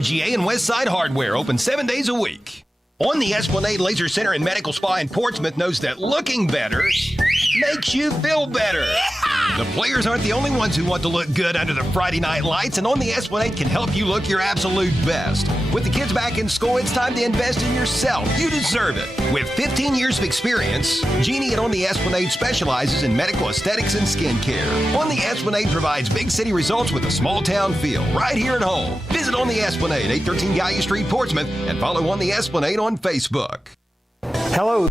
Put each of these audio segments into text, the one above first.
GA and Westside Hardware open 7 days a week. On the Esplanade Laser Center and Medical Spa in Portsmouth knows that looking better makes you feel better. The players aren't the only ones who want to look good under the Friday night lights, and On the Esplanade can help you look your absolute best. With the kids back in school, it's time to invest in yourself. You deserve it. With 15 years of experience, Jeannie at On the Esplanade specializes in medical aesthetics and skincare. On the Esplanade provides big city results with a small town feel, right here at home. Visit On the Esplanade, 813 Gallia Street, Portsmouth, and follow On the Esplanade on Facebook. Hello.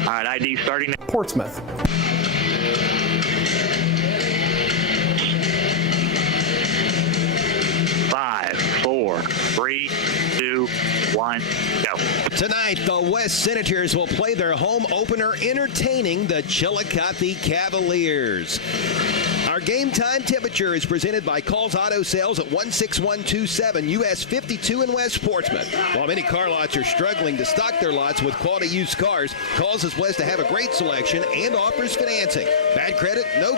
All right, ID starting. Portsmouth. Five, four, three, two, one, go. Tonight, the West Senators will play their home opener entertaining the Chillicothe Cavaliers. Our game time temperature is presented by Call's Auto Sales at 16127 US 52 in West Portsmouth. While many car lots are struggling to stock their lots with quality used cars, Call's is blessed to have a great selection and offers financing. Bad credit, no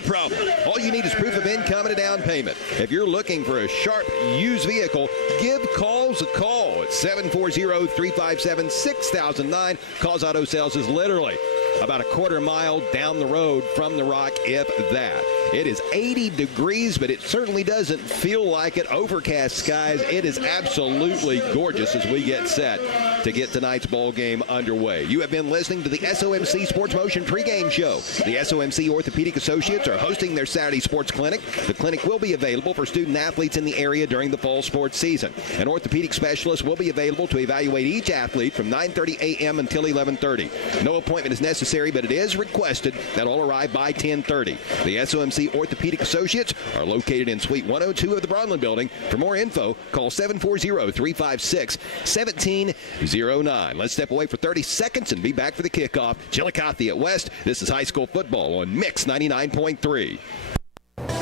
problem. All you need is proof of income and a down payment. If you're looking for a sharp used vehicle, give Call's a call at 740-357-6009. Call's Auto Sales is literally about a quarter mile down the road from the Rock, if that. It is 80 degrees, but it certainly doesn't feel like it. Overcast skies. It is absolutely gorgeous as we get set to get tonight's ball game underway. You have been listening to the SOMC Sports Motion pregame show. The SOMC Orthopedic Associates are hosting their Saturday sports clinic. The clinic will be available for student athletes in the area during the fall sports season. An orthopedic specialist will be available to evaluate each athlete from 9:30 a.m. until 11:30. No appointment is necessary, but it is requested that all arrive by 10:30. The SOMC Orthopedic Associates are located in Suite 102 of the Bronlin Building. For more info, call 740-356-1709. Let's step away for 30 seconds and be back for the kickoff. Chillicothe at West. This is high school football on Mix 99.3.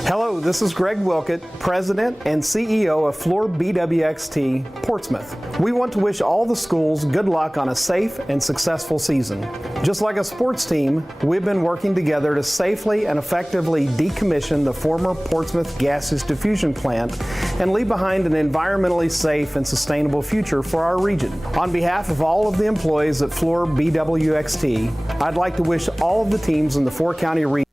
Hello, this is Greg Wilkett, President and CEO of Floor BWXT Portsmouth. We want to wish all the schools good luck on a safe and successful season. Just like a sports team, we've been working together to safely and effectively decommission the former Portsmouth gaseous diffusion plant and leave behind an environmentally safe and sustainable future for our region. On behalf of all of the employees at Floor BWXT, I'd like to wish all of the teams in the four-county region.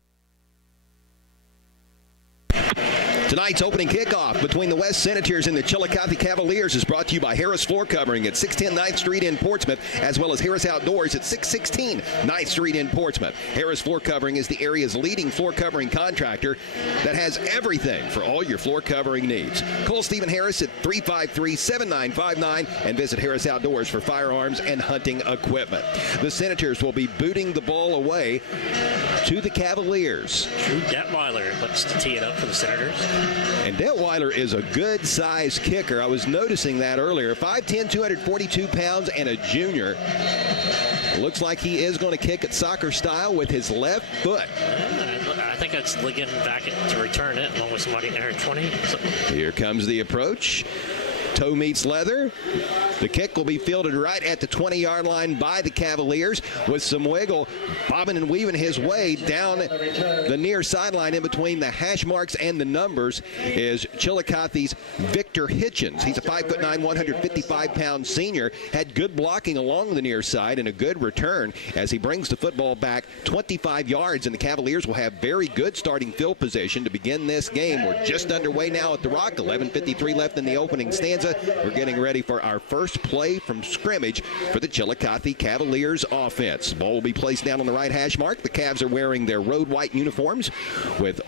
Tonight's opening kickoff between the West Senators and the Chillicothe Cavaliers is brought to you by Harris Floor Covering at 610 9th Street in Portsmouth, as well as Harris Outdoors at 616 9th Street in Portsmouth. Harris Floor Covering is the area's leading floor covering contractor that has everything for all your floor covering needs. Call Stephen Harris at 353-7959 and visit Harris Outdoors for firearms and hunting equipment. The Senators will be booting the ball away to the Cavaliers. Drew Detweiler looks to tee it up for the Senators. And Detweiler is a good-sized kicker. I was noticing that earlier. 5'10", 242 pounds, and a junior. Looks like he is going to kick it soccer style with his left foot. I think that's getting back to return it along with somebody in her 20. Here comes the approach. Toe meets leather. The kick will be fielded right at the 20-yard line by the Cavaliers with some wiggle, bobbing and weaving his way down the near sideline in between the hash marks and the numbers is Chillicothe's Victor Hitchens. He's a 5'9", 155-pound senior, had good blocking along the near side and a good return as he brings the football back 25 yards, and the Cavaliers will have very good starting field position to begin this game. We're just underway now at the Rock, 11:53 left in the opening stanza. We're getting ready for our first play from scrimmage for the Chillicothe Cavaliers offense. The ball will be placed down on the right hash mark. The Cavs are wearing their road white uniforms with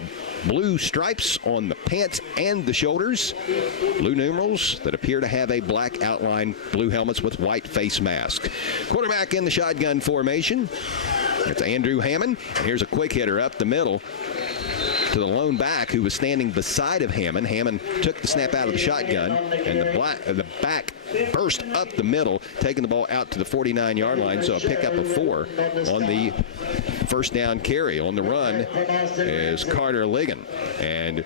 blue stripes on the pants and the shoulders. Blue numerals that appear to have a black outline, blue helmets with white face mask. Quarterback in the shotgun formation. It's Andrew Hammond. And here's a quick hitter up the middle to the lone back who was standing beside of Hammond. Hammond took the snap out of the shotgun, and the back burst up the middle, taking the ball out to the 49-yard line, so a pickup of 4 on the first down carry. On the run is Carter Ligon. And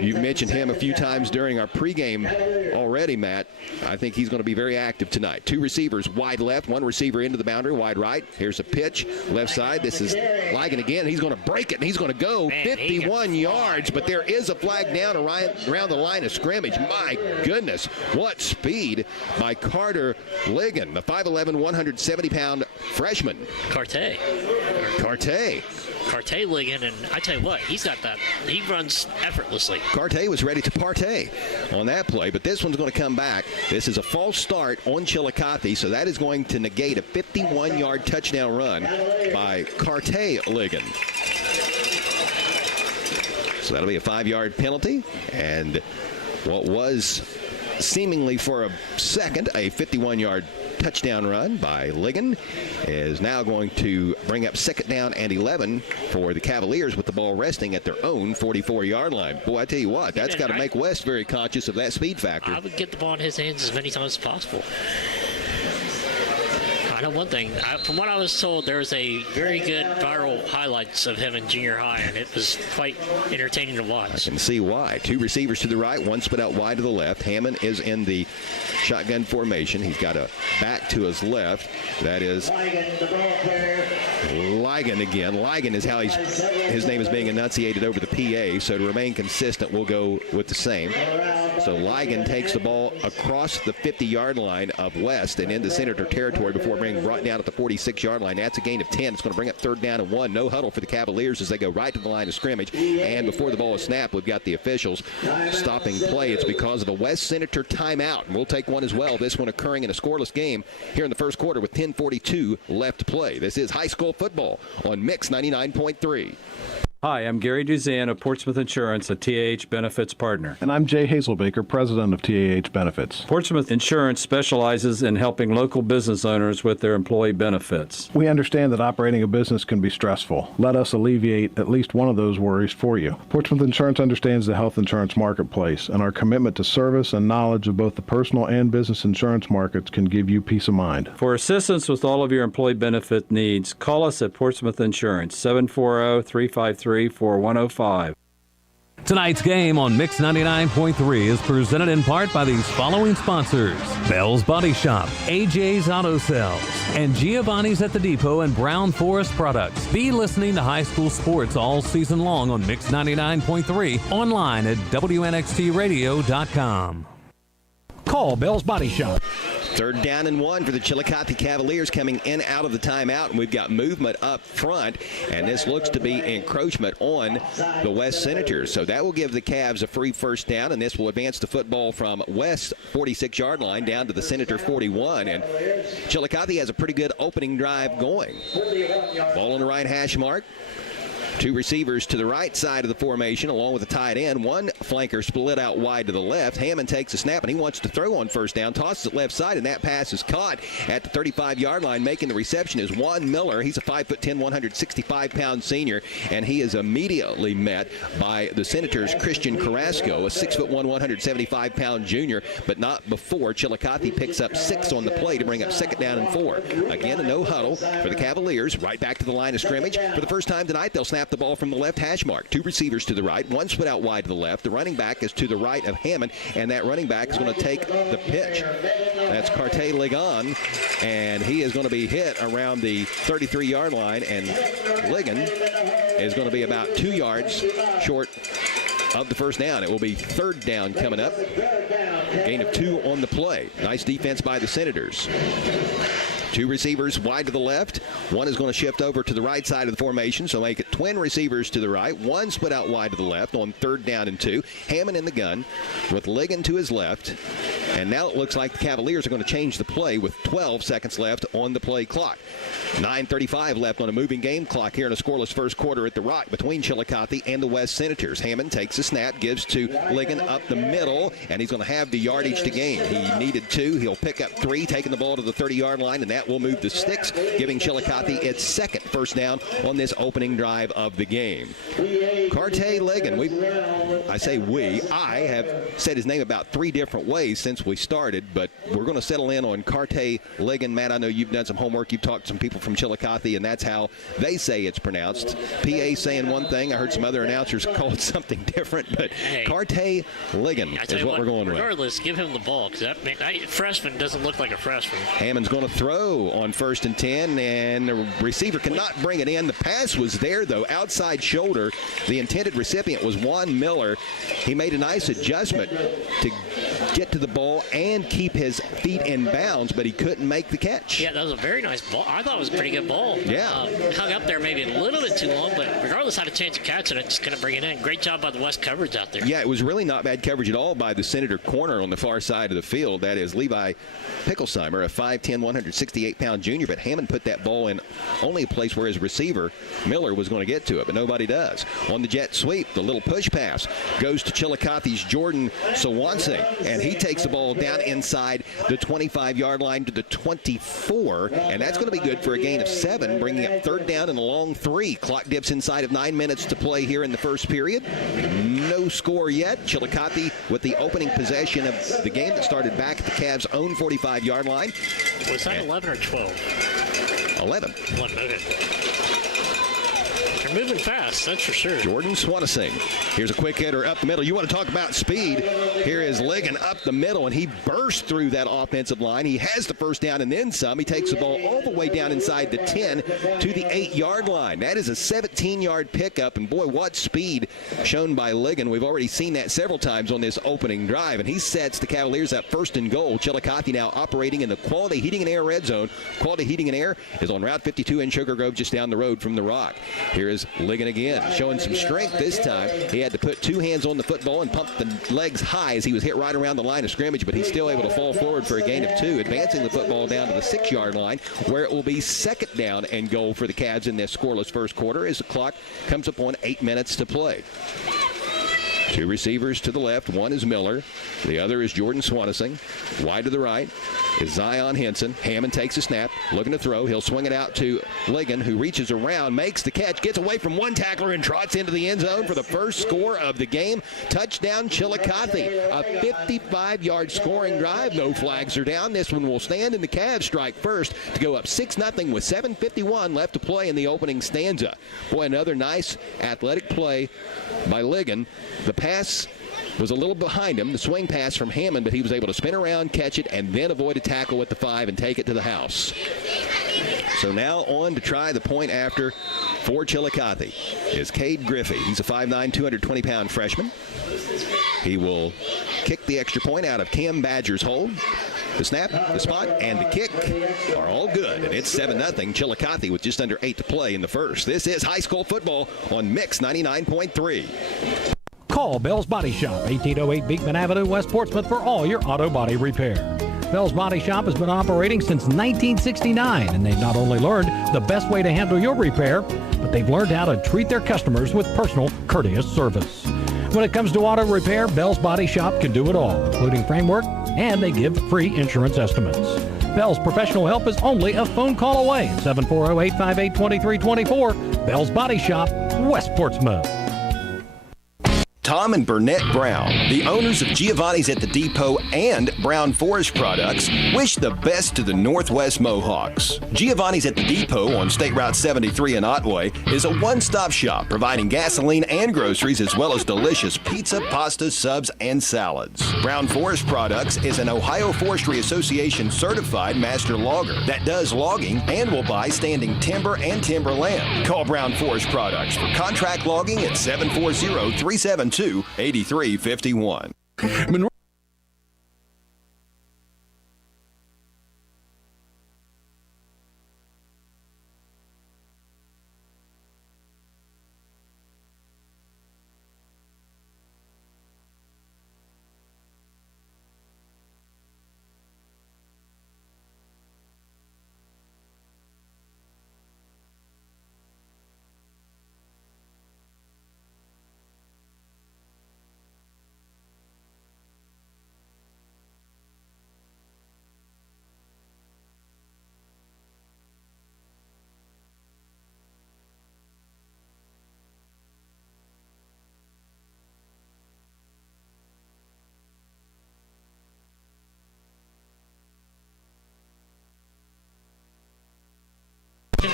You've mentioned him a few times during our pregame already, Matt. I think he's going to be very active tonight. 2 receivers wide left, 1 receiver into the boundary, wide right. Here's a pitch, left side. This is Ligon again. He's going to break it, and he's going to go 51 yards, but there is a flag down around the line of scrimmage. My goodness, what speed by Carter Ligon, the 5'11", 170-pound freshman. Carte Ligon, and I tell you what, he's got that. He runs effortlessly. Carte was ready to partay on that play, but this one's going to come back. This is a false start on Chillicothe, so that is going to negate a 51-yard touchdown run by Carte Ligon. So that'll be a 5-yard penalty, and what was seemingly for a second a 51-yard touchdown run by Ligon is now going to bring up 2nd down and 11 for the Cavaliers with the ball resting at their own 44-yard line. Boy, I tell you what, that's got to make West very conscious of that speed factor. I would get the ball in his hands as many times as possible. I know one thing. From what I was told, there was a very good viral highlights of him in junior high, and it was quite entertaining to watch. I can see why. 2 receivers to the right, 1 split out wide to the left. Hammond is in the shotgun formation. He's got a back to his left. That is Ligon again. Ligon is how his name is being enunciated over the PA, so to remain consistent, we'll go with the same. So Ligon takes the ball across the 50-yard line of West and into Senator territory before being brought down at the 46-yard line. That's a gain of 10. It's going to bring up 3rd down and 1. No huddle for the Cavaliers as they go right to the line of scrimmage. And before the ball is snapped, we've got the officials stopping play. It's because of the West Senator timeout. And we'll take one as well. This one occurring in a scoreless game here in the first quarter with 10:42 left to play. This is high school football on Mix 99.3. Hi, I'm Gary Duzan of Portsmouth Insurance, a TAH Benefits partner. And I'm Jay Hazelbaker, president of TAH Benefits. Portsmouth Insurance specializes in helping local business owners with their employee benefits. We understand that operating a business can be stressful. Let us alleviate at least one of those worries for you. Portsmouth Insurance understands the health insurance marketplace, and our commitment to service and knowledge of both the personal and business insurance markets can give you peace of mind. For assistance with all of your employee benefit needs, call us at Portsmouth Insurance, 740-353-4105. Tonight's game on Mix 99.3 is presented in part by these following sponsors: Bell's Body Shop, AJ's Auto Sales, and Giovanni's at the Depot and Brown Forest Products. Be listening to high school sports all season long on Mix 99.3, online at WNXTradio.com. Call Bell's Body Shop. 3rd down and 1 for the Chillicothe Cavaliers coming in out of the timeout. And we've got movement up front, and this looks to be encroachment on the West Senators. So that will give the Cavs a free 1st down, and this will advance the football from West 46-yard line down to the Senator 41. And Chillicothe has a pretty good opening drive going. Ball on the right hash mark. 2 receivers to the right side of the formation along with the tight end. 1 flanker split out wide to the left. Hammond takes a snap, and he wants to throw on 1st down. Tosses it left side, and that pass is caught at the 35-yard line. Making the reception is Juan Miller. He's a 5'10", 165-pound senior, and he is immediately met by the Senators' Christian Carrasco, a 6'1", 175-pound junior, but not before Chillicothe picks up 6 on the play to bring up 2nd down and 4. Again, a no huddle for the Cavaliers. Right back to the line of scrimmage. For the first time tonight, they'll snap the ball from the left hash mark. 2 receivers to the right, 1 split out wide to the left. The running back is to the right of Hammond, and that running back is going to take the pitch. That's Carte Ligon, and he is going to be hit around the 33-yard line, and Ligon is going to be about 2 yards short of the 1st down. It will be 3rd down coming up. Gain of 2 on the play. Nice defense by the Senators. 2 receivers wide to the left. 1 is going to shift over to the right side of the formation, so make it twin receivers to the right. 1 split out wide to the left on 3rd down and 2. Hammond in the gun with Ligon to his left. And now it looks like the Cavaliers are going to change the play with 12 seconds left on the play clock. 9:35 left on a moving game clock here in a scoreless first quarter at the Rock between Chillicothe and the West Senators. Hammond takes a snap, gives to Ligon up the middle, and he's going to have the yardage to gain. He needed 2. He'll pick up 3, taking the ball to the 30-yard line, and that will move the sticks, giving Chillicothe its 2nd 1st down on this opening drive of the game. Carte Ligon, I have said his name about 3 different ways since since we started, but we're going to settle in on Carte Ligon. Matt, I know you've done some homework. You've talked to some people from Chillicothe, and that's how they say it's pronounced. PA saying one thing. I heard some other announcers call it something different, but Hey, Carte Ligon is what we're going with. Regardless, give him the ball, because that freshman doesn't look like a freshman. Hammond's going to throw on 1st and 10, and the receiver cannot bring it in. The pass was there, though, outside shoulder. The intended recipient was Juan Miller. He made a nice adjustment to get to the ball and keep his feet in bounds, but he couldn't make the catch. Yeah, that was a very nice ball. I thought it was a pretty good ball. Yeah. Hung up there maybe a little bit too long, but regardless, had a chance of catching it, just couldn't bring it in. Great job by the West coverage out there. Yeah, it was really not bad coverage at all by the Senator corner on the far side of the field. That is Levi Picklesheimer, a 5'10", 168-pound junior, but Hammond put that ball in only a place where his receiver, Miller, was going to get to it, but nobody does. On the jet sweep, the little push pass goes to Chillicothe's Jordan Sawansing, and he takes the ball down inside the 25-yard line to the 24, and that's going to be good for a gain of 7, bringing up 3rd down and a long 3. Clock dips inside of 9 minutes to play here in the first period. No score yet. Chillicothe with the opening possession of the game that started back at the Cavs' own 45-yard line. Was that 11 or 12? 11. 11, okay. They're moving fast, that's for sure. Jordan Swanesing. Here's a quick hitter up the middle. You want to talk about speed. Here is Ligon up the middle, and he bursts through that offensive line. He has the first down and then some. He takes the ball all the way down inside the 10 to the 8-yard line. That is a 17-yard pickup, and boy, what speed shown by Ligon. We've already seen that several times on this opening drive, and he sets the Cavaliers up 1st and goal. Chillicothe now operating in the Quality Heating and Air red zone. Quality Heating and Air is on Route 52 in Sugar Grove, just down the road from the Rock. Here is Ligon again, showing some strength this time. He had to put 2 hands on the football and pump the legs high as he was hit right around the line of scrimmage, but he's still able to fall forward for a gain of 2, advancing the football down to the 6-yard line, where it will be 2nd down and goal for the Cavs in this scoreless first quarter as the clock comes up on 8 minutes to play. 2 receivers to the left. One is Miller. The other is Jordan Swanesing. Wide to the right is Zion Henson. Hammond takes a snap, looking to throw. He'll swing it out to Ligon, who reaches around, makes the catch, gets away from one tackler, and trots into the end zone for the first score of the game. Touchdown, Chillicothe. A 55-yard scoring drive. No flags are down. This one will stand, and the Cavs strike first to go up 6-0 with 7:51 left to play in the opening stanza. Boy, another nice athletic play by Ligon. The pass was a little behind him, the swing pass from Hammond, but he was able to spin around, catch it, and then avoid a tackle at the 5 and take it to the house. So now on to try the point after for Chillicothe is Cade Griffey. He's a 5'9", 220-pound freshman. He will kick the extra point out of Cam Badger's hold. The snap, the spot, and the kick are all good, and it's 7-0 Chillicothe with just under 8 to play in the first. This is high school football on Mix 99.3. Call Bell's Body Shop, 1808 Beekman Avenue, West Portsmouth, for all your auto body repair. Bell's Body Shop has been operating since 1969, and they've not only learned the best way to handle your repair, but they've learned how to treat their customers with personal, courteous service. When it comes to auto repair, Bell's Body Shop can do it all, including framework, and they give free insurance estimates. Bell's professional help is only a phone call away. 740-858-2324. Bell's Body Shop, West Portsmouth. Tom and Burnett Brown, the owners of Giovanni's at the Depot and Brown Forest Products, wish the best to the Northwest Mohawks. Giovanni's at the Depot on State Route 73 in Otway is a one-stop shop providing gasoline and groceries as well as delicious pizza, pasta, subs, and salads. Brown Forest Products is an Ohio Forestry Association certified master logger that does logging and will buy standing timber and timberland. Call Brown Forest Products for contract logging at 740-372-8351.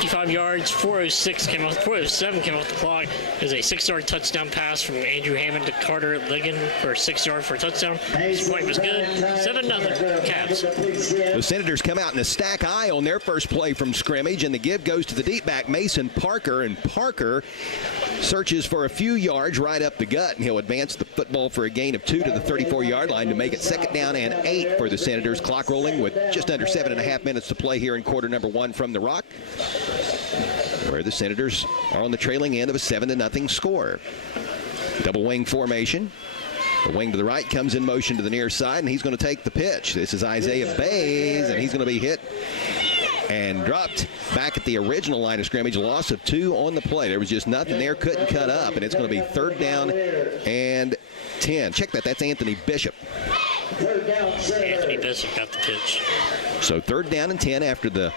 55 yards, 4:07 came off the clock. There's a 6-yard touchdown pass from Andrew Hammond to Carter Ligon for a 6-yard for a touchdown. This point was good. 7-0 Cavs. The Senators come out in a stack eye on their first play from scrimmage, and the give goes to the deep back, Mason Parker, and Parker searches for a few yards right up the gut, and he'll advance the football for a gain of 2 to the 34-yard line to make it 2nd down and 8 for the Senators. Clock rolling with just under 7.5 minutes to play here in quarter number 1 from the Rock, where the Senators are on the trailing end of a 7-0 score. Double wing formation. The wing to the right comes in motion to the near side, and he's going to take the pitch. This is Isaiah Bays, and he's going to be hit and dropped back at the original line of scrimmage. Loss of 2 on the play. There was just nothing there, couldn't cut up, and it's going to be 3rd down and 10. Check that. That's Anthony Bishop. Anthony Bishop got the pitch. So 3rd down and 10 after the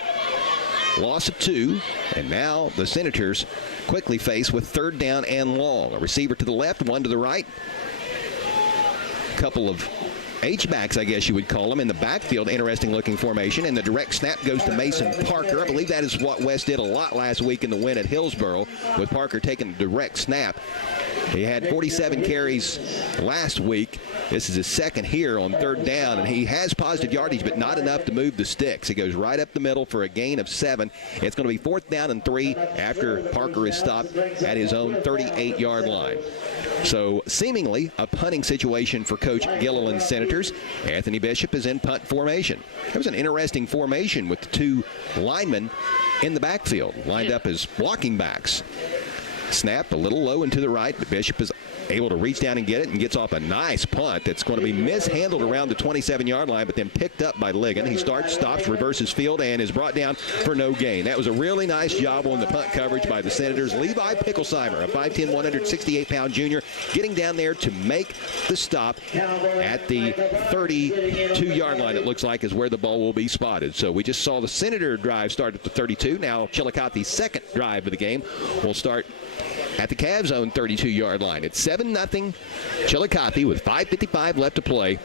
loss of 2, and now the Senators quickly face with 3rd down and long. A receiver to the left, one to the right. A couple of H-backs, I guess you would call them, in the backfield. Interesting looking formation, and the direct snap goes to Mason Parker. I believe that is what West did a lot last week in the win at Hillsboro, with Parker taking the direct snap. He had 47 carries last week. This is his 2nd here on 3rd down, and he has positive yardage, but not enough to move the sticks. He goes right up the middle for a gain of 7. It's going to be 4th down and 3 after Parker is stopped at his own 38-yard line. So seemingly a punting situation for Coach Gilliland's Senators. Anthony Bishop is in punt formation. It was an interesting formation with the 2 linemen in the backfield, lined up as blocking backs. Snap a little low and to the right, but Bishop is able to reach down and get it, and gets off a nice punt that's going to be mishandled around the 27-yard line, but then picked up by Ligon. He starts, stops, reverses field, and is brought down for no gain. That was a really nice job on the punt coverage by the Senators. Levi Picklesheimer, a 5'10", 168-pound junior, getting down there to make the stop at the 32-yard line, it looks like, is where the ball will be spotted. So we just saw the Senator drive start at the 32. Now Chillicothe's 2nd drive of the game will start at the Cavs' own 32-yard line. It's 7-0 Chillicothe with 5:55 left to play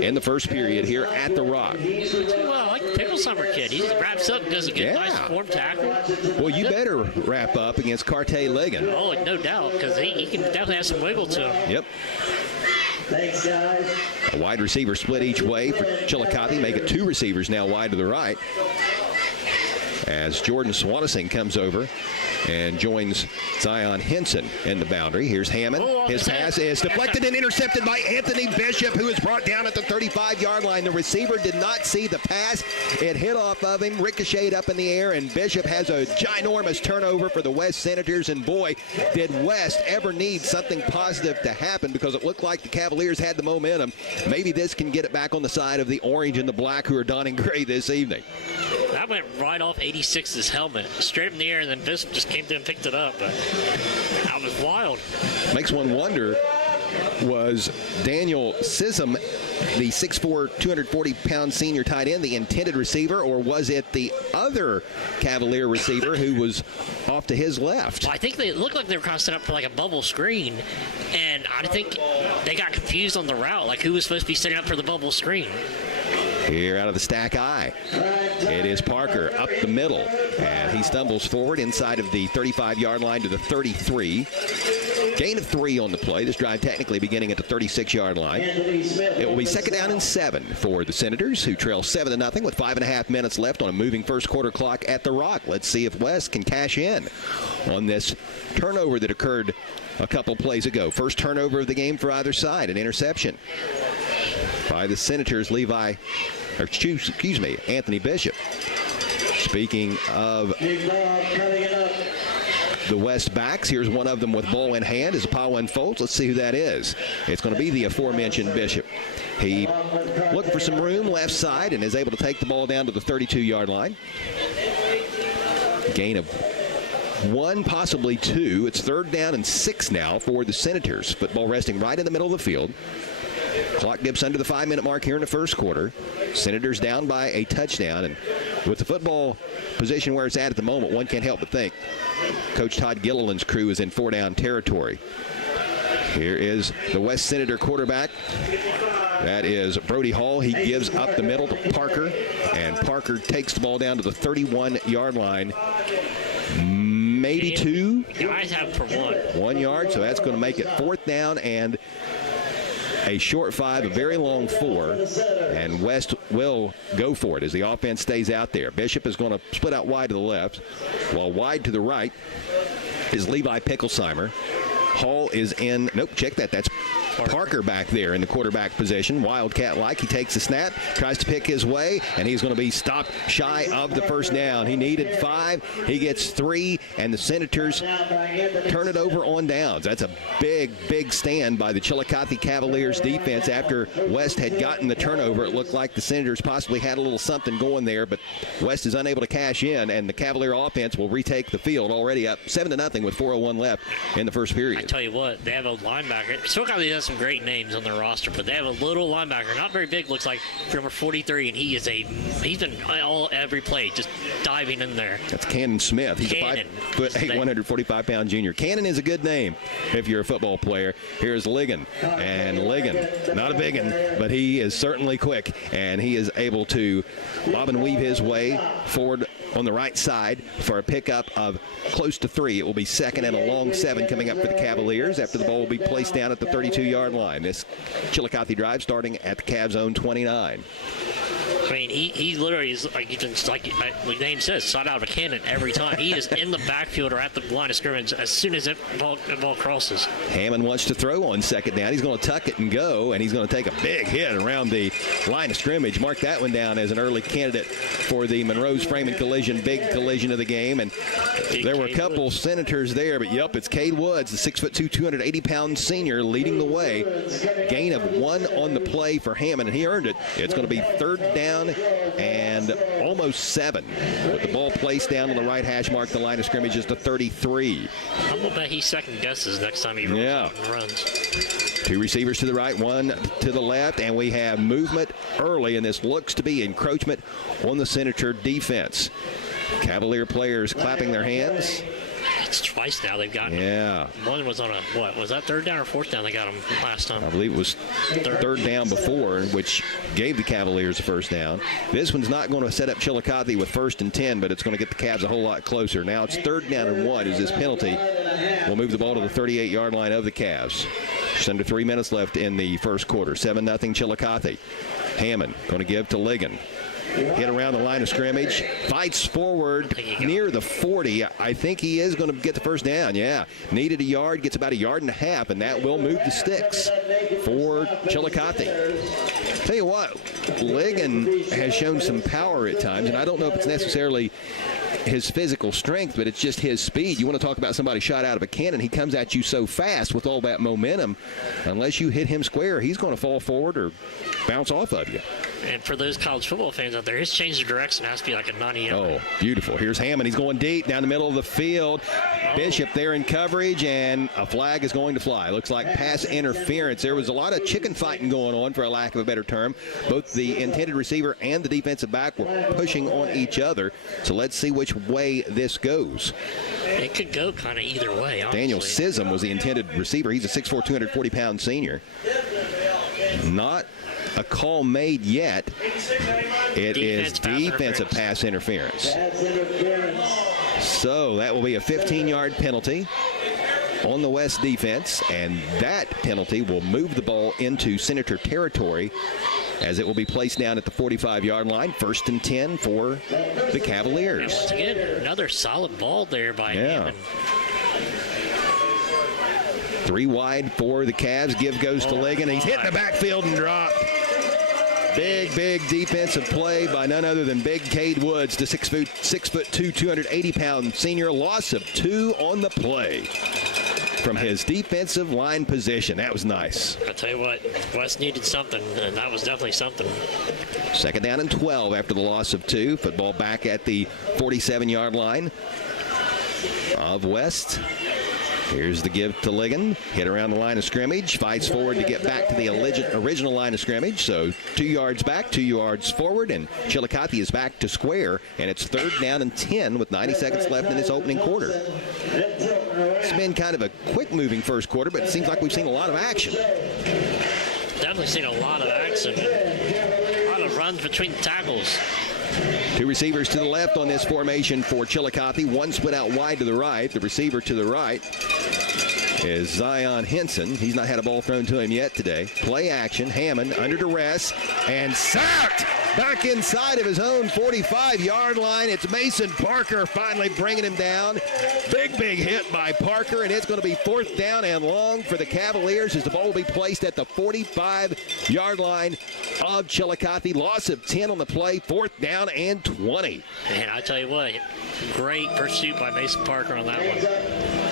in the first period here at the Rock. Well, I like the Picklesheimer kid. He wraps up and does a good, nice form tackle. Well, you better wrap up against Cartay Ligon. Oh, no doubt, because he can definitely have some wiggle to him. Yep. Thanks, guys. A wide receiver split each way for Chillicothe. Make it 2 receivers now wide to the right, as Jordan Swanison comes over and joins Zion Henson in the boundary. Here's Hammond. His pass is deflected and intercepted by Anthony Bishop, who is brought down at the 35-yard line. The receiver did not see the pass. It hit off of him, ricocheted up in the air, and Bishop has a ginormous turnover for the West Senators. And boy, did West ever need something positive to happen, because it looked like the Cavaliers had the momentum. Maybe this can get it back on the side of the orange and the black, who are donning gray this evening. That went right off 86's helmet, straight in the air, and then Bishop just came through and picked it up. But that was wild. Makes one wonder, was Daniel Sissom, the 6'4", 240-pound senior tight end, the intended receiver, or was it the other Cavalier receiver who was off to his left? Well, I think they looked like they were kind of set up for like a bubble screen, and I think they got confused on the route, like who was supposed to be setting up for the bubble screen. Here out of the stack eye, it is Parker up the middle, and he stumbles forward inside of the 35-yard line to the 33. Gain of 3 on the play. This drive technically beginning at the 36-yard line. It will be 2nd down and 7 for the Senators, who trail 7-0 with 5.5 minutes left on a moving first quarter clock at the Rock. Let's see if West can cash in on this turnover that occurred a couple plays ago. First turnover of the game for either side, an interception by the Senators, Anthony Bishop. Speaking of the West backs, here's one of them with ball in hand as Powell unfolds. Let's see who that is. It's going to be the aforementioned Bishop. He looked for some room left side and is able to take the ball down to the 32-yard line. Gain of 1, possibly 2. It's 3rd down and 6 now for the Senators. Football resting right in the middle of the field. Clock dips under the 5-minute mark here in the first quarter. Senators down by a touchdown, and with the football position where it's at the moment, one can't help but think Coach Todd Gilliland's crew is in 4-down territory. Here is the West Senator quarterback, That is Brody Hall. He gives up the middle to Parker, and Parker takes the ball down to the 31-yard line. Maybe two. Guys have for 1 yard, so that's going to make it 4th down and a short 5, a very long 4, and West will go for it as the offense stays out there. Bishop is going to split out wide to the left, while wide to the right is Levi Picklesheimer. Hall is in. Nope, check that. That's Parker back there in the quarterback position. Wildcat-like. He takes the snap, tries to pick his way, and he's going to be stopped shy of the first down. He needed 5. He gets 3, and the Senators turn it over on downs. That's a big, big stand by the Chillicothe Cavaliers defense. After West had gotten the turnover, it looked like the Senators possibly had a little something going there, but West is unable to cash in, and the Cavalier offense will retake the field, already up 7-0 with 4:01 left in the first period. I tell you what, they have a linebacker. Chillicothe has some great names on their roster, but they have a little linebacker, not very big, looks like, for number 43, and he's been every play just diving in there. That's Cannon Smith. He's Cannon. a 5'8", 145-pound junior. Cannon is a good name if you're a football player. Here's Ligon, and Ligon, not a big one, but he is certainly quick, and he is able to bob and weave his way forward on the right side for a pickup of close to 3. It will be 2nd and a long 7 coming up for the Cavaliers after the ball will be placed down at the 32-yard line. This Chillicothe drive starting at the Cavs' own 29. I mean, he literally is like the name says, shot out of a cannon every time. He is in the backfield or at the line of scrimmage as soon as the ball crosses. Hammond wants to throw on 2nd down. He's going to tuck it and go, and he's going to take a big hit around the line of scrimmage. Mark that one down as an early candidate for the Monroe's Framing Collision, big collision of the game. And there were a couple Senators there, but yep, it's Cade Woods, the 6'2", 280-pound senior, leading the way. Gain of 1 on the play for Hammond, and he earned it. It's going to be 3rd down and almost 7 with the ball placed down on the right hash mark. The line of scrimmage is the 33. I'm gonna bet he second guesses next time he runs. 2 receivers to the right, 1 to the left, and we have movement early, and this looks to be encroachment on the Senator defense. Cavalier players clapping their hands. It's twice now they've gotten him. Yeah. One was on a, what, was that 3rd down or 4th down they got him last time? I believe it was 3rd down before, which gave the Cavaliers a 1st down. This one's not going to set up Chillicothe with 1st and 10, but it's going to get the Cavs a whole lot closer. Now it's 3rd down and 1 as this penalty will move the ball to the 38-yard line of the Cavs. Just under 3 minutes left in the first quarter. 7-0 Chillicothe. Hammond going to give to Ligon. Hit around the line of scrimmage, fights forward near the 40. I think he is going to get the 1st down. Yeah, needed a yard, gets about 1.5 yards, and that will move the sticks for Chillicothe. Tell you what, Ligon has shown some power at times, and I don't know if it's necessarily his physical strength, but it's just his speed. You want to talk about somebody shot out of a cannon. He comes at you so fast with all that momentum. Unless you hit him square, he's going to fall forward or bounce off of you. And for those college football fans out there, his change of direction has to be like a 90. Oh, beautiful. Here's Hammond. He's going deep down the middle of the field. Bishop there in coverage, and a flag is going to fly. Looks like pass interference. There was a lot of chicken fighting going on, for a lack of a better term. Both the intended receiver and the defensive back were pushing on each other. So let's see which way this goes. It could go kind of either way, honestly. Daniel Sism was the intended receiver. He's a 6'4", 240-pound senior. Not a call made yet. It is defensive pass interference. So that will be a 15-yard penalty on the West defense, and that penalty will move the ball into Senator territory as it will be placed down at the 45-yard line. 1st and 10 for the Cavaliers. And once again, another solid ball there by Hammond. 3 wide for the Cavs. Give goes to Ligon. He's hit in the backfield and dropped. Big defensive play by none other than Big Cade Woods, the 6'2", 280-pound senior. Loss of 2 on the play from his defensive line position. That was nice. I'll tell you what, West needed something, and that was definitely something. 2nd down and 12 after the loss of 2. Football back at the 47-yard line of West. Here's the give to Ligon. Hit around the line of scrimmage. Fights forward to get back to the original line of scrimmage. So 2 yards back, 2 yards forward, and Chillicothe is back to square. And it's 3rd down and 10 with 90 seconds left in this opening quarter. It's been kind of a quick-moving first quarter, but it seems like we've seen a lot of action. definitely seen a lot of action and a lot of runs between the tackles. Two receivers to the left on this formation for Chillicothe. One split out wide to the right. The receiver to the right is Zion Henson. He's not had a ball thrown to him yet today. Play action. Hammond under duress and sacked back inside of his own 45-yard line. It's Mason Parker finally bringing him down. Big hit by Parker, and it's going to be 4th down and long for the Cavaliers as the ball will be placed at the 45-yard line of Chillicothe. Loss of 10 on the play, 4th down and 20. Man, I tell you what, great pursuit by Mason Parker on that one.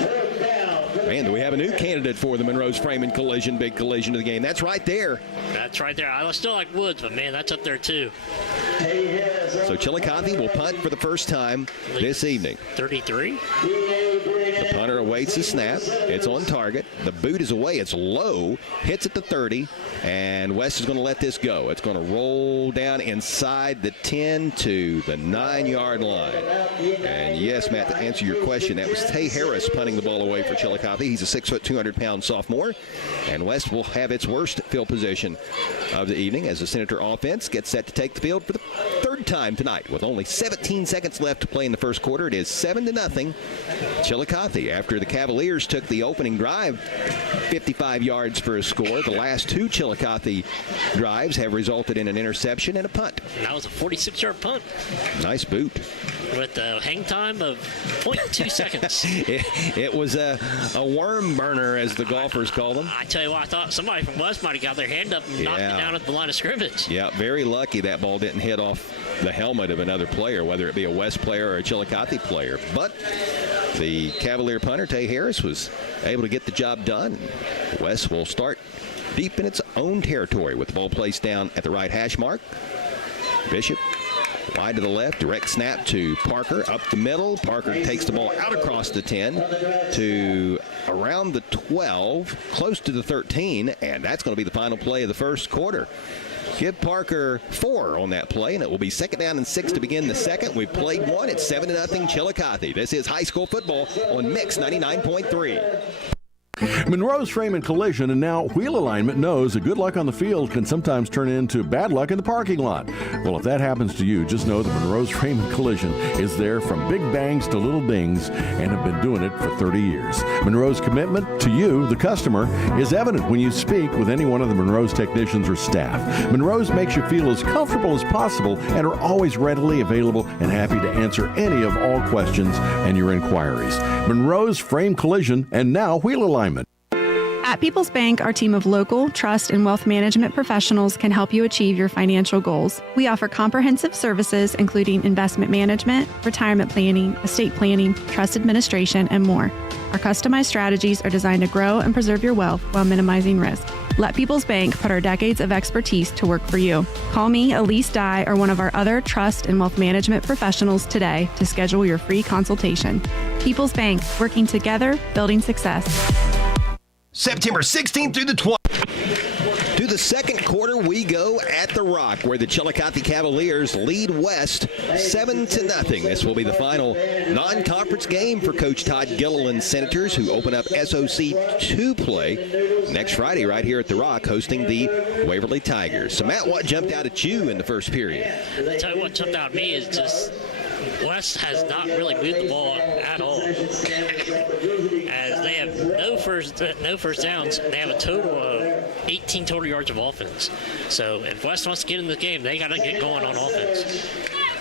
Man, do we have a new candidate for the Monroe's Freeman collision, big collision of the game. That's right there. That's right there. I still like Woods, but, man, that's up there, too. So Chillicothe will punt for the first time this evening. 33. The punter awaits the snap. It's on target. The boot is away. It's low. Hits at the 30. And West is going to let this go. It's going to roll down inside the 10 to the 9-yard line. And yes, Matt, to answer your question, that was Tay Harris punting the ball away for Chillicothe. He's a 6', 200-pound sophomore. And West will have its worst field position of the evening as the Senator offense gets set to take the field for the 3rd time tonight. With only 17 seconds left to play in the first quarter, it is 7-0 Chillicothe. After the Cavaliers took the opening drive 55 yards for a score, the last 2 Chillicothe drives have resulted in an interception and a punt. And that was a 46-yard punt. Nice boot. With a hang time of 0.2 seconds. It was a worm burner, as the golfers call them. I tell you what, I thought somebody from West might have got their hand up and knocked it down at the line of scrimmage. Yeah, very lucky that ball didn't hit off the helmet of another player, whether it be a West player or a Chillicothe player. But the Cavalier punter, Tay Harris, was able to get the job done. West will start deep in its own territory with the ball placed down at the right hash mark. Bishop wide to the left, direct snap to Parker, up the middle. Parker takes the ball out across the 10 to around the 12, close to the 13, and that's going to be the final play of the first quarter. Give Parker 4 on that play, and it will be 2nd down and 6 to begin the second. We've played one. It's 7-0 Chillicothe. This is high school football on Mix 99.3. Monroe's Freeman Collision and now Wheel Alignment knows that good luck on the field can sometimes turn into bad luck in the parking lot. Well, if that happens to you, just know that Monroe's Freeman Collision is there from big bangs to little dings and have been doing it for 30 years. Monroe's commitment to you, the customer, is evident when you speak with any one of the Monroe's technicians or staff. Monroe's makes you feel as comfortable as possible and are always readily available and happy to answer any of all questions and your inquiries. Monroe's Frame Collision and now Wheel Alignment. At People's Bank, our team of local, trust, and wealth management professionals can help you achieve your financial goals. We offer comprehensive services including investment management, retirement planning, estate planning, trust administration, and more. Our customized strategies are designed to grow and preserve your wealth while minimizing risk. Let People's Bank put our decades of expertise to work for you. Call me, Elise Dye, or one of our other trust and wealth management professionals today to schedule your free consultation. People's Bank, working together, building success. September 16th through the 20th. To the second quarter we go at the Rock, where the Chillicothe Cavaliers lead West 7-0. This will be the final non-conference game for Coach Todd Gilliland's Senators, who open up SOC 2 play next Friday right here at the Rock, hosting the Waverly Tigers. So, Matt, what jumped out at you in the first period? I'll tell you what jumped out at me is just West has not really moved the ball at all. As they have no first downs, they have a total of 18 total yards of offense. So if West wants to get in the game, they got to get going on offense.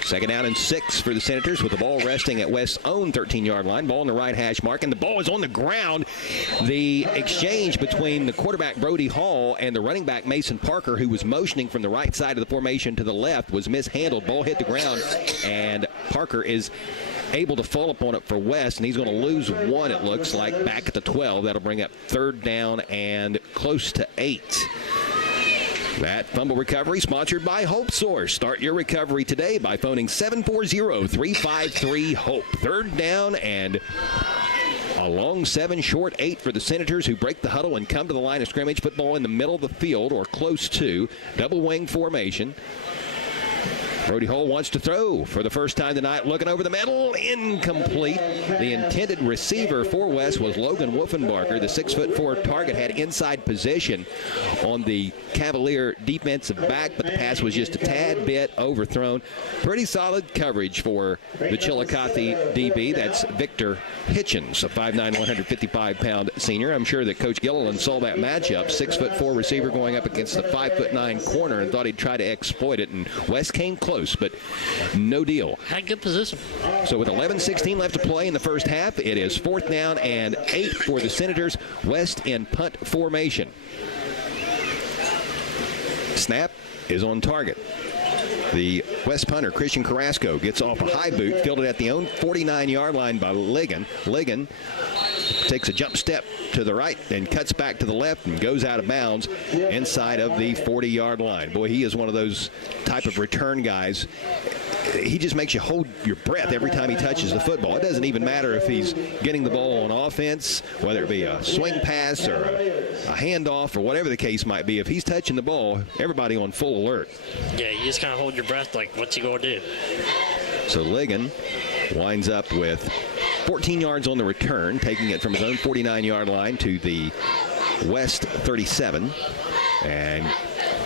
2nd down and 6 for the Senators with the ball resting at West's own 13-yard line. Ball on the right hash mark, and the ball is on the ground. The exchange between the quarterback, Brody Hall, and the running back, Mason Parker, who was motioning from the right side of the formation to the left, was mishandled. Ball hit the ground, and Parker is able to fall up on it for West, and he's going to lose one, it looks like, back at the 12. That'll bring up 3rd down and close to 8. That fumble recovery sponsored by Hope Source. Start your recovery today by phoning 740-353-HOPE. 3rd down and a long 7, short 8 for the Senators, who break the huddle and come to the line of scrimmage. Football in the middle of the field, or close to. Double wing formation. Brody Hull wants to throw for the first time tonight. Looking over the middle, incomplete. The intended receiver for West was Logan Wolfenbarger. The 6'4" target had inside position on the Cavalier defensive back, but the pass was just a tad bit overthrown. Pretty solid coverage for the Chillicothe DB. That's Victor Hitchens, a 5'9", 155-pound senior. I'm sure that Coach Gilliland saw that matchup. 6'4" receiver going up against the 5'9" corner and thought he'd try to exploit it, and West came close, but no deal. Had good position. So with 11:16 left to play in the first half, it is 4th down and 8 for the Senators. West in punt formation. Snap is on target. The West punter, Christian Carrasco, gets off a high boot, fielded at the own 49-yard line by Ligon. Ligon takes a jump step to the right and cuts back to the left and goes out of bounds inside of the 40-yard line. Boy, he is one of those type of return guys. He just makes you hold your breath every time he touches the football. It doesn't even matter if he's getting the ball on offense, whether it be a swing pass or a handoff or whatever the case might be. If he's touching the ball, everybody on full alert. Yeah, you just kind of hold your breath like, what's he going to do? So Ligon winds up with 14 yards on the return, taking it from his own 49-yard line to the West 37. And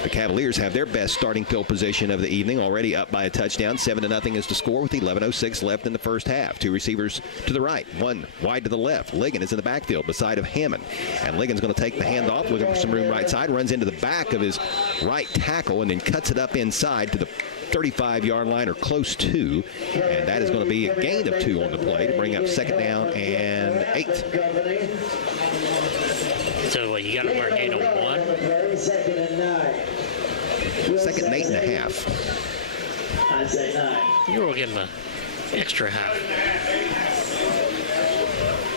the Cavaliers have their best starting field position of the evening, already up by a touchdown. 7-0 is the score with 11:06 left in the first half. Two receivers to the right, one wide to the left. Ligon is in the backfield beside of Hammond. And Ligon's going to take the handoff, looking for some room right side, runs into the back of his right tackle, and then cuts it up inside to the 35-yard line or close to. And that is going to be a gain of 2 on the play to bring up 2nd down and 8. So you got to mark gain on 1. 2nd and 8.5. You will give him an extra half.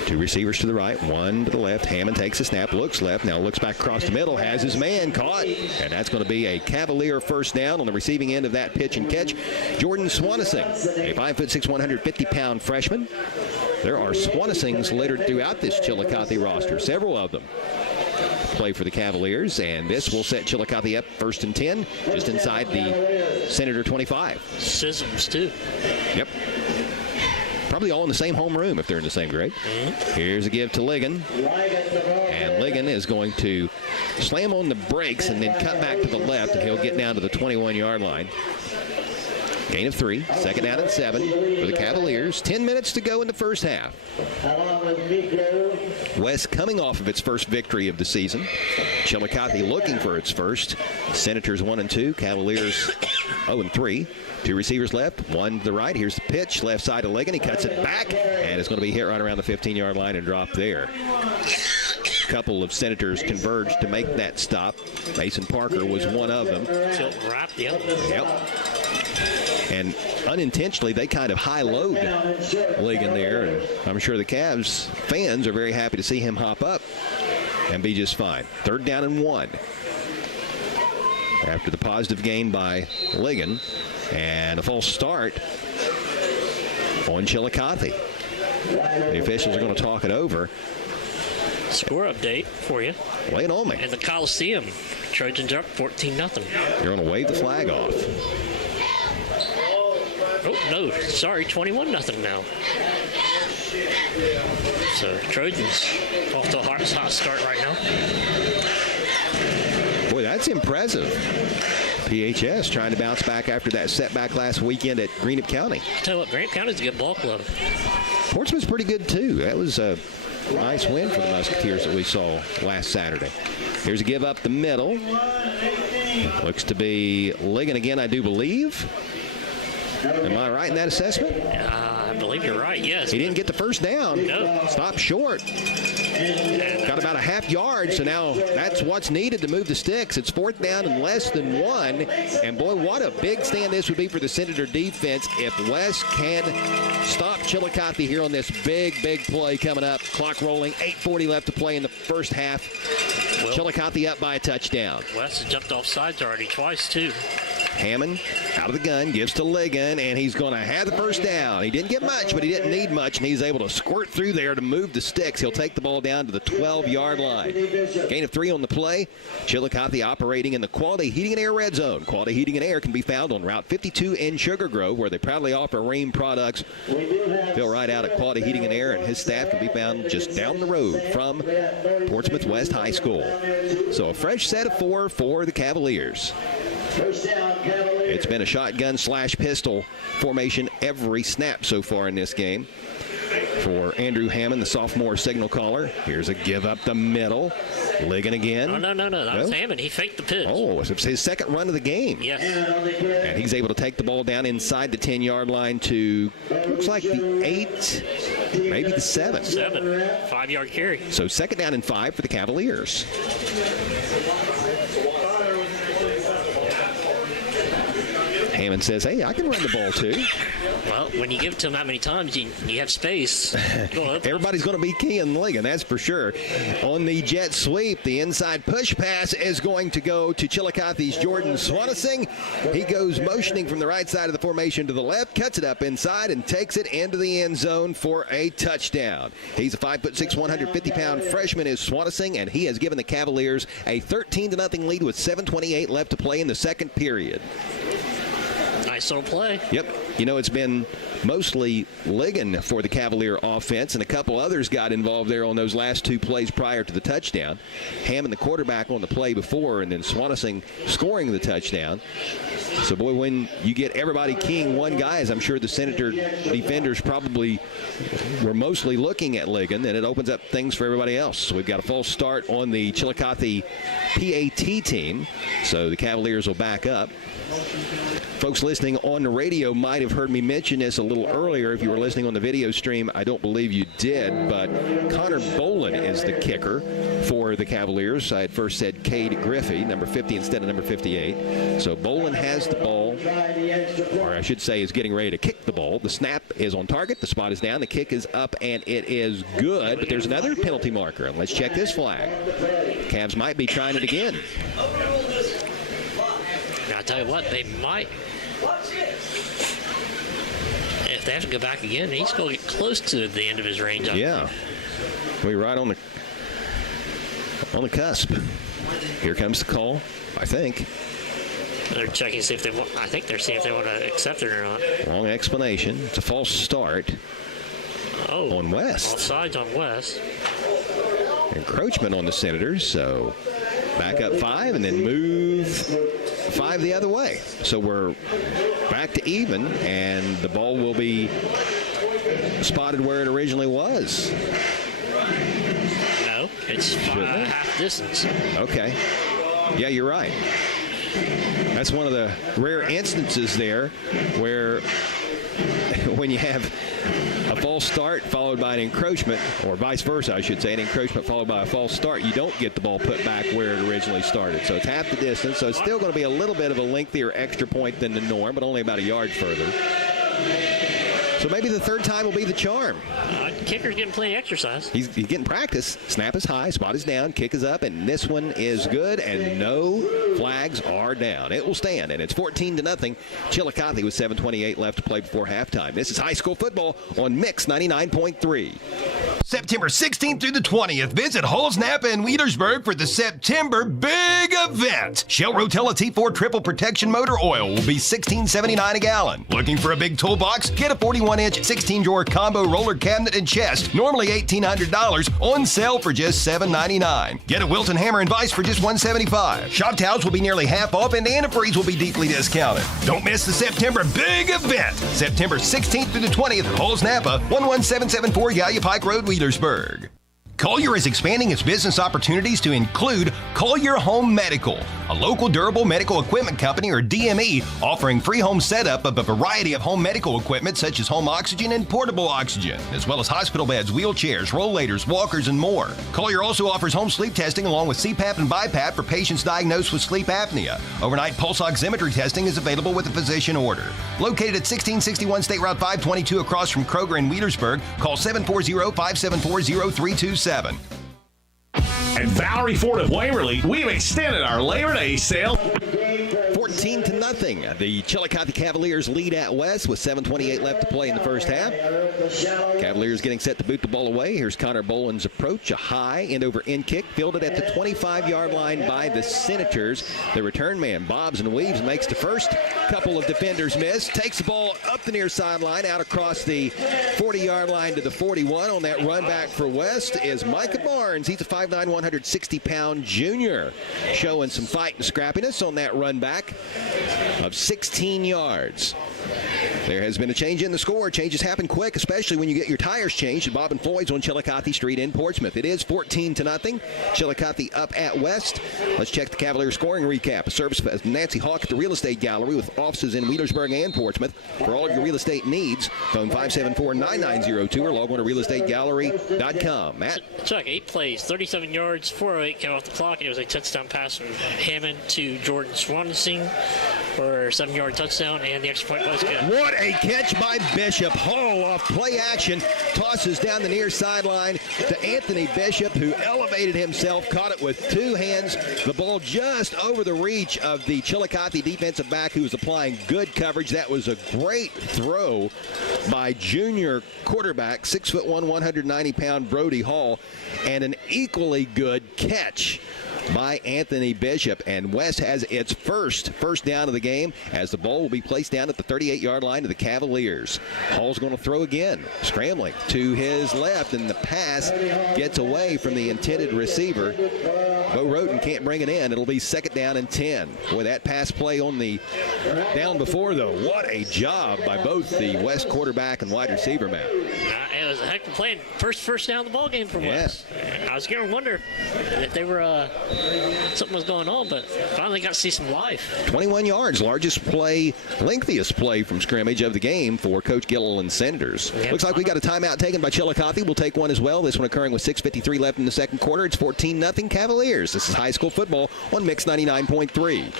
Two receivers to the right, one to the left. Hammond takes a snap, looks left, now looks back across the middle, has his man caught, and that's going to be a Cavalier first down on the receiving end of that pitch and catch. Jordan Swanesing, a 5'6", 150-pound freshman. There are Swanesings littered throughout this Chillicothe roster, several of them play for the Cavaliers, and this will set Chillicothe up 1st and 10, just inside the Senator 25. Sisms, too. Yep. Probably all in the same homeroom if they're in the same grade. Here's a give to Ligon. And Ligon is going to slam on the brakes and then cut back to the left, and he'll get down to the 21-yard line. Gain of 3, 2nd down and 7 for the Cavaliers. 10 minutes to go in the first half. West coming off of its first victory of the season. Chillicothe looking for its first. Senators 1-2, Cavaliers 0-3. Two receivers left, one to the right. Here's the pitch, left side to Ligon. He cuts it back, and it's going to be hit right around the 15-yard line and drop there. A couple of Senators converged to make that stop. Mason Parker was one of them. So wrap the other one. Yep. And unintentionally, they kind of high-load Ligon there, and I'm sure the Cavs fans are very happy to see him hop up and be just fine. 3rd down and 1. After the positive gain by Ligon, and a false start on Chillicothe. The officials are going to talk it over. Score update for you. Lay it on me. In the Coliseum, Trojans up 14-0. You're going to wave the flag off. Oh, no, sorry, 21-0 now. So Trojans off to a hot start right now. Boy, that's impressive. PHS trying to bounce back after that setback last weekend at Greenup County. I tell you what, Greenup County's a good ball club. Portsmouth's pretty good, too. That was a nice win for the Musketeers that we saw last Saturday. Here's a give up the middle. Looks to be Ligon again, I do believe. Am I right in that assessment? I believe you're right, yes. He didn't get the first down. No. Stopped short. Got about a half yard, so now that's what's needed to move the sticks. It's 4th down and less than 1. And, boy, what a big stand this would be for the Senator defense if West can stop Chillicothe here on this big, big play coming up. Clock rolling, 8:40 left to play in the first half. Well, Chillicothe up by a touchdown. West has jumped off sides already twice, too. Hammond out of the gun, gives to Ligon, and he's going to have the first down. He didn't get much, but he didn't need much, and he's able to squirt through there to move the sticks. He'll take the ball down to the 12-yard line. Gain of 3 on the play. Chillicothe operating in the Quality Heating and Air red zone. Quality Heating and Air can be found on Route 52 in Sugar Grove, where they proudly offer Rheem products. Phil Wright out at Quality Heating and Air, and his staff can be found just down the road from Portsmouth West High School. So a fresh set of 4 for the Cavaliers. It's been a shotgun/pistol formation every snap so far in this game for Andrew Hammond, the sophomore signal caller. Here's a give up the middle. Ligon again. No. That was Hammond. He faked the pitch. Oh, it's his second run of the game. Yes. And he's able to take the ball down inside the 10-yard line to, looks like the 8, maybe the 7. 7. 5-yard carry. So second down and 5 for the Cavaliers. Hammond says, hey, I can run the ball too. Well, when you give it to him that many times, you have space. Everybody's going to be keying Ligon, that's for sure. On the jet sweep, the inside push pass is going to go to Chillicothe's Jordan Swanesing. He goes motioning from the right side of the formation to the left, cuts it up inside, and takes it into the end zone for a touchdown. He's a 5'6", 150-pound freshman is Swanesing, and he has given the Cavaliers a 13-0 lead with 7:28 left to play in the second period. Nice little play. Yep. You know, it's been mostly Ligon for the Cavalier offense, and a couple others got involved there on those last 2 plays prior to the touchdown. Hammond, the quarterback, on the play before, and then Swanesing scoring the touchdown. So, boy, when you get everybody keying one guy, as I'm sure the Senator defenders probably were mostly looking at Ligon, then it opens up things for everybody else. So we've got a false start on the Chillicothe PAT team, so the Cavaliers will back up. Folks listening on the radio might have heard me mention this a little earlier. If you were listening on the video stream, I don't believe you did, but Connor Bolin is the kicker for the Cavaliers. I had first said Cade Griffey, number 50 instead of number 58. So Bolin has the ball, or I should say is getting ready to kick the ball. The snap is on target. The spot is down. The kick is up, and it is good. But there's another penalty marker, and let's check this flag. Cavs might be trying it again. I'll tell you what, they might. If they have to go back again, he's going to get close to the end of his range. Yeah. We're right on the cusp. Here comes the call, I think. They're checking to see if they want. I think they're seeing if they want to accept it or not. Long explanation. It's a false start. Oh. On West. Offsides on West. Encroachment on the Senators, so back up 5 and then move 5 the other way. So we're back to even, and the ball will be spotted where it originally was. No, it's half distance. Okay. Yeah, you're right. That's one of the rare instances there where when you have a false start followed by an encroachment, or vice versa, I should say, an encroachment followed by a false start, you don't get the ball put back where it originally started. So it's half the distance, so it's still going to be a little bit of a lengthier extra point than the norm, but only about a yard further. So maybe the third time will be the charm. Kicker's getting plenty of exercise. He's getting practice. Snap is high, spot is down, kick is up, and this one is good, and no flags are down. It will stand, and it's 14-0. Chillicothe with 7:28 left to play before halftime. This is high school football on Mix 99.3. September 16th through the 20th, visit Halls, Napa, and Wheelersburg for the September big event. Shell Rotella T4 Triple Protection Motor Oil will be $16.79 a gallon. Looking for a big toolbox? Get a 41-inch 16-drawer combo roller cabinet and chest, normally $1,800, on sale for just $7.99. Get a Wilton hammer and vise for just $175. Shop towels will be nearly half off, and antifreeze will be deeply discounted. Don't miss the September big event. September 16th through the 20th at Halls, Napa, 11774 Gallia Pike Road, Wheelersburg. Collier is expanding its business opportunities to include Collier Home Medical, a local durable medical equipment company, or DME, offering free home setup of a variety of home medical equipment such as home oxygen and portable oxygen, as well as hospital beds, wheelchairs, rollators, walkers, and more. Collier also offers home sleep testing along with CPAP and BiPAP for patients diagnosed with sleep apnea. Overnight pulse oximetry testing is available with a physician order. Located at 1661 State Route 522 across from Kroger in Wheelersburg, call 740-574-0327. At Valerie Ford of Waverly, we've extended our Labor Day sale. 14-0. 14-0. The Chillicothe Cavaliers lead at West with 7:28 left to play in the first half. Cavaliers getting set to boot the ball away. Here's Connor Boland's approach. A high end-over-end kick fielded at the 25-yard line by the Senators. The return man bobs and weaves, makes the first. Couple of defenders miss. Takes the ball up the near sideline, out across the 40-yard line to the 41. On that run back for West is Micah Barnes. He's a 5'9", 160-pound junior, showing some fight and scrappiness on that run back of 16 yards. There has been a change in the score. Changes happen quick, especially when you get your tires changed at Bob and Floyd's on Chillicothe Street in Portsmouth. It is 14-0. Chillicothe up at West. Let's check the Cavaliers scoring recap. A service of Nancy Hawk at the Real Estate Gallery with offices in Wheelersburg and Portsmouth. For all of your real estate needs, phone 574-9902 or log on to realestategallery.com. Matt? Chuck, 8 plays, 37 yards, 4:08 came off the clock, and it was a touchdown pass from Hammond to Jordan Swansing for a 7-yard touchdown, and the extra point was good. What a catch by Bishop. Hall off play action, tosses down the near sideline to Anthony Bishop, who elevated himself, caught it with 2 hands. The ball just over the reach of the Chillicothe defensive back, who was applying good coverage. That was a great throw by junior quarterback, 6'1", 190-pound Brody Hall, and an equally good catch by Anthony Bishop. And West has its first down of the game, as the ball will be placed down at the 38-yard line to the Cavaliers. Hall's going to throw again, scrambling to his left, and the pass gets away from the intended receiver. Bo Roten can't bring it in. It'll be 2nd down and 10. With that pass play on the down before, though, what a job by both the West quarterback and wide receiver, Matt. It was a heck of a play. First down of the ball game for West. I was going to wonder if they were something was going on, but finally got to see some life. 21 yards, largest play, lengthiest play from scrimmage of the game for Coach Gilliland Senators. Yep. Looks like we got a timeout taken by Chillicothe. We'll take one as well. This one occurring with 6:53 left in the second quarter. It's 14-0 Cavaliers. This is high school football on Mix 99.3.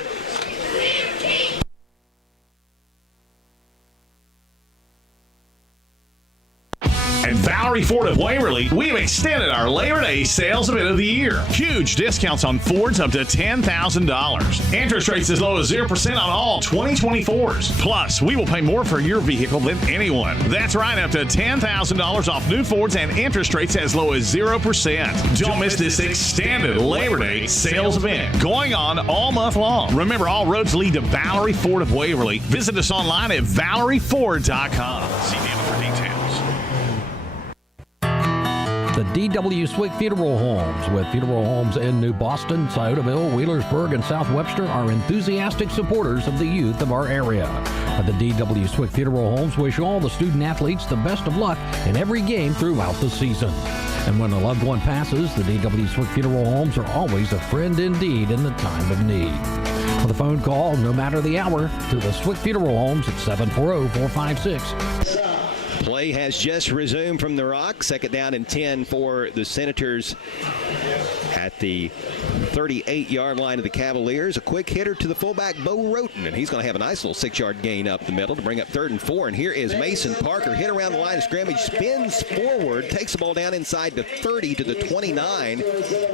At Valerie Ford of Waverly, we've extended our Labor Day sales event of the year. Huge discounts on Fords up to $10,000. Interest rates as low as 0% on all 2024s. Plus, we will pay more for your vehicle than anyone. That's right, up to $10,000 off new Fords and interest rates as low as 0%. Don't miss this extended Labor Day sales event going on all month long. Remember, all roads lead to Valerie Ford of Waverly. Visit us online at ValerieFord.com. See dealer for details. The D.W. Swig Funeral Homes, with funeral homes in New Boston, Sciotaville, Wheelersburg, and South Webster, are enthusiastic supporters of the youth of our area. The D.W. Swig Funeral Homes wish all the student athletes the best of luck in every game throughout the season. And when a loved one passes, the D.W. Swig Funeral Homes are always a friend indeed in the time of need. With a phone call, no matter the hour, to the Swig Funeral Homes at 740-456. Play has just resumed from the Rock. 2nd down and 10 for the Senators at the 38-yard line of the Cavaliers. A quick hitter to the fullback, Bo Roten, and he's going to have a nice little 6-yard gain up the middle to bring up 3rd and 4. And here is Mason Parker, hit around the line of scrimmage, spins forward, takes the ball down inside the 30 to the 29,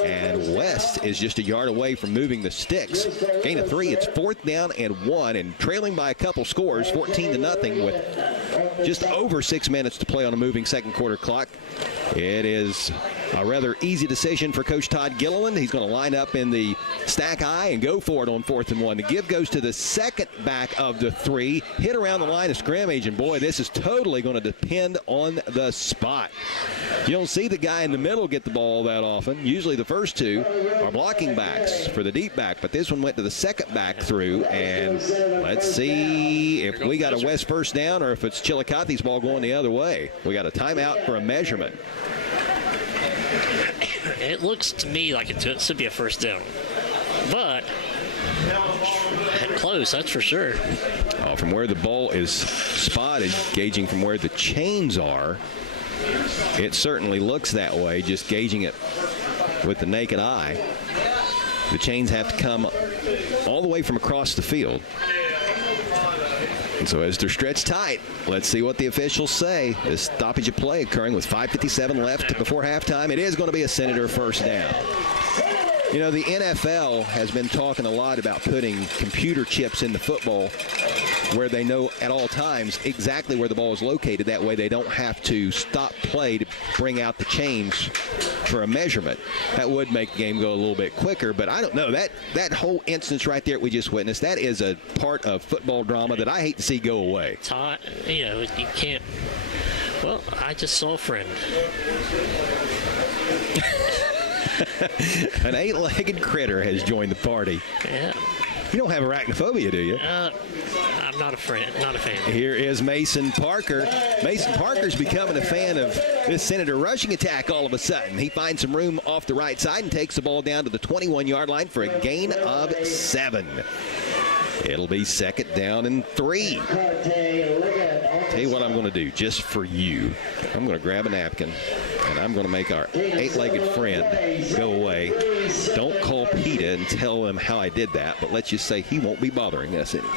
and West is just a yard away from moving the sticks. Gain of 3. It's 4th down and 1, and trailing by a couple scores, 14-0, with just over 6 minutes to play on a moving second quarter clock. It is a rather easy decision for Coach Todd Gilliland. He's going to line up in the stack eye and go for it on 4th and 1. The give goes to the second back of the 3. Hit around the line of scrimmage, and boy, this is totally going to depend on the spot. You don't see the guy in the middle get the ball that often. Usually the first 2 are blocking backs for the deep back, but this one went to the second back through, and let's see if we got a West first down or if it's Chillicothe's ball going the other way. We got a timeout for a measurement. It looks to me like it should be a first down, but close, that's for sure. From where the ball is spotted, gauging from where the chains are, it certainly looks that way, just gauging it with the naked eye. The chains have to come all the way from across the field. And so as they're stretched tight, let's see what the officials say. This stoppage of play occurring with 5:57 left before halftime. It is going to be a Senator first down. You know, the NFL has been talking a lot about putting computer chips into football where they know at all times exactly where the ball is located. That way they don't have to stop play to bring out the change for a measurement. That would make the game go a little bit quicker, but I don't know. That whole instance right there we just witnessed, that is a part of football drama that I hate to see go away. It's hot. You know, you can't. Well, I just saw a friend. An 8-legged critter has joined the party. Yeah. You don't have arachnophobia, do you? I'm not a fan. Here is Mason Parker. Mason Parker's becoming a fan of this Senator rushing attack all of a sudden. He finds some room off the right side and takes the ball down to the 21-yard line for a gain of 7. It'll be 2nd down and 3. Tell you what I'm going to do just for you. I'm going to grab a napkin, and I'm going to make our 8-legged friend go away. Don't call PETA and tell him how I did that, but let's just say he won't be bothering us anymore.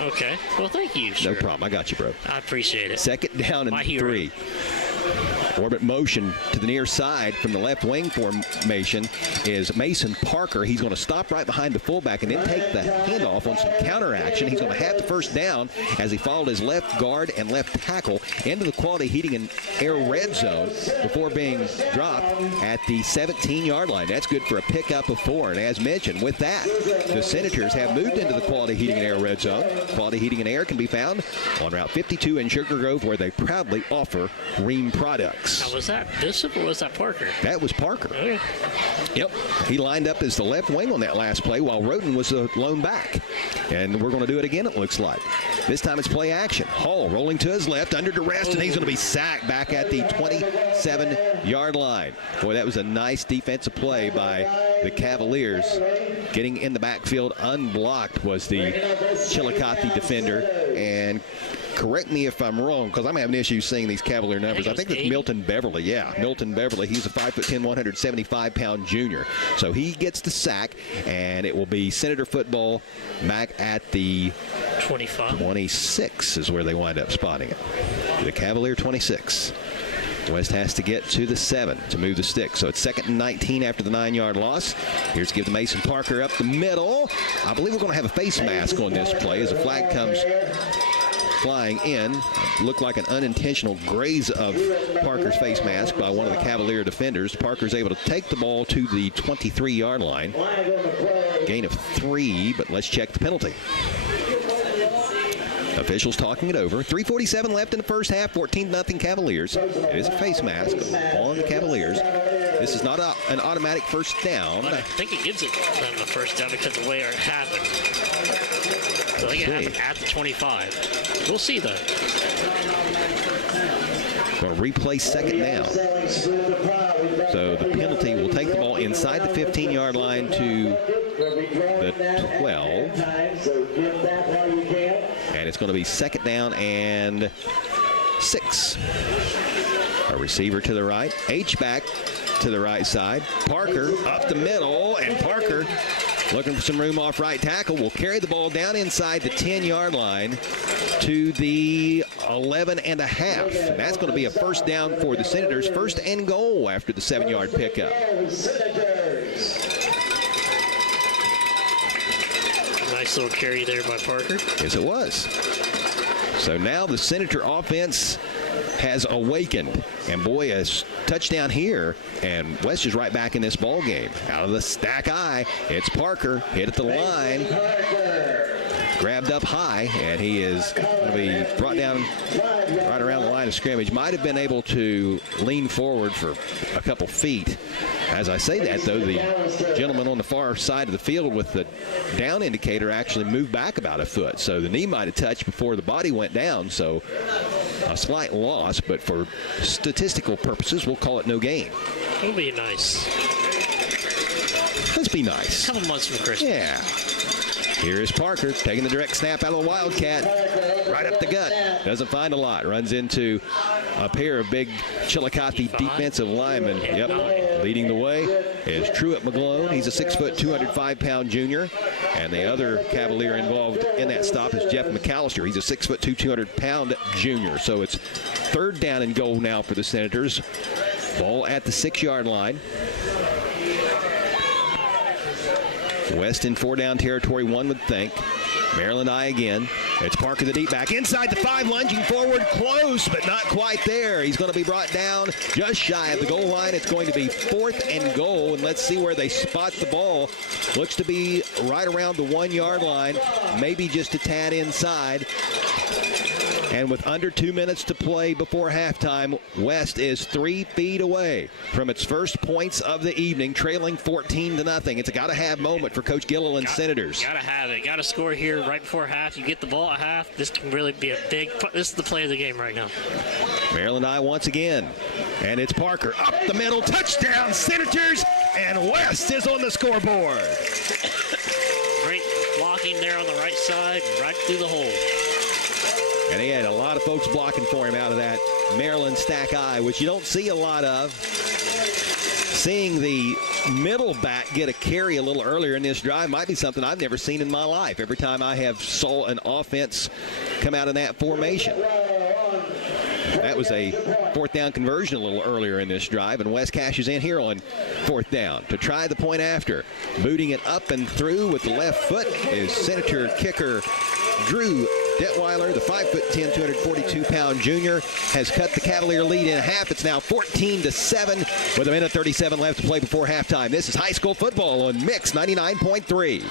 Okay. Well, thank you. Sure. No problem. I got you, bro. I appreciate it. 2nd down and 3. Orbit motion to the near side from the left wing formation is Mason Parker. He's going to stop right behind the fullback and then take the handoff on some counter action. He's going to have the 1st down as he followed his left guard and left tackle into the quality heating and air red zone before being dropped at the 17-yard line. That's good for a pickup of 4. And as mentioned, with that, the Senators have moved into the quality heating and air red zone. Quality heating and air can be found on Route 52 in Sugar Grove, where they proudly offer Ream products. Now, was that Bishop or was that Parker? That was Parker. Okay. Yep. He lined up as the left wing on that last play while Roden was the lone back. And we're going to do it again, it looks like. This time it's play action. Hall rolling to his left under duress, and he's going to be sacked back at the 27-yard line. Boy, that was a nice defensive play by the Cavaliers. Getting in the backfield unblocked was the Chillicothe defender. And correct me if I'm wrong, because I'm having issues seeing these Cavalier numbers. I think it's Milton Beverly. Yeah, Milton Beverly. He's a 5'10", 175-pound junior. So he gets the sack, and it will be Senator football back at the 26 is where they wind up spotting it. The Cavalier 26. West has to get to the 7 to move the stick. So it's 2nd and 19 after the 9-yard loss. Here's to give the Mason Parker up the middle. I believe we're going to have a face mask on this play as a flag comes flying in. Looked like an unintentional graze of Parker's face mask by one of the Cavalier defenders. Parker's able to take the ball to the 23-yard line. Gain of 3, but let's check the penalty. Officials talking it over. 3:47 left in the first half. 14-0 Cavaliers. It is a face mask on the Cavaliers. This is not an automatic 1st down. But I think it gives it a 1st down because of the way it happened. So I think it happened at the 25. We'll see, though. Going to replay 2nd down. So the penalty will take the ball inside the 15-yard line to the 12. And it's going to be 2nd down and 6. A receiver to the right. H-back to the right side. Parker up the middle, and Parker looking for some room off right tackle will carry the ball down inside the 10-yard line to the 11.5. And that's going to be a 1st down for the Senators. 1st and goal after the 7-yard pickup. Nice little carry there by Parker. Yes, it was. So now the Senator offense has awakened. And boy, a touchdown here, and West is right back in this ball game. Out of the stack eye, it's Parker, hit at the line, grabbed up high, and he is going to be brought down right around the line of scrimmage. Might have been able to lean forward for a couple feet. As I say that, though, the gentleman on the far side of the field with the down indicator actually moved back about a foot. So the knee might have touched before the body went down. So a slight loss, but for statistical purposes, we'll call it no gain. It'll be nice. Let's be nice. A couple months from Christmas. Yeah. Here is Parker taking the direct snap out of the Wildcat. Right up the gut. Doesn't find a lot. Runs into a pair of big Chillicothe defensive linemen. Yep. Leading the way is Truett McGlone. He's a 6', 205-pound junior. And the other Cavalier involved in that stop is Jeff McAllister. He's a 6'2", 200-pound junior. So it's 3rd down and goal now for the Senators. Ball at the 6-yard line. West in 4-down territory, one would think. Maryland eye again. It's Parker, the deep back. Inside the 5, lunging forward. Close, but not quite there. He's going to be brought down just shy of the goal line. It's going to be 4th and goal, and let's see where they spot the ball. Looks to be right around the 1-yard line, maybe just a tad inside. And with under 2 minutes to play before halftime, West is 3 feet away from its first points of the evening, trailing 14-0. It's a got-to-have moment for Coach Gilliland's Senators. Got to have it. Got to score here right before half. You get the ball at half. This can really be a big – this is the play of the game right now. Maryland eye once again. And it's Parker up the middle. Touchdown, Senators. And West is on the scoreboard. Great blocking there on the right side, right through the hole. And he had a lot of folks blocking for him out of that Maryland stack eye, which you don't see a lot of. Seeing the middle back get a carry a little earlier in this drive might be something I've never seen in my life. Every time I have saw an offense come out in that formation. That was a 4th down conversion a little earlier in this drive, and West cashes in here on 4th down to try the point after. Booting it up and through with the left foot is Senator kicker Drew Detweiler, the 5'10", 242-pound junior, has cut the Cavalier lead in half. It's now 14-7 with a minute 37 left to play before halftime. This is high school football on Mix 99.3.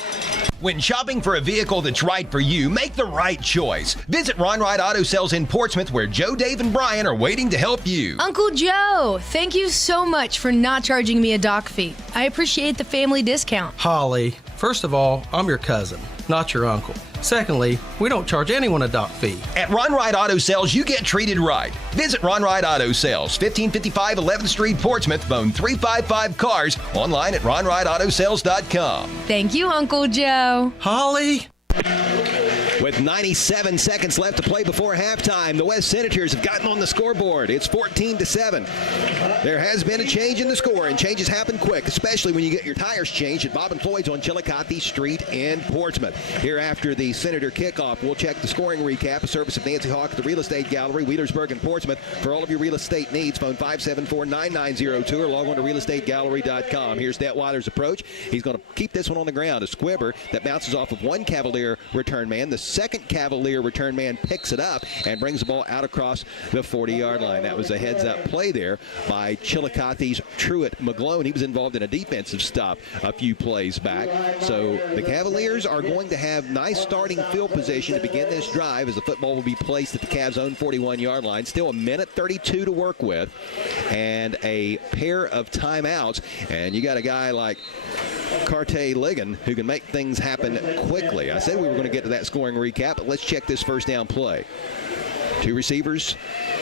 When shopping for a vehicle that's right for you, make the right choice. Visit Ron Wright Auto Sales in Portsmouth, where Joe, Dave, and Brian are waiting to help you. Uncle Joe, thank you so much for not charging me a dock fee. I appreciate the family discount. Holly, first of all, I'm your cousin, not your uncle. Secondly, we don't charge anyone a dock fee. At Ron Wright Auto Sales, you get treated right. Visit Ron Wright Auto Sales, 1555 11th Street, Portsmouth, phone 355-CARS, online at ronwrightautosales.com. Thank you, Uncle Joe. Holly. With 97 seconds left to play before halftime, the West Senators have gotten on the scoreboard. It's 14-7. There has been a change in the score, and changes happen quick, especially when you get your tires changed at Bob and Floyd's on Chillicothe Street in Portsmouth. Here after the Senator kickoff, we'll check the scoring recap, a service of Nancy Hawk at the Real Estate Gallery, Wheelersburg and Portsmouth. For all of your real estate needs, phone 574-9902 or log on to realestategallery.com. Here's Detweiler's approach. He's going to keep this one on the ground. A squibber that bounces off of one Cavalier return man. The second Cavalier return man picks it up and brings the ball out across the 40-yard line. That was a heads-up play there by Chillicothe's Truett McGlone. He was involved in a defensive stop a few plays back. So the Cavaliers are going to have nice starting field position to begin this drive as the football will be placed at the Cavs' own 41-yard line. Still a minute 32 to work with and a pair of timeouts. And you got a guy like Carte Ligon who can make things happen quickly. I said we were going to get to that scoring recap, but let's check this first down play. Two receivers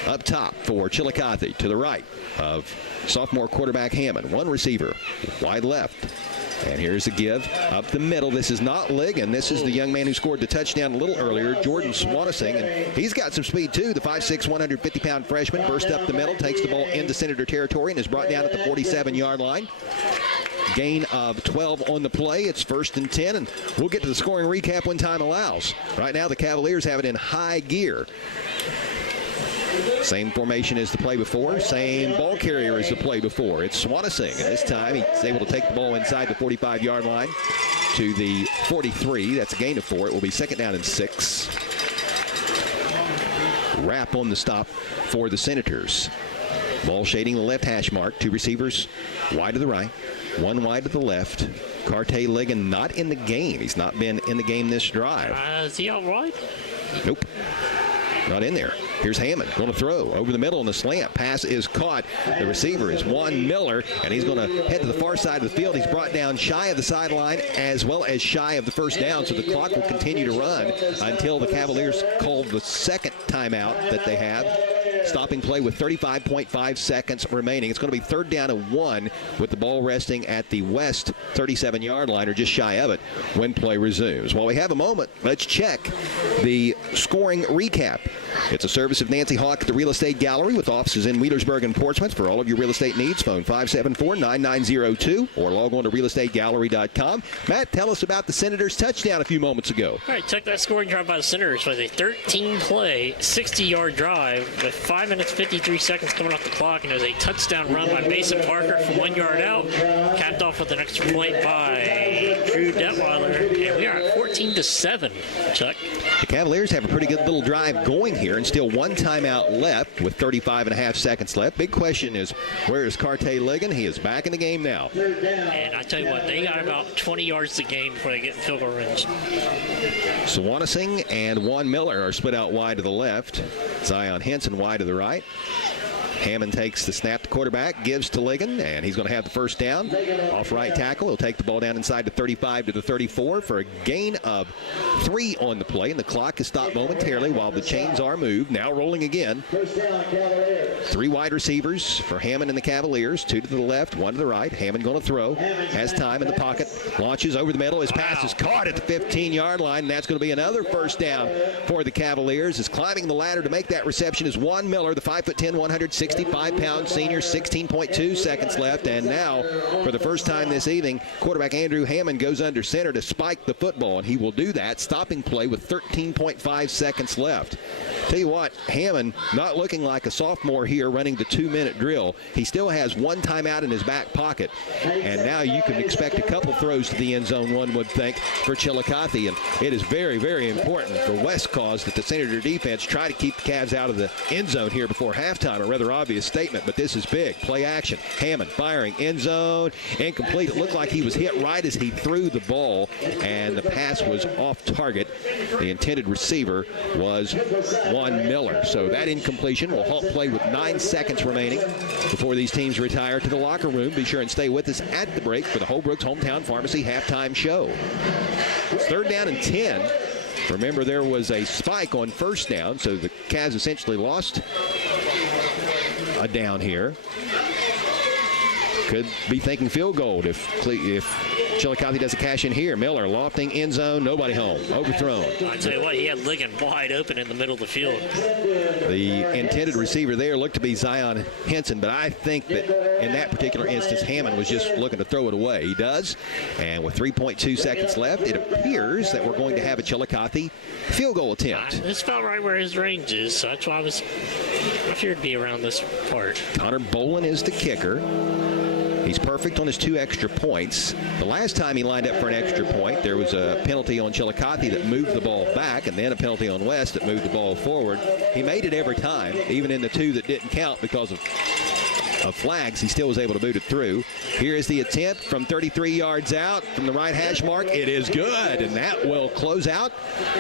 up top for Chillicothe to the right of sophomore quarterback Hammond. One receiver wide left. And here's the give up the middle. This is not Ligon. This is the young man who scored the touchdown a little earlier, Jordan Swanesing. And he's got some speed, too. The 5'6", 150-pound freshman burst up the middle, takes the ball into Senator territory, and is brought down at the 47-yard line. Gain of 12 on the play. It's 1st and 10, and we'll get to the scoring recap when time allows. Right now, the Cavaliers have it in high gear. Same formation as the play before. Same ball carrier as the play before. It's Swanesing, and this time he's able to take the ball inside the 45-yard line to the 43. That's a gain of 4. It will be 2nd down and 6. Wrap on the stop for the Senators. Ball shading the left hash mark. Two receivers wide to the right, one wide to the left. Carte Ligon not in the game. He's not been in the game this drive. Is he out wide? Nope. Not in there. Here's Hammond going to throw over the middle on the slant. Pass is caught. The receiver is Juan Miller, and he's going to head to the far side of the field. He's brought down shy of the sideline as well as shy of the first down, so the clock will continue to run until the Cavaliers call the second timeout that they have. Stopping play with 35.5 seconds remaining. It's going to be 3rd down and 1 with the ball resting at the West 37-yard line or just shy of it when play resumes. While we have a moment, let's check the scoring recap. It's a service of Nancy Hawk at the Real Estate Gallery with offices in Wheelersburg and Portsmouth. For all of your real estate needs, phone 574-9902 or log on to realestategallery.com. Matt, tell us about the Senators' touchdown a few moments ago. All right, took that scoring drive by the Senators was a 13-play, 60-yard drive with 5 5 minutes, 53 seconds coming off the clock, and it was a touchdown run by Mason Parker from 1 yard out, capped off with an extra point by Drew Detweiler, and we are at 14-7, Chuck. The Cavaliers have a pretty good little drive going here, and still one timeout left with 35.5 seconds left. Big question is, where is Carte Ligon? He is back in the game now. And I tell you what, they got about 20 yards a game before they get in field goal range. Swanising and Juan Miller are split out wide to the left. Zion Henson wide to the right. Hammond takes the snap to quarterback, gives to Ligon, and he's going to have the first down. Off right tackle. He'll take the ball down inside the 35 to the 34 for a gain of 3 on the play, and the clock is stopped momentarily while the chains are moved. Now rolling again. 3 wide receivers for Hammond and the Cavaliers. 2 to the left, 1 to the right. Hammond going to throw. Has time in the pocket. Launches over the middle. His pass is caught at the 15-yard line, and that's going to be another first down for the Cavaliers. Is climbing the ladder to make that reception is Juan Miller, the 5'10", 165-pound senior. 16.2 seconds left, and now for the first time this evening, quarterback Andrew Hammond goes under center to spike the football, and he will do that. Stopping play with 13.5 seconds left. Tell you what, Hammond not looking like a sophomore here running the 2-minute drill. He still has 1 timeout in his back pocket, and now you can expect a couple throws to the end zone, one would think, for Chillicothe, and it is very, very important for West Cause that the Senator defense try to keep the Cavs out of the end zone here before halftime. A rather obvious statement, but this is big. Play action. Hammond firing, end zone, incomplete. It looked like he was hit right as he threw the ball, and the pass was off target. The intended receiver was Juan Miller. So that incompletion will halt play with 9 seconds remaining before these teams retire to the locker room. Be sure and stay with us at the break for the Holbrook's Hometown Pharmacy halftime show. It's 3rd down and 10. Remember, there was a spike on first down, so the Cavs essentially lost a down here. Could be thinking field goal if Chillicothe doesn't cash in here. Miller lofting end zone, nobody home, overthrown. I tell you what, he had Ligon wide open in the middle of the field. The intended receiver there looked to be Zion Henson, but I think that in that particular instance, Hammond was just looking to throw it away. He does, and with 3.2 seconds left, it appears that we're going to have a Chillicothe field goal attempt. This felt right where his range is, so that's why I feared to be around this part. Connor Bolin is the kicker. He's perfect on his 2 extra points. The last time he lined up for an extra point, there was a penalty on Chillicothe that moved the ball back, and then a penalty on West that moved the ball forward. He made it every time, even in the 2 that didn't count because of flags. He still was able to boot it through. Here is the attempt from 33 yards out from the right hash mark. It is good, and that will close out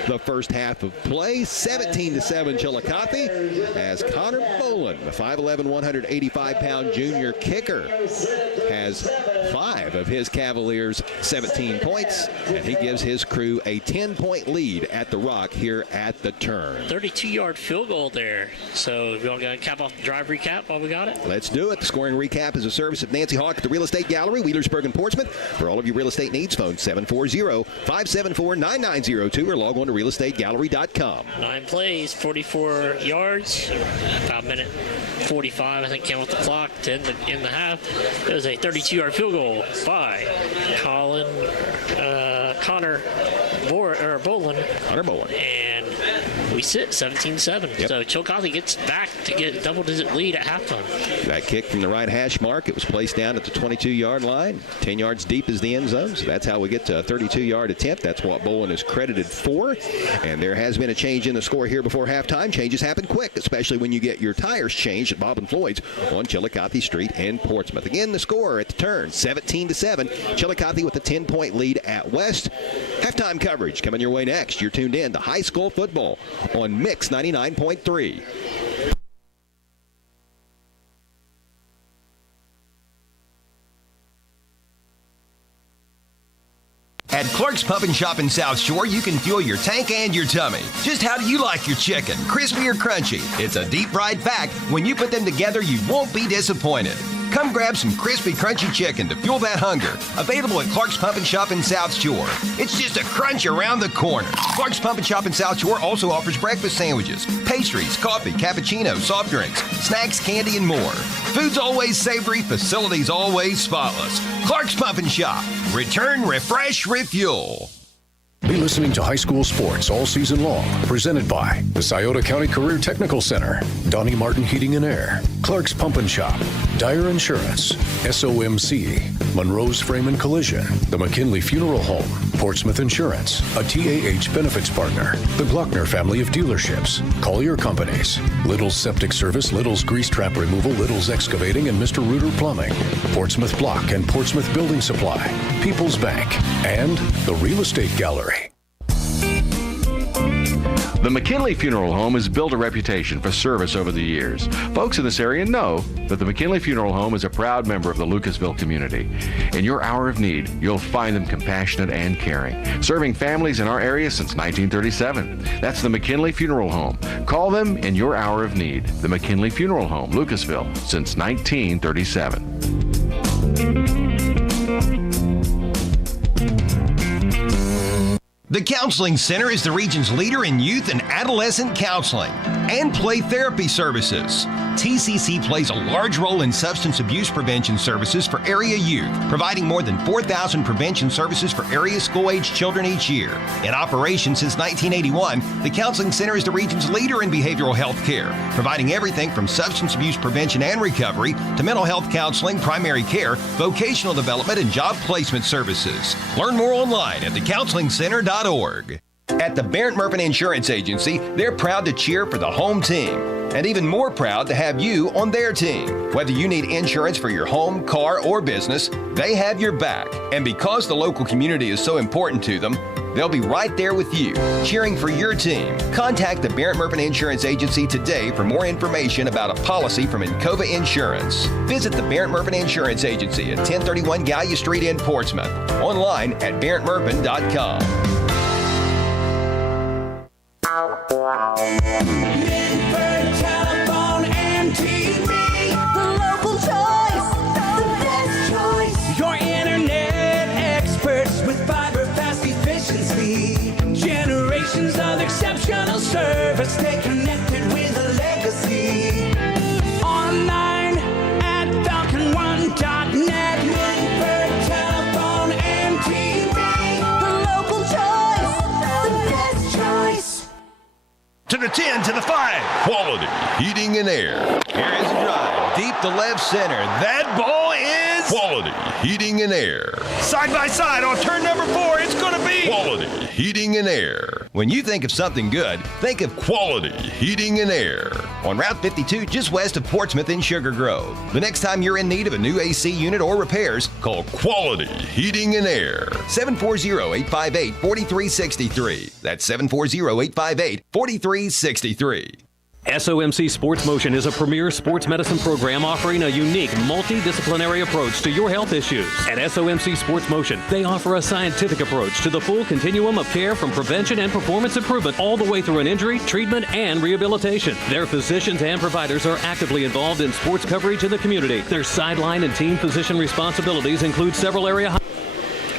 the first half of play. 17-7 Chillicothe, as Connor Bolin, the 5'11", 185-pound junior kicker, has 5 of his Cavaliers' 17 points, and he gives his crew a 10-point lead at the Rock here at the turn. 32-yard field goal there. So we all got to cap off the drive recap while we got it? Let's do it. The scoring recap is a service of Nancy Hawk at the Real Estate Gallery, Wheelersburg and Portsmouth. For all of your real estate needs, phone 740-574-9902 or log on to realestategallery.com. 9 plays, 44 yards, about a minute 45, I think, count with the clock, 10 in the half. It was a 32-yard field goal by Connor Bolin. Connor Bolin. And we sit 17-7. Yep. So Chillicothe gets back to get a double-digit lead at halftime. That kick from the right hash mark, it was placed down at the 22-yard line. 10 yards deep is the end zone, so that's how we get to a 32-yard attempt. That's what Bolin is credited for. And there has been a change in the score here before halftime. Changes happen quick, especially when you get your tires changed at Bob and Floyd's on Chillicothe Street in Portsmouth. Again, the score at the turn, 17-7. Chillicothe with a 10-point lead at West. Halftime coverage coming your way next. You're tuned in to high school football on Mix 99.3. At Clark's Pump and Shop in South Shore, you can fuel your tank and your tummy. Just how do you like your chicken? Crispy or crunchy? It's a deep-fried fact. When you put them together, you won't be disappointed. Come grab some crispy, crunchy chicken to fuel that hunger. Available at Clark's Pump and Shop in South Shore. It's just a crunch around the corner. Clark's Pump and Shop in South Shore also offers breakfast sandwiches, pastries, coffee, cappuccino, soft drinks, snacks, candy, and more. Food's always savory, facilities always spotless. Clark's Pump and Shop. Return, refresh, refuel. Be listening to high school sports all season long. Presented by the Scioto County Career Technical Center, Donnie Martin Heating and Air, Clark's Pump and Shop, Dyer Insurance, SOMC, Monroe's Frame and Collision, the McKinley Funeral Home, Portsmouth Insurance, a TAH benefits partner, the Glockner family of dealerships, Collier Companies, Little's Septic Service, Little's Grease Trap Removal, Little's Excavating, and Mr. Reuter Plumbing, Portsmouth Block and Portsmouth Building Supply, People's Bank, and the Real Estate Gallery. The McKinley Funeral Home has built a reputation for service over the years. Folks in this area know that the McKinley Funeral Home is a proud member of the Lucasville community. In your hour of need, you'll find them compassionate and caring, serving families in our area since 1937. That's the McKinley Funeral Home. Call them in your hour of need. The McKinley Funeral Home, Lucasville, since 1937. The Counseling Center is the region's leader in youth and adolescent counseling and play therapy services. TCC plays a large role in substance abuse prevention services for area youth, providing more than 4,000 prevention services for area school-age children each year. In operation since 1981, the Counseling Center is the region's leader in behavioral health care, providing everything from substance abuse prevention and recovery to mental health counseling, primary care, vocational development, and job placement services. Learn more online at thecounselingcenter.org. At the Barrett Murphy Insurance Agency, they're proud to cheer for the home team, and even more proud to have you on their team. Whether you need insurance for your home, car, or business, they have your back. And because the local community is so important to them, they'll be right there with you, cheering for your team. Contact the Barrett Murphy Insurance Agency today for more information about a policy from Encova Insurance. Visit the Barrett Murphy Insurance Agency at 1031 Gallia Street in Portsmouth. Online at barrettmurphy.com. Minford Telephone and TV, the local choice, the best choice. Your internet experts with fiber, fast, efficient speed. Generations of exceptional service. Stay connected with a legacy. Online at falcon1.net. Minford Telephone and TV, the local choice, the best choice. To the 10, to the 5. Quality heating and air. Here is a drive deep to left center. That ball is quality heating and air. Side by side on turn number 4. It's going to be quality heating and air. When you think of something good, think of quality heating and air. On Route 52, just west of Portsmouth in Sugar Grove. The next time you're in need of a new AC unit or repairs, call Quality Heating and Air. 740-858-4363. That's 740-858-4363. SOMC Sports Motion is a premier sports medicine program offering a unique multidisciplinary approach to your health issues. At SOMC Sports Motion, they offer a scientific approach to the full continuum of care from prevention and performance improvement all the way through an injury, treatment, and rehabilitation. Their physicians and providers are actively involved in sports coverage in the community. Their sideline and team physician responsibilities include several area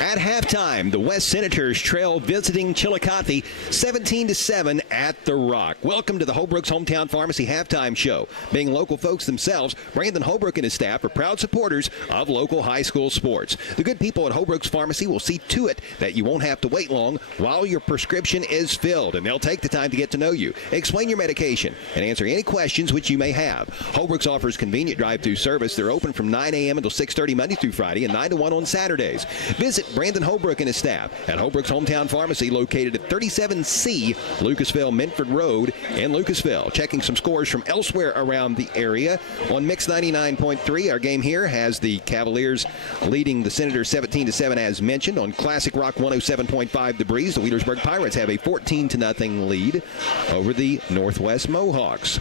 At halftime, the West Senators trail visiting Chillicothe 17-7 at The Rock. Welcome to the Holbrook's Hometown Pharmacy halftime show. Being local folks themselves, Brandon Holbrook and his staff are proud supporters of local high school sports. The good people at Holbrook's Pharmacy will see to it that you won't have to wait long while your prescription is filled, and they'll take the time to get to know you, explain your medication, and answer any questions which you may have. Holbrook's offers convenient drive-through service. They're open from 9 a.m. until 6:30 Monday through Friday and 9 to 1 on Saturdays. Visit Brandon Holbrook and his staff at Holbrook's Hometown Pharmacy, located at 37C Lucasville Minford Road in Lucasville. Checking some scores from elsewhere around the area on Mix 99.3. Our game here has the Cavaliers leading the Senators 17-7 as mentioned. On Classic Rock 107.5 The Breeze, the Wheelersburg Pirates have a 14-0 lead over the Northwest Mohawks.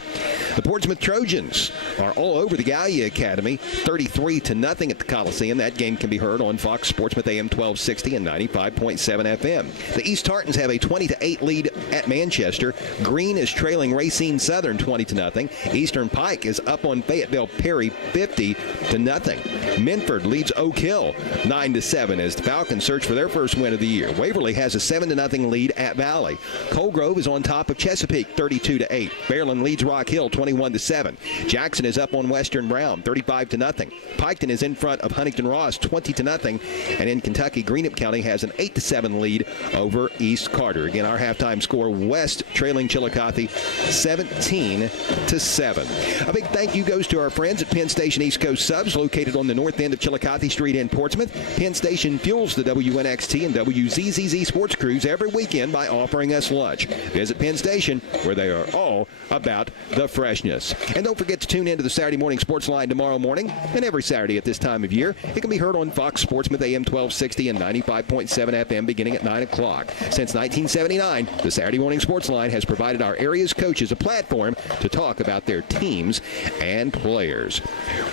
The Portsmouth Trojans are all over the Gallia Academy, 33-0 at the Coliseum. That game can be heard on Fox Sportsmouth AM 1260 and 95.7 FM. The East Tartans have a 20-8 lead at Manchester. Green is trailing Racine Southern 20-0. Eastern Pike is up on Fayetteville Perry 50-0. Minford leads Oak Hill 9-7 as the Falcons search for their first win of the year. Waverly has a 7-0 lead at Valley. Colgrove is on top of Chesapeake 32-8. Fairland leads Rock Hill 21-7. Jackson is up on Western Brown 35-0. Piketon is in front of Huntington Ross 20-0. And in Kentucky, Chillicothe. Greenup County has an 8-7 lead over East Carter. Again, our halftime score, West trailing Chillicothe 17-7. A big thank you goes to our friends at Penn Station East Coast Subs, located on the north end of Chillicothe Street in Portsmouth. Penn Station fuels the WNXT and WZZZ sports crews every weekend by offering us lunch. Visit Penn Station, where they are all about the freshness. And don't forget to tune in to the Saturday Morning Sports Line tomorrow morning and every Saturday at this time of year. It can be heard on Fox Sportsmouth AM 1260 and 95.7 FM beginning at 9 o'clock. Since 1979, the Saturday Morning Sports Line has provided our area's coaches a platform to talk about their teams and players.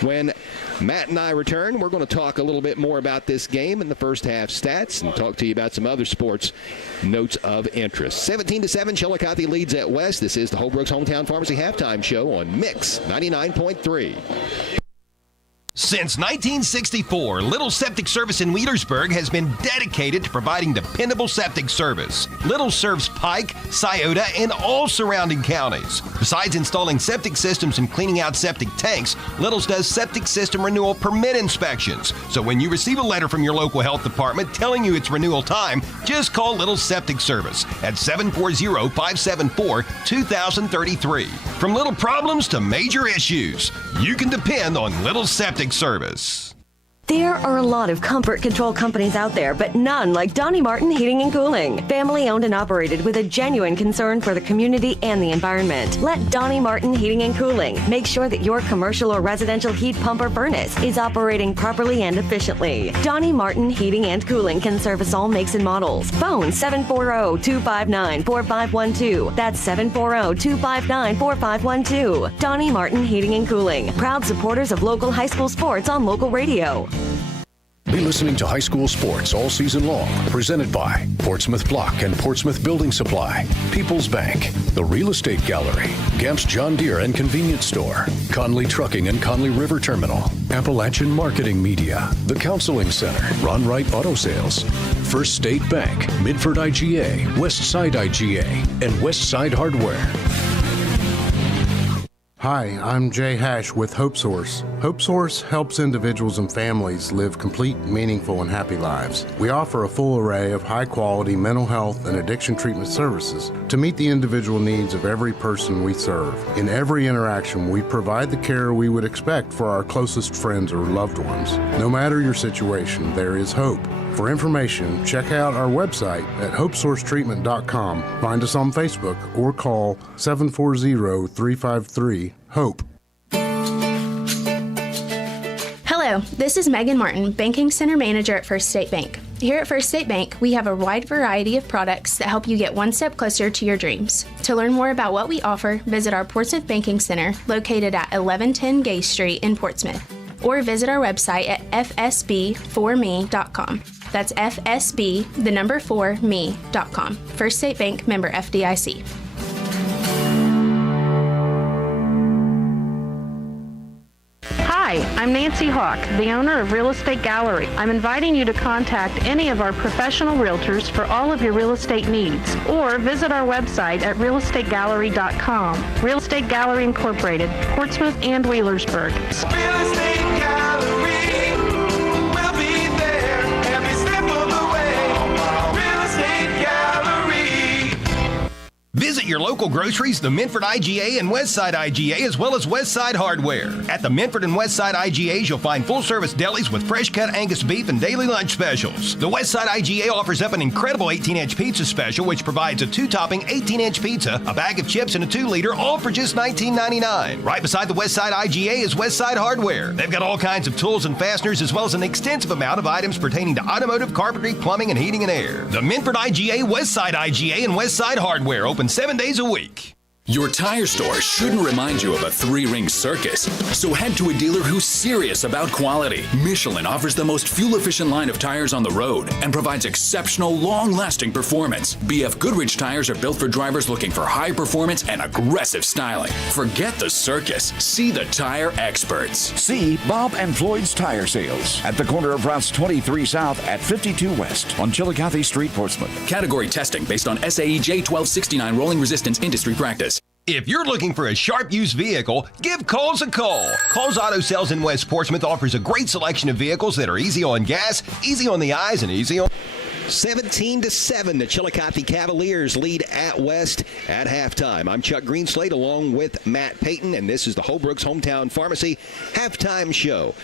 When Matt and I return, we're going to talk a little bit more about this game and the first half stats and talk to you about some other sports notes of interest. 17-7, Chillicothe leads at West. This is the Holbrook's Hometown Pharmacy Halftime Show on Mix 99.3. Since 1964, Little Septic Service in Wheelersburg has been dedicated to providing dependable septic service. Little serves Pike, Scioto, and all surrounding counties. Besides installing septic systems and cleaning out septic tanks, Little's does septic system renewal permit inspections. So when you receive a letter from your local health department telling you it's renewal time, just call Little Septic Service at 740-574-2033. From little problems to major issues, you can depend on Little Septic Service. There are a lot of comfort control companies out there, but none like Donnie Martin Heating and Cooling. Family owned and operated with a genuine concern for the community and the environment. Let Donnie Martin Heating and Cooling make sure that your commercial or residential heat pump or furnace is operating properly and efficiently. Donnie Martin Heating and Cooling can service all makes and models. Phone 740-259-4512. That's 740-259-4512. Donnie Martin Heating and Cooling. Proud supporters of local high school sports on local radio. Be listening to high school sports all season long. Presented by Portsmouth Block and Portsmouth Building Supply, People's Bank, the Real Estate Gallery, Gamp's John Deere and Convenience Store, Conley Trucking and Conley River Terminal, Appalachian Marketing Media, the Counseling Center, Ron Wright Auto Sales, First State Bank, Midford IGA, Westside IGA, and Westside Hardware. Hi, I'm Jay Hash with Hope Source. Hope Source helps individuals and families live complete, meaningful, and happy lives. We offer a full array of high-quality mental health and addiction treatment services to meet the individual needs of every person we serve. In every interaction, we provide the care we would expect for our closest friends or loved ones. No matter your situation, there is hope. For information, check out our website at hopesourcetreatment.com. Find us on Facebook or call 740-353-HOPE. Hello, this is Megan Martin, Banking Center Manager at First State Bank. Here at First State Bank, we have a wide variety of products that help you get one step closer to your dreams. To learn more about what we offer, visit our Portsmouth Banking Center located at 1110 Gay Street in Portsmouth, or visit our website at fsb4me.com. That's FSB4me.com. First State Bank, member FDIC. Hi, I'm Nancy Hawk, the owner of Real Estate Gallery. I'm inviting you to contact any of our professional realtors for all of your real estate needs, or visit our website at realestategallery.com. Real Estate Gallery Incorporated, Portsmouth and Wheelersburg. Real Estate Gallery, we'll be there every step of the way. Real Estate Gallery. Visit your local groceries, the Minford IGA and Westside IGA, as well as Westside Hardware. At the Minford and Westside IGAs, you'll find full-service delis with fresh-cut Angus beef and daily lunch specials. The Westside IGA offers up an incredible 18-inch pizza special, which provides a 2-topping 18-inch pizza, a bag of chips, and a 2-liter, all for just $19.99. Right beside the Westside IGA is Westside Hardware. They've got all kinds of tools and fasteners, as well as an extensive amount of items pertaining to automotive, carpentry, plumbing, and heating and air. The Minford IGA, Westside IGA, and Westside Hardware open 7 days a week. Your tire store shouldn't remind you of a three-ring circus, so head to a dealer who's serious about quality. Michelin offers the most fuel-efficient line of tires on the road and provides exceptional, long-lasting performance. BF Goodrich tires are built for drivers looking for high performance and aggressive styling. Forget the circus. See the tire experts. See Bob and Floyd's Tire Sales at the corner of routes 23 South at 52 West on Chillicothe Street, Portsmouth. Category testing based on SAE J1269 rolling resistance industry practice. If you're looking for a sharp used vehicle, give Coles a call. Coles Auto Sales in West Portsmouth offers a great selection of vehicles that are easy on gas, easy on the eyes, and easy on... 17-7, the Chillicothe Cavaliers lead at West at halftime. I'm Chuck Greenslade along with Matt Payton, and this is the Holbrook's Hometown Pharmacy halftime show.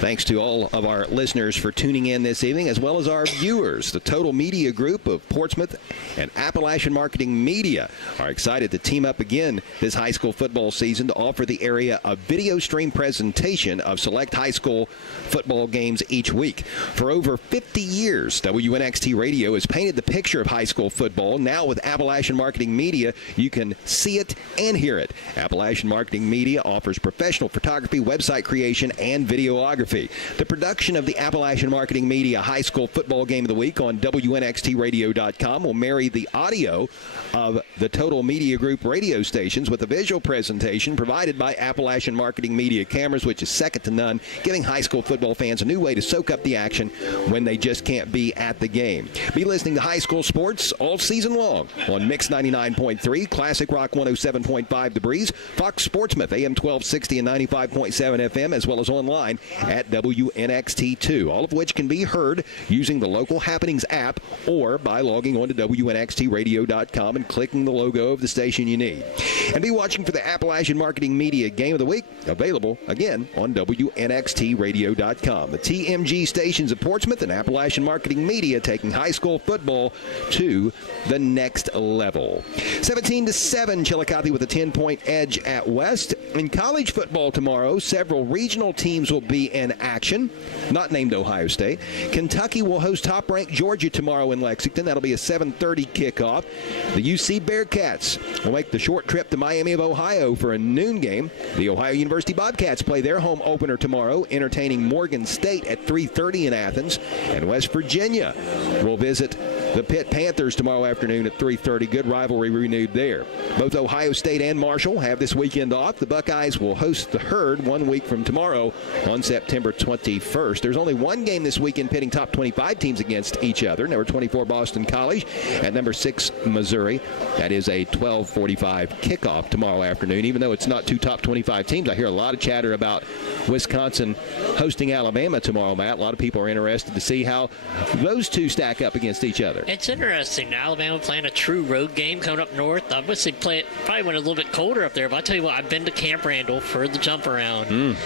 Thanks to all of our listeners for tuning in this evening, as well as our viewers. The Total Media Group of Portsmouth and Appalachian Marketing Media are excited to team up again this high school football season to offer the area a video stream presentation of select high school football games each week. For over 50 years, WNXT Radio has painted the picture of high school football. Now with Appalachian Marketing Media, you can see it and hear it. Appalachian Marketing Media offers professional photography, website creation, and videography. The production of the Appalachian Marketing Media High School Football Game of the Week on WNXTradio.com will marry the audio of the Total Media Group radio stations with a visual presentation provided by Appalachian Marketing Media Cameras, which is second to none, giving high school football fans a new way to soak up the action when they just can't be at the game. Be listening to high school sports all season long on Mix 99.3, Classic Rock 107.5 The Breeze, Fox Sportsmouth AM 1260 and 95.7 FM, as well as online at WNXT2, all of which can be heard using the Local Happenings app or by logging on to WNXTradio.com and clicking the logo of the station you need. And be watching for the Appalachian Marketing Media Game of the Week, available again on WNXTradio.com. The TMG stations of Portsmouth and Appalachian Marketing Media taking high school football to the next level. 17-7, Chillicothe with a 10-point edge at West. In college football tomorrow, several regional teams will be in action, not named Ohio State. Kentucky will host top-ranked Georgia tomorrow in Lexington. That'll be a 7:30 kickoff. The UC Bearcats will make the short trip to Miami of Ohio for a noon game. The Ohio University Bobcats play their home opener tomorrow, entertaining Morgan State at 3:30 in Athens. And West Virginia will visit the Pitt Panthers tomorrow afternoon at 3:30. Good rivalry renewed there. Both Ohio State and Marshall have this weekend off. The Buckeyes will host the Herd 1 week from tomorrow on September 21st. There's only one game this weekend pitting top 25 teams against each other. Number 24 Boston College at number 6 Missouri. That is a 12:45 kickoff tomorrow afternoon. Even though it's not two top 25 teams, I hear a lot of chatter about Wisconsin hosting Alabama tomorrow, Matt. A lot of people are interested to see how those two stack up against each other. It's interesting. Alabama playing a true road game coming up north. I wish they'd play it probably when it's a little bit colder up there, but I tell you what, I've been to Camp Randall for the jump around.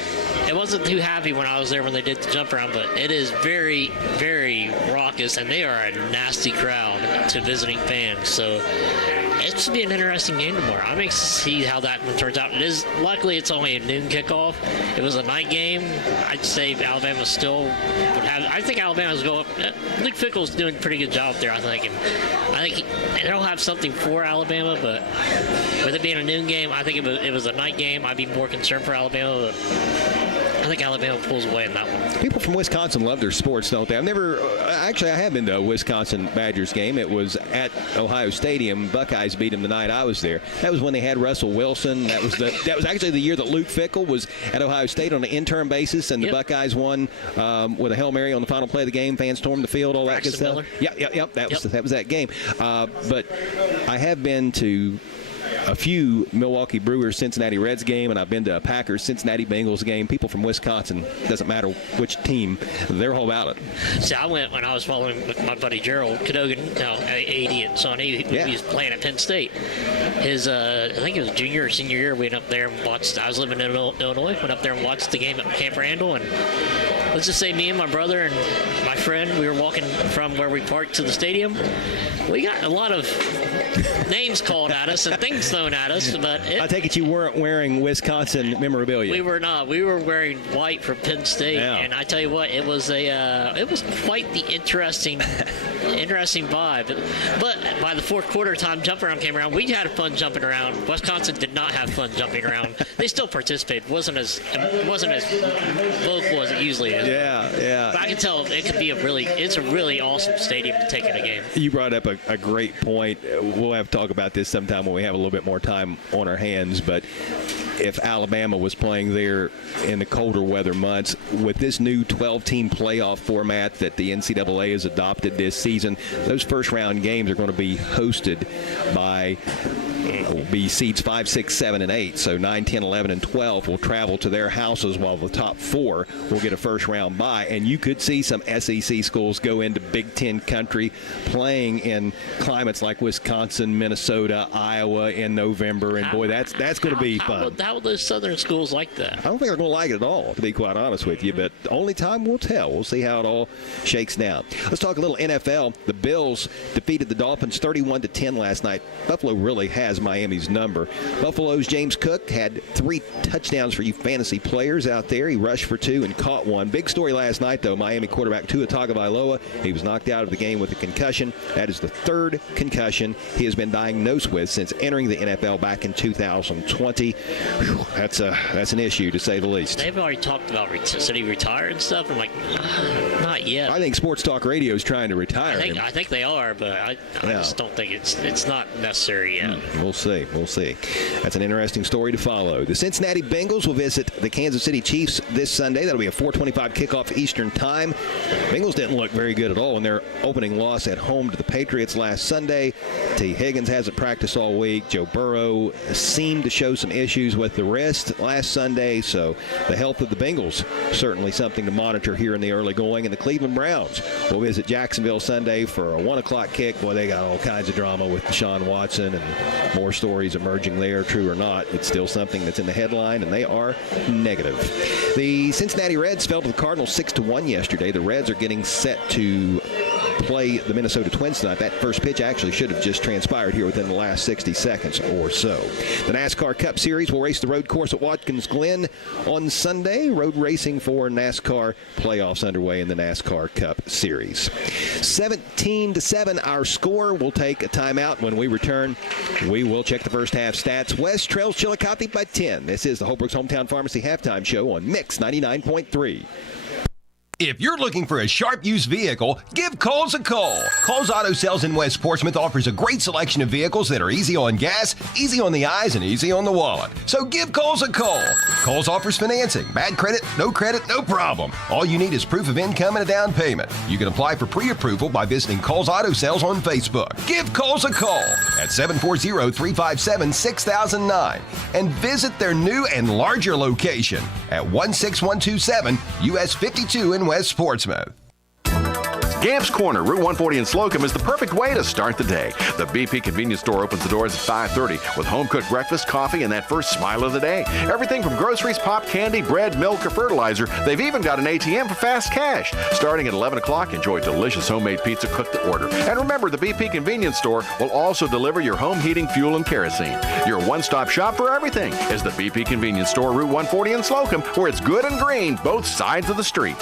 It wasn't too happy when I was there when they did the jump around, but it is very, very raucous, and they are a nasty crowd to visiting fans. So it should be an interesting game tomorrow. I'm anxious to see how that one turns out. Luckily, it's only a noon kickoff. If it was a night game, I'd say Alabama still would have. I think Alabama's go up. Luke Fickell's doing a pretty good job there, I think. And I think they'll have something for Alabama, but with it being a noon game, I think if it was a night game, I'd be more concerned for Alabama. But I think Alabama pulls away in that one. People from Wisconsin love their sports, don't they? I have been to a Wisconsin Badgers game. It was at Ohio Stadium. Buckeyes beat them the night I was there. That was when they had Russell Wilson. That was actually the year that Luke Fickell was at Ohio State on an interim basis, and the Buckeyes won with a Hail Mary on the final play of the game. Fans stormed the field, all that good stuff. Miller. Yep. That was that game. But I have been to a few Milwaukee Brewers Cincinnati Reds game, and I've been to a Packers Cincinnati Bengals game. People from Wisconsin, doesn't matter which team, they're all about it. See, I went when I was following with my buddy Gerald Cadogan, now AD at Sonny. He was playing at Penn State. His, I think it was junior or senior year, we went up there and watched. I was living in Illinois, went up there and watched the game at Camp Randall, and let's just say me and my brother and my friend, we were walking from where we parked to the stadium. We got a lot of names called at us and things thrown at us, but I take it you weren't wearing Wisconsin memorabilia. We were not. We were wearing white from Penn State, and I tell you what, it was quite the interesting vibe. But by the fourth quarter time jump around came around, we had fun jumping around. Wisconsin did not have fun jumping around. They still participated. It wasn't as vocal as it usually is. Yeah. But I can tell it's a really awesome stadium to take in a game. You brought up a great point. We'll have to talk about this sometime when we have a little bit more time on our hands, but if Alabama was playing there in the colder weather months. With this new 12-team playoff format that the NCAA has adopted this season, those first-round games are going to be hosted by seeds 5, 6, 7, and 8. So 9, 10, 11, and 12 will travel to their houses, while the top 4 will get a first-round bye. And you could see some SEC schools go into Big Ten country playing in climates like Wisconsin, Minnesota, Iowa in November. And, boy, that's going to be fun. How will those southern schools like that? I don't think they're going to like it at all, to be quite honest with you. But only time will tell. We'll see how it all shakes down. Let's talk a little NFL. The Bills defeated the Dolphins 31-10 last night. Buffalo really has Miami's number. Buffalo's James Cook had 3 touchdowns for you fantasy players out there. He rushed for 2 and caught 1. Big story last night, though. Miami quarterback Tua Tagovailoa. He was knocked out of the game with a concussion. That is the 3rd concussion he has been diagnosed with since entering the NFL back in 2020. Whew, that's an issue, to say the least. They've already talked about should he retire and stuff. I'm like, not yet. I think Sports Talk Radio is trying to retire him. I think they are, but I just don't think it's not necessary yet. We'll see. That's an interesting story to follow. The Cincinnati Bengals will visit the Kansas City Chiefs this Sunday. That'll be a 4:25 kickoff Eastern time. Bengals didn't look very good at all in their opening loss at home to the Patriots last Sunday. T. Higgins hasn't practiced all week. Joe Burrow seemed to show some issues with the wrist last Sunday, so the health of the Bengals certainly something to monitor here in the early going. And the Cleveland Browns will visit Jacksonville Sunday for a 1 o'clock kick. Boy, they got all kinds of drama with Deshaun Watson and more stories emerging there. True or not, it's still something that's in the headline, and they are negative. The Cincinnati Reds fell to the Cardinals 6-1 yesterday. The Reds are getting set to play the Minnesota Twins tonight. That first pitch actually should have just transpired here within the last 60 seconds or so. The NASCAR Cup Series will race the road course at Watkins Glen on Sunday. Road racing for NASCAR playoffs underway in the NASCAR Cup Series. 17-7 our score. We'll take a timeout. When we return, we will check the first half stats. West trails Chillicothe by 10. This is the Holbrook's Hometown Pharmacy Halftime Show on Mix 99.3. If you're looking for a sharp used vehicle, give Coles a call. Coles Auto Sales in West Portsmouth offers a great selection of vehicles that are easy on gas, easy on the eyes, and easy on the wallet. So give Coles a call. Coles offers financing. Bad credit, no problem. All you need is proof of income and a down payment. You can apply for pre-approval by visiting Coles Auto Sales on Facebook. Give Coles a call at 740-357-6009 and visit their new and larger location at 16127 US 52 in West Portsmouth. Gamp's Corner, Route 140 in Slocum is the perfect way to start the day. The BP convenience store opens the doors at 5:30 with home-cooked breakfast, coffee, and that first smile of the day. Everything from groceries, pop candy, bread, milk, or fertilizer. They've even got an ATM for fast cash. Starting at 11 o'clock, enjoy delicious homemade pizza cooked to order. And remember, the BP convenience store will also deliver your home heating, fuel, and kerosene. Your one-stop shop for everything is the BP convenience store, Route 140 in Slocum, where it's good and green, both sides of the street.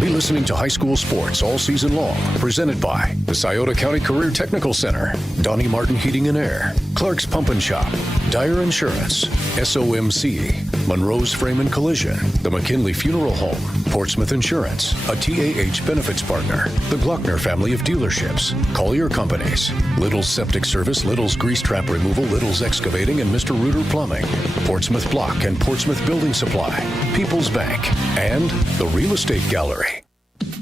Be listening to high school sports all season long. Presented by the Scioto County Career Technical Center, Donnie Martin Heating and Air, Clark's Pump and Shop, Dyer Insurance, SOMC, Monroe's Frame and Collision, the McKinley Funeral Home, Portsmouth Insurance, a TAH benefits partner, the Glockner family of dealerships, Collier Companies, Little's Septic Service, Little's Grease Trap Removal, Little's Excavating, and Mr. Reuter Plumbing, Portsmouth Block and Portsmouth Building Supply, People's Bank, and the Real Estate Gallery.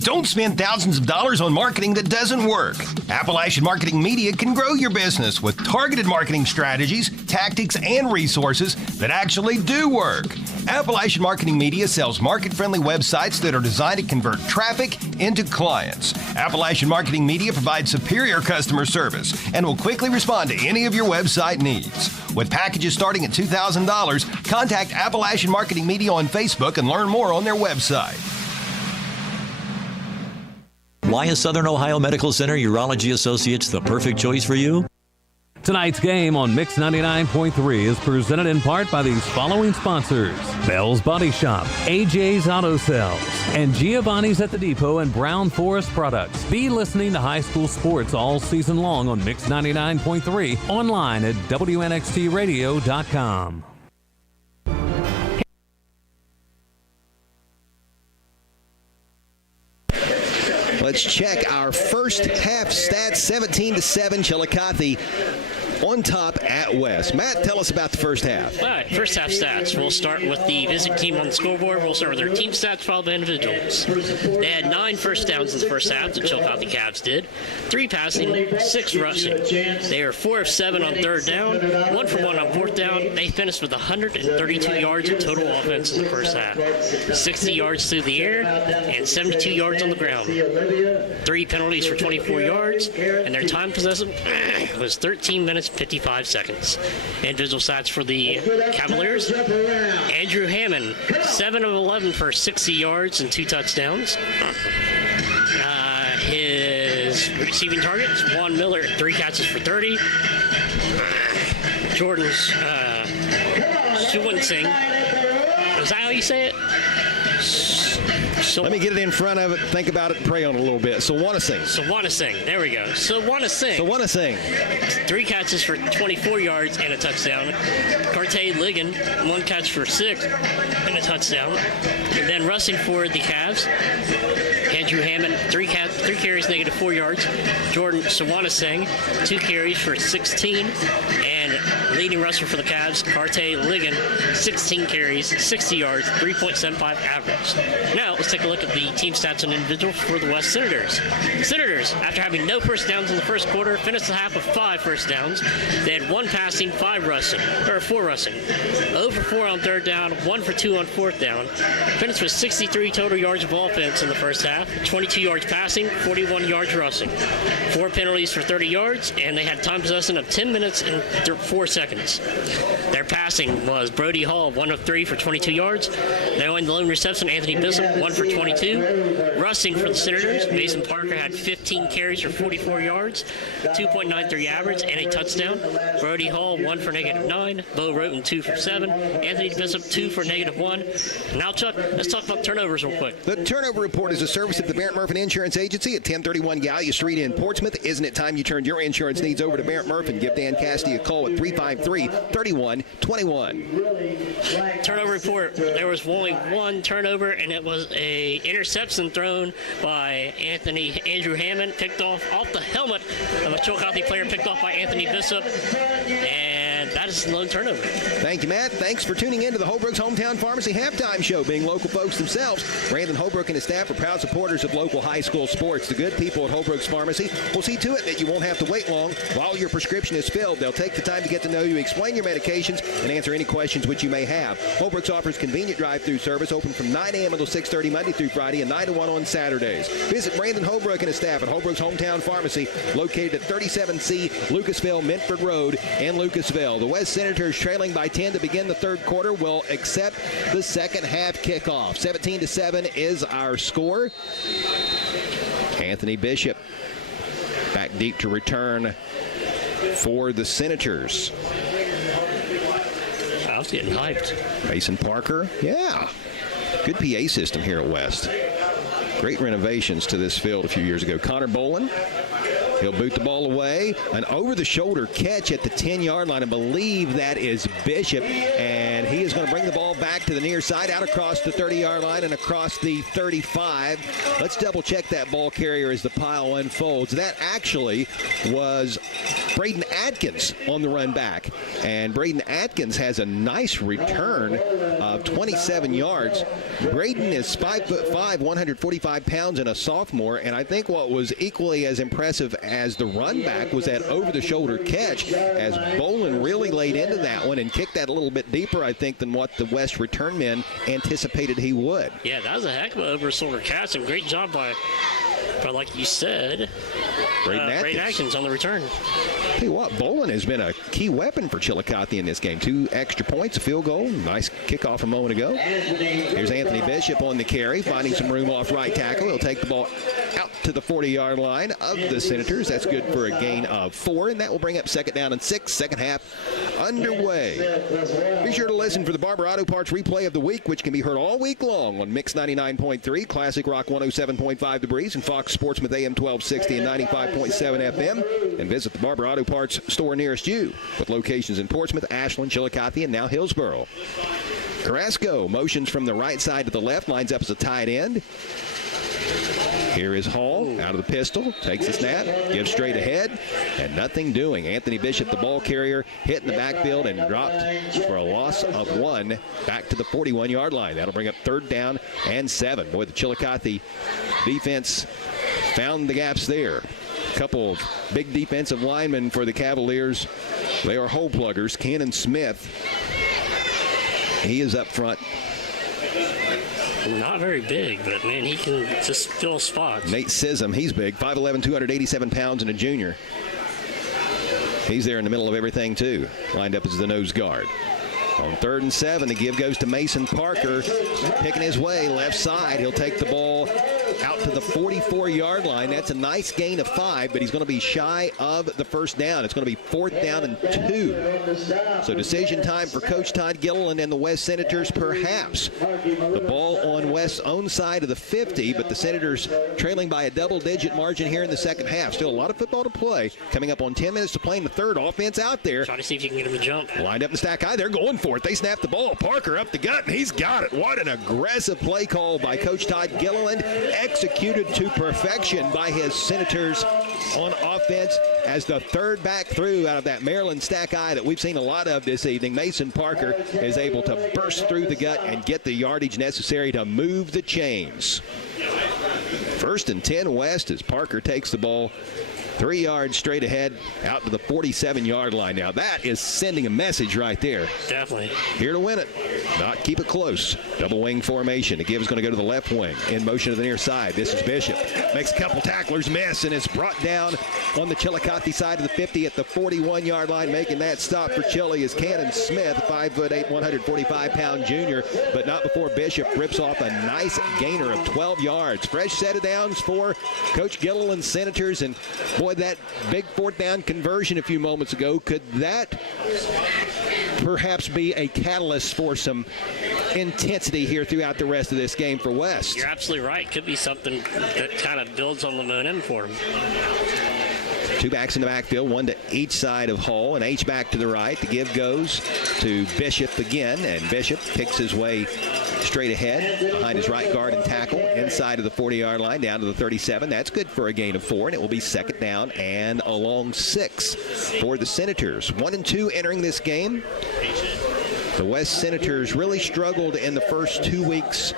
Don't spend thousands of dollars on marketing that doesn't work. Appalachian Marketing Media can grow your business with targeted marketing strategies, tactics, and resources that actually do work. Appalachian Marketing Media sells market-friendly websites that are designed to convert traffic into clients. Appalachian Marketing Media provides superior customer service and will quickly respond to any of your website needs. With packages starting at $2,000, contact Appalachian Marketing Media on Facebook and learn more on their website. Why is Southern Ohio Medical Center Urology Associates the perfect choice for you? Tonight's game on Mix 99.3 is presented in part by these following sponsors: Bell's Body Shop, AJ's Auto Sales, and Giovanni's at the Depot and Brown Forest Products. Be listening to high school sports all season long on Mix 99.3, online at WNXTradio.com. Let's check our first half stats. 17-7 Chillicothe on top at West. Matt, tell us about the first half. All right, first half stats. We'll start with the visiting team on the scoreboard. We'll start with their team stats followed by individuals. They had 9 first downs in the first half, the Chillicothe Cavs did. 3 passing, 6 rushing. They were 4 of 7 on third down, 1 for 1 on fourth down. They finished with 132 yards of total offense in the first half. 60 yards through the air and 72 yards on the ground. 3 penalties for 24 yards, and their time possession was 13 minutes 55 seconds. Individual stats for the Cavaliers. Andrew Hammond, 7 of 11 for 60 yards and 2 touchdowns. His receiving targets, Juan Miller, 3 catches for 30. Jordan's Sing. Is that how you say it? Let me get it in front of it, think about it, and pray on it a little bit. Sawanasing. There we go. Sawanasing. 3 catches for 24 yards and a touchdown. Cartay Ligon, 1 catch for 6 and a touchdown. And then rushing for the Cavs, Andrew Hammond, 3 carries, negative 4 yards. Jordan Sawanasing, 2 carries for 16. And leading rusher for the Cavs, Cartay Ligon, 16 carries, 60 yards, 3.75 average. Now, let's take a look at the team stats and individual for the West Senators. Senators, after having no first downs in the first quarter, finished the half with 5 first downs. They had 1 passing, 4 rushing. 0 for 4 on third down, 1 for 2 on fourth down. Finished with 63 total yards of offense in the first half, 22 yards passing, 41 yards rushing. 4 penalties for 30 yards, and they had time possession of 10 minutes and 4 seconds. Their passing was Brody Hall, 1 of 3 for 22 yards. They owned the lone reception, Anthony Bishop, 1 for 22. Rushing for the Senators, Mason Parker had 15 carries for 44 yards, 2.93 average, and a touchdown. Brody Hall, 1 for -9. Bo Roten, 2 for 7. Anthony Bishop, 2 for -1. Now, Chuck, let's talk about turnovers real quick. The turnover report is a service of the Barrett Murphy Insurance Agency at 1031 Gallia Street in Portsmouth. Isn't it time you turned your insurance needs over to Barrett Murphy? Give Dan Cassidy a call at 353-3121. Turnover report. There was only 1 turnover, and it was a interception thrown by Andrew Hammond, picked off the helmet of a Chillicothe player, picked off by Anthony Bishop, and that is the lone turnover. Thank you, Matt. Thanks for tuning in to the Holbrook's Hometown Pharmacy Halftime Show. Being local folks themselves, Brandon Holbrook and his staff are proud supporters of local high school sports. The good people at Holbrook's Pharmacy will see to it that you won't have to wait long while your prescription is filled. They'll take the time to get to know you, explain your medications, and answer any questions which you may have. Holbrook's offers convenient drive-through service, open from 9 a.m. until 6:30 Monday through Friday and 9 to 1 on Saturdays. Visit Brandon Holbrook and his staff at Holbrook's Hometown Pharmacy, located at 37C Lucasville, Minford Road in Lucasville. The West Senators, trailing by 10 to begin the third quarter, will accept the second half kickoff. 17-7 is our score. Anthony Bishop back deep to return for the Senators. I was getting hyped. Mason Parker, yeah. Good PA system here at West. Great renovations to this field a few years ago. Connor Bolin, he'll boot the ball away. An over-the-shoulder catch at the 10-yard line. I believe that is Bishop, and he is going to bring the ball back to the near side, out across the 30-yard line and across the 35. Let's double-check that ball carrier as the pile unfolds. That actually was Braden Atkins on the run back, and Braden Atkins has a nice return of 27 yards. Braden is 5'5", 145 pounds, and a sophomore, and I think what was equally as impressive as the run back was that over-the-shoulder catch, as Bolin really laid into that one and kicked that a little bit deeper, I think, than what the West return men anticipated he would. Yeah, that was a heck of an over-the-shoulder catch, and great job by like you said, Braden Atkins on the return. Tell you what, Bolin has been a key weapon for Chillicothe in this game. 2 extra points, a field goal, nice kickoff a moment ago. Here's Anthony Bishop on the carry, finding some room off right tackle. He'll take the ball out to the 40-yard line of the Senators. That's good for a gain of 4, and that will bring up second down and 6. Second half underway. Be sure to listen for the Barber Auto Parts replay of the week, which can be heard all week long on Mix 99.3, Classic Rock 107.5 The Breeze, and Fox Sportsmouth AM 1260 and 95.7 FM. And visit the Barber Auto Parts store nearest you, with locations in Portsmouth, Ashland, Chillicothe, and now Hillsboro. Carrasco motions from the right side to the left, lines up as a tight end. Here is Hall out of the pistol, takes the snap, gives straight ahead, and nothing doing. Anthony Bishop, the ball carrier, hit in the backfield and dropped for a loss of 1 back to the 41-yard line. That'll bring up 3rd down and 7. Boy, the Chillicothe defense found the gaps there. A couple big defensive linemen for the Cavaliers. They are hole pluggers. Cannon Smith, he is up front. Not very big, but, man, he can just fill spots. Nate Sism, he's big, 5'11", 287 pounds, and a junior. He's there in the middle of everything, too, lined up as the nose guard. On 3rd and 7, the give goes to Mason Parker, picking his way left side. He'll take the ball out to the 44-yard line. That's a nice gain of 5, but he's going to be shy of the 1st down. It's going to be 4th down and 2. So decision time for Coach Todd Gilliland and the West Senators, perhaps. The ball on West's own side of the 50, but the Senators trailing by a double-digit margin here in the second half. Still a lot of football to play. Coming up on 10 minutes to play in the 3rd. Offense out there. Try to see if you can get him to jump. Lined up in the stack high. They're going for it. They snap the ball. Parker up the gut, and he's got it. What an aggressive play call by Coach Todd Gilliland. Executed to perfection by his Senators on offense as the 3rd back through out of that Maryland stack eye that we've seen a lot of this evening. Mason Parker is able to burst through the gut and get the yardage necessary to move the chains. 1st and 10 West as Parker takes the ball 3 yards straight ahead out to the 47-yard line. Now that is sending a message right there. Definitely. Here to win it, not keep it close. Double wing formation. The give is going to go to the left wing. In motion to the near side. This is Bishop. Makes a couple tacklers miss and is brought down on the Chillicothe side of the 50 at the 41-yard line. Making that stop for Chile is Cannon Smith, 5'8", 145-pound junior, but not before Bishop rips off a nice gainer of 12 yards. Fresh set of downs for Coach Gilliland's Senators, and boy, that big 4th down conversion a few moments ago, could that perhaps be a catalyst for some intensity here throughout the rest of this game for West? You're absolutely right. Could be something that kind of builds on the momentum for him. 2 backs in the backfield, 1 to each side of Hall, and H-back to the right. The give goes to Bishop again, and Bishop picks his way straight ahead behind his right guard and tackle inside of the 40-yard line down to the 37. That's good for a gain of 4, and it will be 2nd down and a long 6 for the Senators. 1 and 2 entering this game. The West Senators really struggled in the first 2 weeks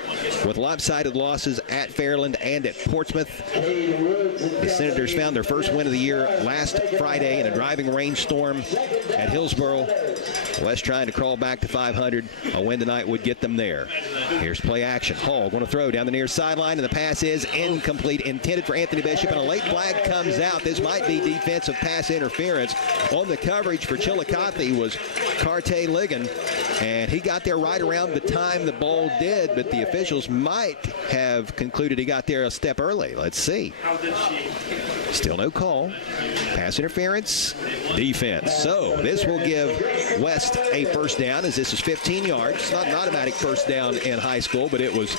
with lopsided losses at Fairland and at Portsmouth. The Senators found their first win of the year last Friday in a driving rainstorm at Hillsboro. West trying to crawl back to 500. A win tonight would get them there. Here's play action. Hall going to throw down the near sideline, and the pass is incomplete, intended for Anthony Bishop, and a late flag comes out. This might be defensive pass interference. On the coverage for Chillicothe was Carte Ligon, and he got there right around the time the ball did, but the officials might have concluded he got there a step early. Let's see. Still no call. Pass interference, defense. So this will give West a 1st down, as this is 15 yards. It's not an automatic 1st down in high school, but it was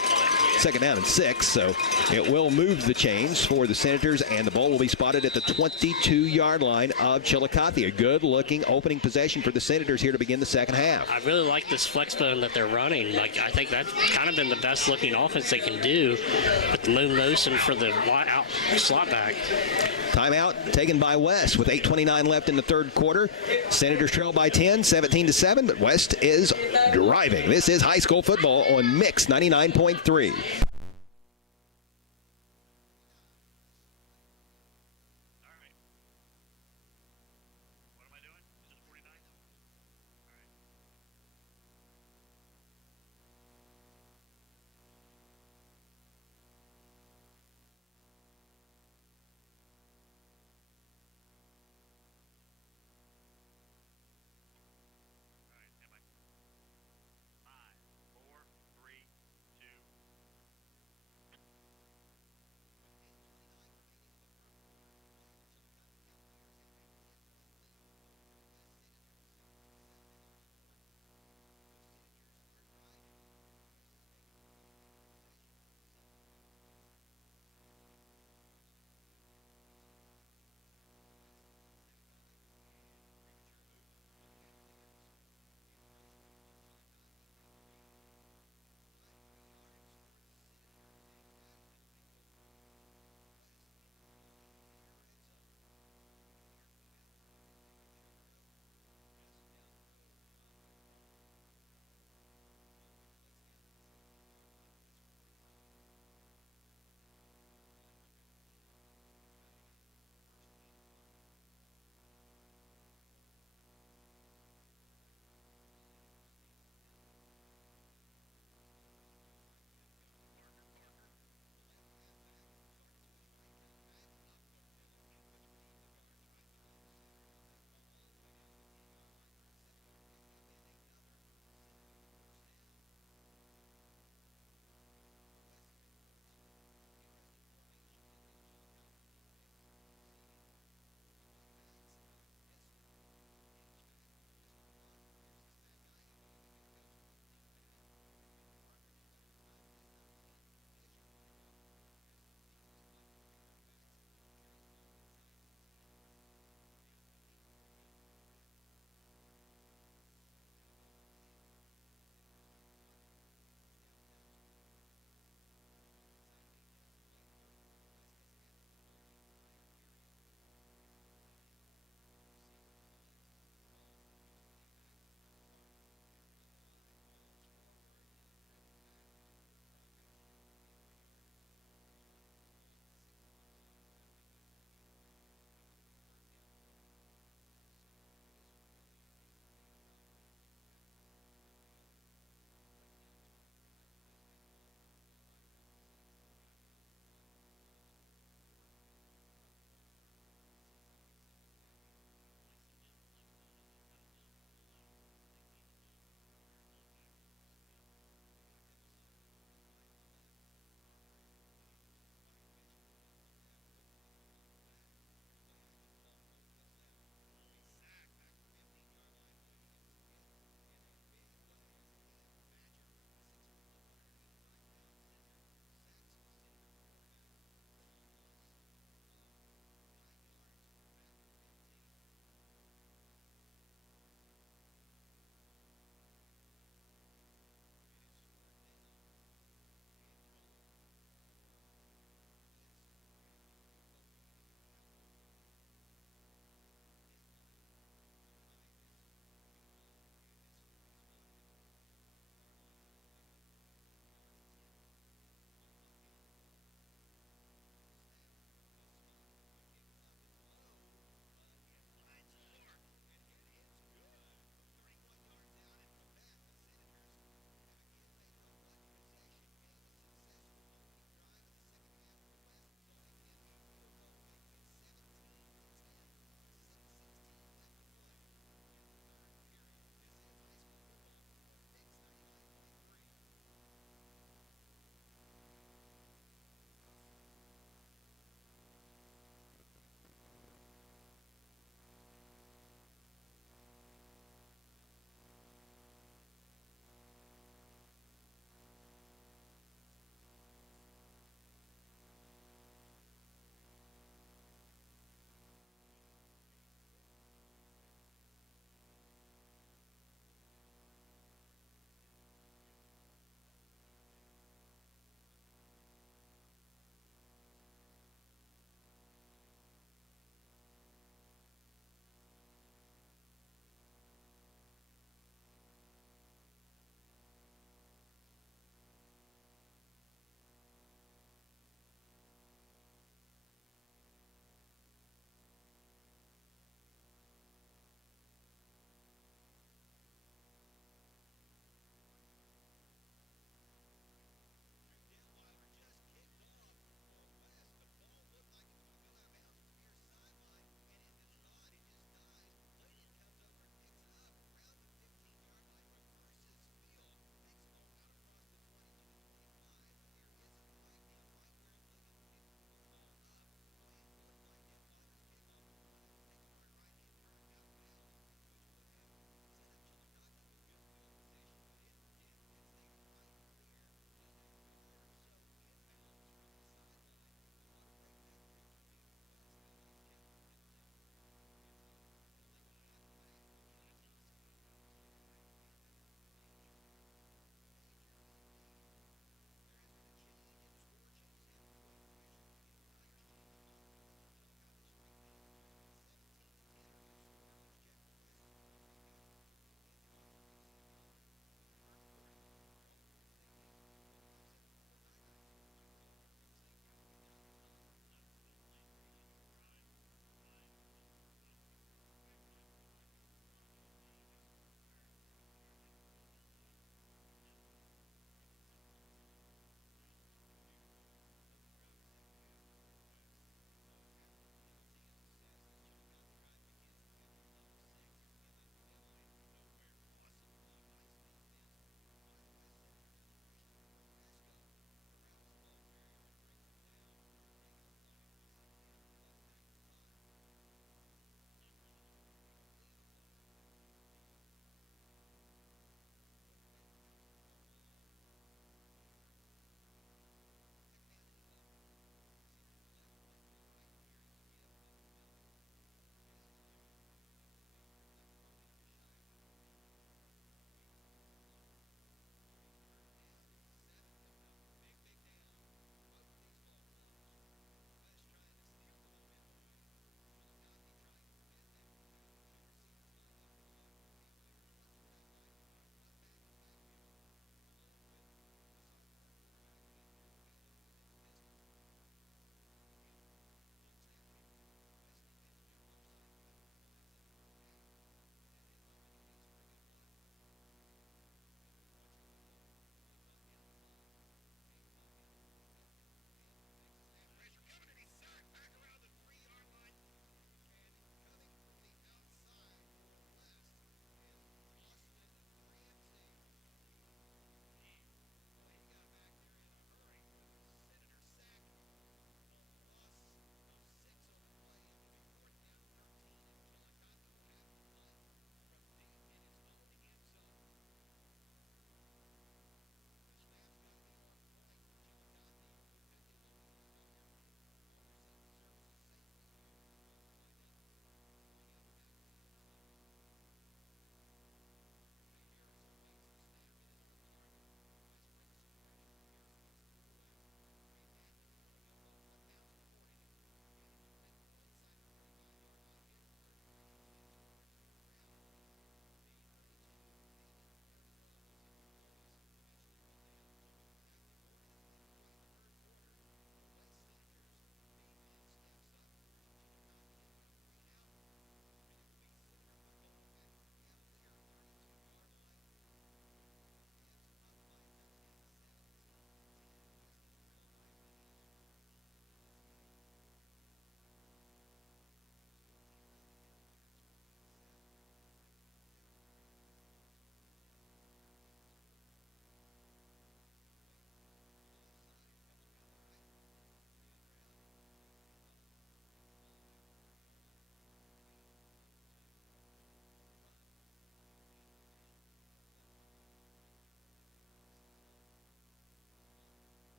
2nd down and 6. So it will move the chains for the Senators, and the ball will be spotted at the 22-yard line of Chillicothe. A good-looking opening possession for the Senators here to begin the second half. I really like this flex bone that they're running. I think that's kind of been the best-looking offense they can do with the Moon Motion for the out slot back. Timeout taken by West with 8:29 left in the 3rd quarter. Senators trail by 10, 17-7, but West is driving. This is high school football on Mix 99.3.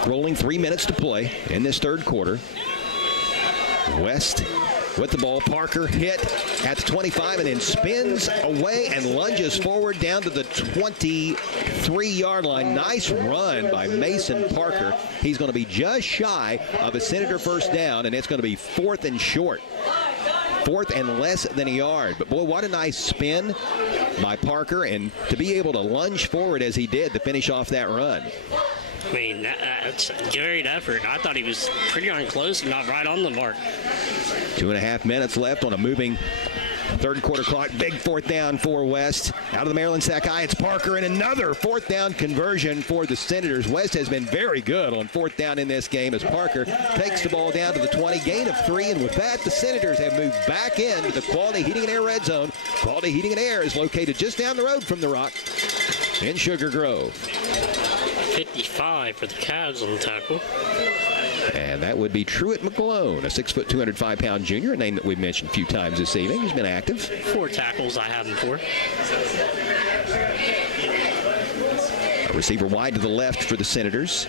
Clock rolling, 3 minutes to play in this third quarter. West with the ball. Parker hit at the 25 and then spins away and lunges forward down to the 23-yard line. Nice run by Mason Parker. He's going to be just shy of a Senator first down, and it's going to be 4th and short. 4th and less than a yard. But, boy, what a nice spin by Parker, and to be able to lunge forward as he did to finish off that run. I mean, that's a great effort. I thought he was pretty darn close and not right on the mark. 2.5 minutes left on a moving third quarter clock. Big 4th down for West. Out of the Maryland Sakai, it's Parker, and another 4th down conversion for the Senators. West has been very good on 4th down in this game as Parker takes the ball down to the 20, gain of 3, and with that, the Senators have moved back into the Quality Heating and Air red zone. Quality Heating and Air is located just down the road from the Rock in Sugar Grove. 55 for the Cavs on the tackle. And that would be Truett McGlone, a 6', 205-pound junior, a name that we've mentioned a few times this evening. He's been active. 4 tackles I have him for. A receiver wide to the left for the Senators.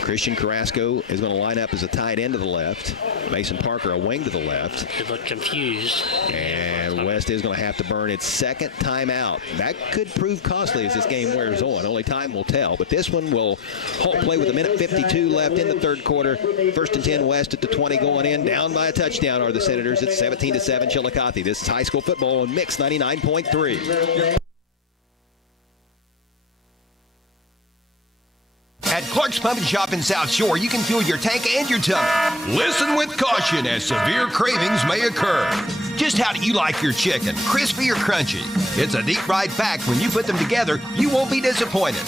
Christian Carrasco is going to line up as a tight end to the left. Mason Parker a wing to the left. They look confused. And West is going to have to burn its second timeout. That could prove costly as this game wears on. Only time will tell. But this one will halt play with 1:52 left in the third quarter. 1st and 10 West at the 20 going in. Down by a touchdown are the Senators. It's 17-7 Chillicothe. This is high school football on Mix 99.3. At Clark's Pump and Shop in South Shore, you can fuel your tank and your tummy. Listen with caution as severe cravings may occur. Just how do you like your chicken, crispy or crunchy? It's a deep fried fact when you put them together, you won't be disappointed.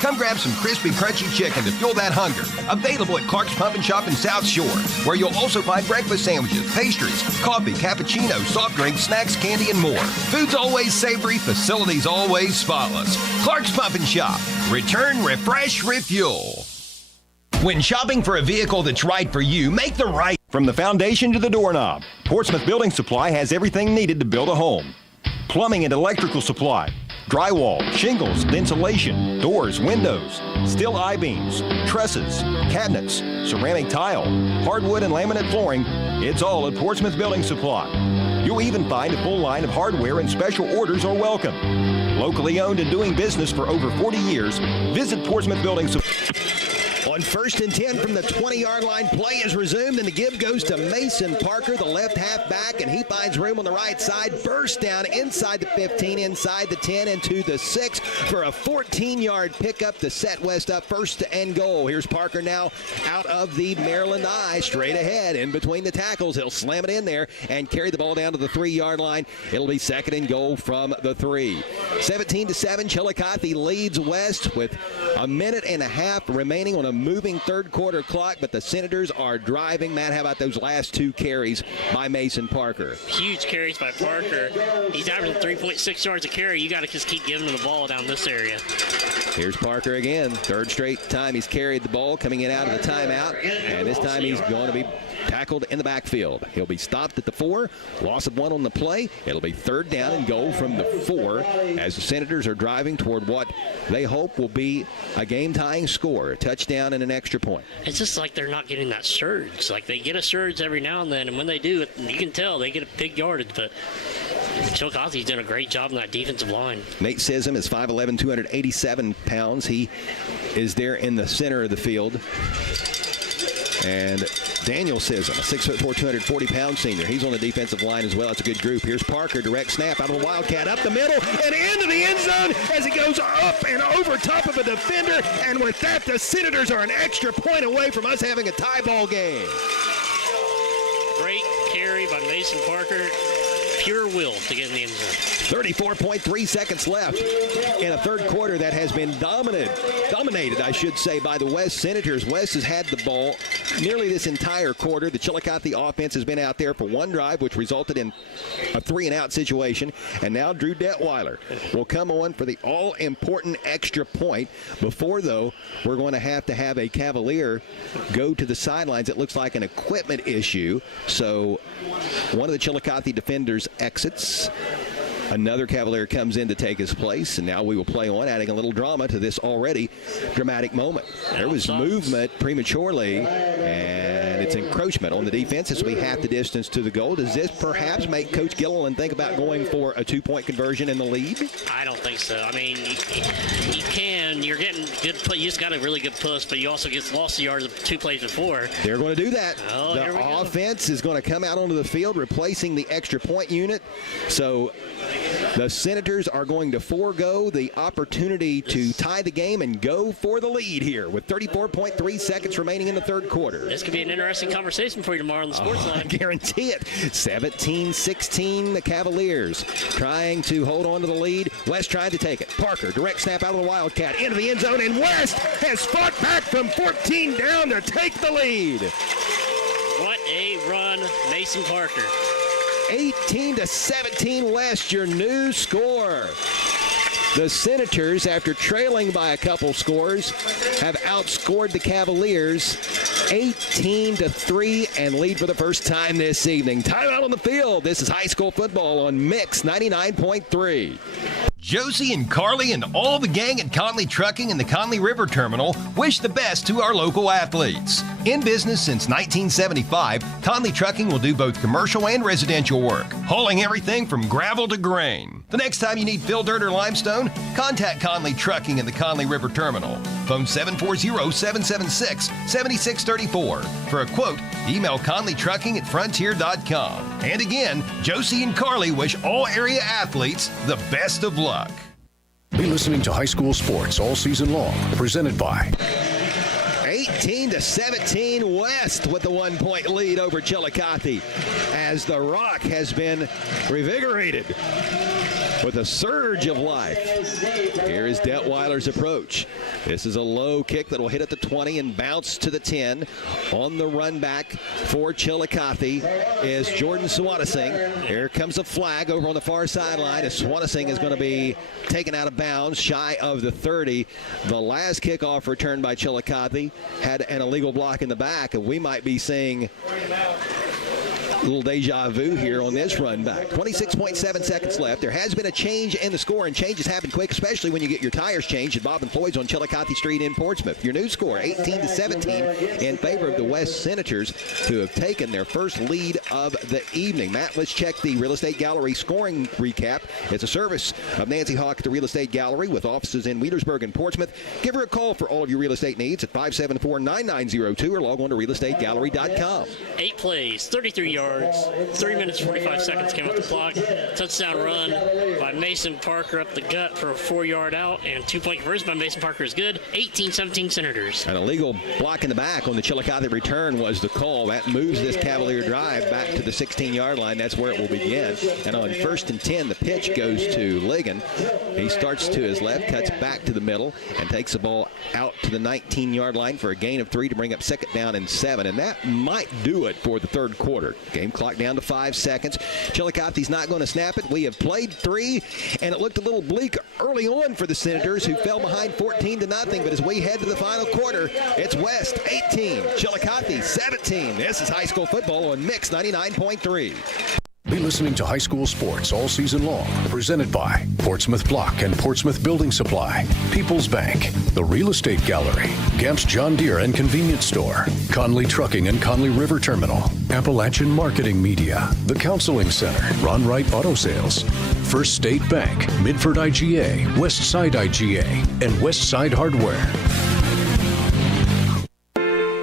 Come grab some crispy, crunchy chicken to fuel that hunger. Available at Clark's Pump and Shop in South Shore, where you'll also find breakfast sandwiches, pastries, coffee, cappuccino, soft drinks, snacks, candy, and more. Food's always savory, facilities always spotless. Clark's Pump and Shop. Return, refresh, refuel. When shopping for a vehicle that's right for you, make the right. From the foundation to the doorknob, Portsmouth Building Supply has everything needed to build a home. Plumbing and electrical supply, drywall, shingles, insulation, doors, windows, steel I-beams, trusses, cabinets, ceramic tile, hardwood and laminate flooring. It's all at Portsmouth Building Supply. You'll even find a full line of hardware and special orders are welcome. Locally owned and doing business for over 40 years, visit Portsmouth Building Supply. On 1st and 10 from the 20-yard line, play is resumed, and the give goes to Mason Parker, the left halfback, and he finds room on the right side. Burst down inside the 15, inside the 10, and to the 6 for a 14-yard pickup to set West up 1st and goal. Here's Parker now out of the Maryland I, straight ahead in between the tackles. He'll slam it in there and carry the ball down to the 3-yard line. It'll be 2nd and goal from the 3. 17-7, Chillicothe leads West with a minute and a half remaining on a moving third quarter clock, but the Senators are driving. Matt, how about those last 2 carries by Mason Parker? Huge carries by Parker. He's averaging 3.6 yards a carry. You got to just keep giving him the ball down this area. Here's Parker again. 3rd straight time he's carried the ball, coming in out of the timeout, and this time he's going to be tackled in the backfield. He'll be stopped at the 4. Loss of 1 on the play. It'll be 3rd down and goal from the 4 as the Senators are driving toward what they hope will be a game-tying score, a touchdown and an extra point. It's just like they're not getting that surge. Like they get a surge every now and then, and when they do, you can tell they get a big yardage, but Chillicothe's done a great job on that defensive line. Nate Sissom is 5'11", 287 pounds. He is there in the center of the field. And Daniel Sissom, a 6'4", 240-pound senior. He's on the defensive line as well. It's a good group. Here's Parker, direct snap out of the Wildcat, up the middle, and into the end zone as he goes up and over top of a defender. And with that, the Senators are an extra point away from us having a tie ball game. Great carry by Mason Parker. Pure will to get in the end zone. 34.3 seconds left in a third quarter that has been dominated, I should say, by the West Senators. West has had the ball nearly this entire quarter. The Chillicothe offense has been out there for one drive, which resulted in a 3-and-out situation. And now Drew Detweiler will come on for the all-important extra point. Before, though, we're going to have a Cavalier go to the sidelines. It looks like an equipment issue. So one of the Chillicothe defenders exits. Another Cavalier comes in to take his place, and now we will play on, adding a little drama to this already dramatic moment. There was movement prematurely, and it's encroachment on the defense. This will be half the distance to the goal. Does this perhaps make Coach Gilliland think about going for a 2-point conversion in the lead? I don't think so. I mean, you can. You're getting good. You just got a really good push, but you also get lost the yards 2 plays before. They're going to do that. Oh, the offense is going to come out onto the field, replacing the extra point unit. So the Senators are going to forego the opportunity to tie the game and go for the lead here with 34.3 seconds remaining in the third quarter. This could be an interesting conversation for you tomorrow on the Sports Line. I guarantee it. 17-16, the Cavaliers trying to hold on to the lead. West trying to take it. Parker, direct snap out of the Wildcat into the end zone, and West has fought back from 14 down to take the lead. What a run, Mason Parker. 18-17 West, your new score. The Senators, after trailing by a couple scores, have outscored the Cavaliers 18-3 and lead for the first time this evening. Timeout on the field. This is high school football on Mix 99.3. Josie and Carly and all the gang at Conley Trucking and the Conley River Terminal wish the best to our local athletes. In business since 1975, Conley Trucking will do both commercial and residential work, hauling everything from gravel to grain. The next time you need fill dirt or limestone, contact Conley Trucking and the Conley River Terminal. Phone 740-776-7634. For a quote, email conleytrucking@frontier.com. And again, Josie and Carly wish all area athletes the best of luck. Be listening to high school sports all season long. Presented by 18-17 West with the 1-point lead over Chillicothe as the Rock has been revigorated with a surge of life. Here is Detweiler's approach. This is a low kick that will hit at the 20 and bounce to the 10. On the run back for Chillicothe is Jordan Swanasing. Here comes a flag over on the far sideline as Swanasing is going to be taken out of bounds shy of the 30. The last kickoff return by Chillicothe had an illegal block in the back, and we might be seeing a little deja vu here on this run back. 26.7 seconds left. There has been a change in the score, and changes happen quick, especially when you get your tires changed at Bob and Floyd's on Chillicothe Street in Portsmouth. Your new score, 18-17 in favor of the West Senators, who have taken their first lead of the evening. Matt, let's check the Real Estate Gallery scoring recap. It's a service of Nancy Hawk at the Real Estate Gallery with offices in Wheelersburg and Portsmouth. Give her a call for all of your real estate needs at 574-9902 or log on to realestategallery.com. 8 plays, 33 yards. 3 minutes, 45 seconds came off the clock. Touchdown run by Mason Parker up the gut for a 4-yard out, and 2-point conversion by Mason Parker is good. 18-17 Senators. An illegal block in the back on the Chillicothe return was the call. That moves this Cavalier drive back to the 16-yard line. That's where it will begin. And on 1st and 10, the pitch goes to Ligon. He starts to his left, cuts back to the middle, and takes the ball out to the 19-yard line for a gain of 3 to bring up 2nd down and 7. And that might do it for the third quarter. Game clock down to 5 seconds. Chillicothe's not going to snap it. We have played 3, and it looked a little bleak early on for the Senators, who fell behind 14-0. But as we head to the final quarter, it's West 18, Chillicothe 17. This is high school football on Mix 99.3. Be listening to high school sports all season long. Presented by Portsmouth Block and Portsmouth Building Supply, People's Bank, the Real Estate Gallery, Gamp's John Deere and Convenience Store, Conley Trucking and Conley River Terminal, Appalachian Marketing Media, the Counseling Center, Ron Wright Auto Sales, First State Bank, Midford IGA, Westside IGA, and Westside Hardware.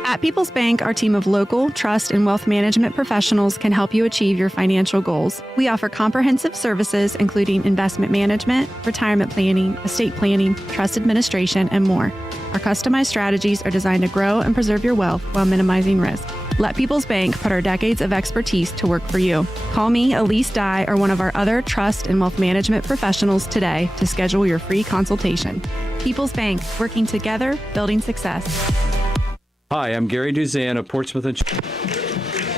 At People's Bank, our team of local, trust, and wealth management professionals can help you achieve your financial goals. We offer comprehensive services including investment management, retirement planning, estate planning, trust administration, and more. Our customized strategies are designed to grow and preserve your wealth while minimizing risk. Let People's Bank put our decades of expertise to work for you. Call me, Elise Dye, or one of our other trust and wealth management professionals today to schedule your free consultation. People's Bank, working together, building success. Hi, I'm Gary Duzan of Portsmouth and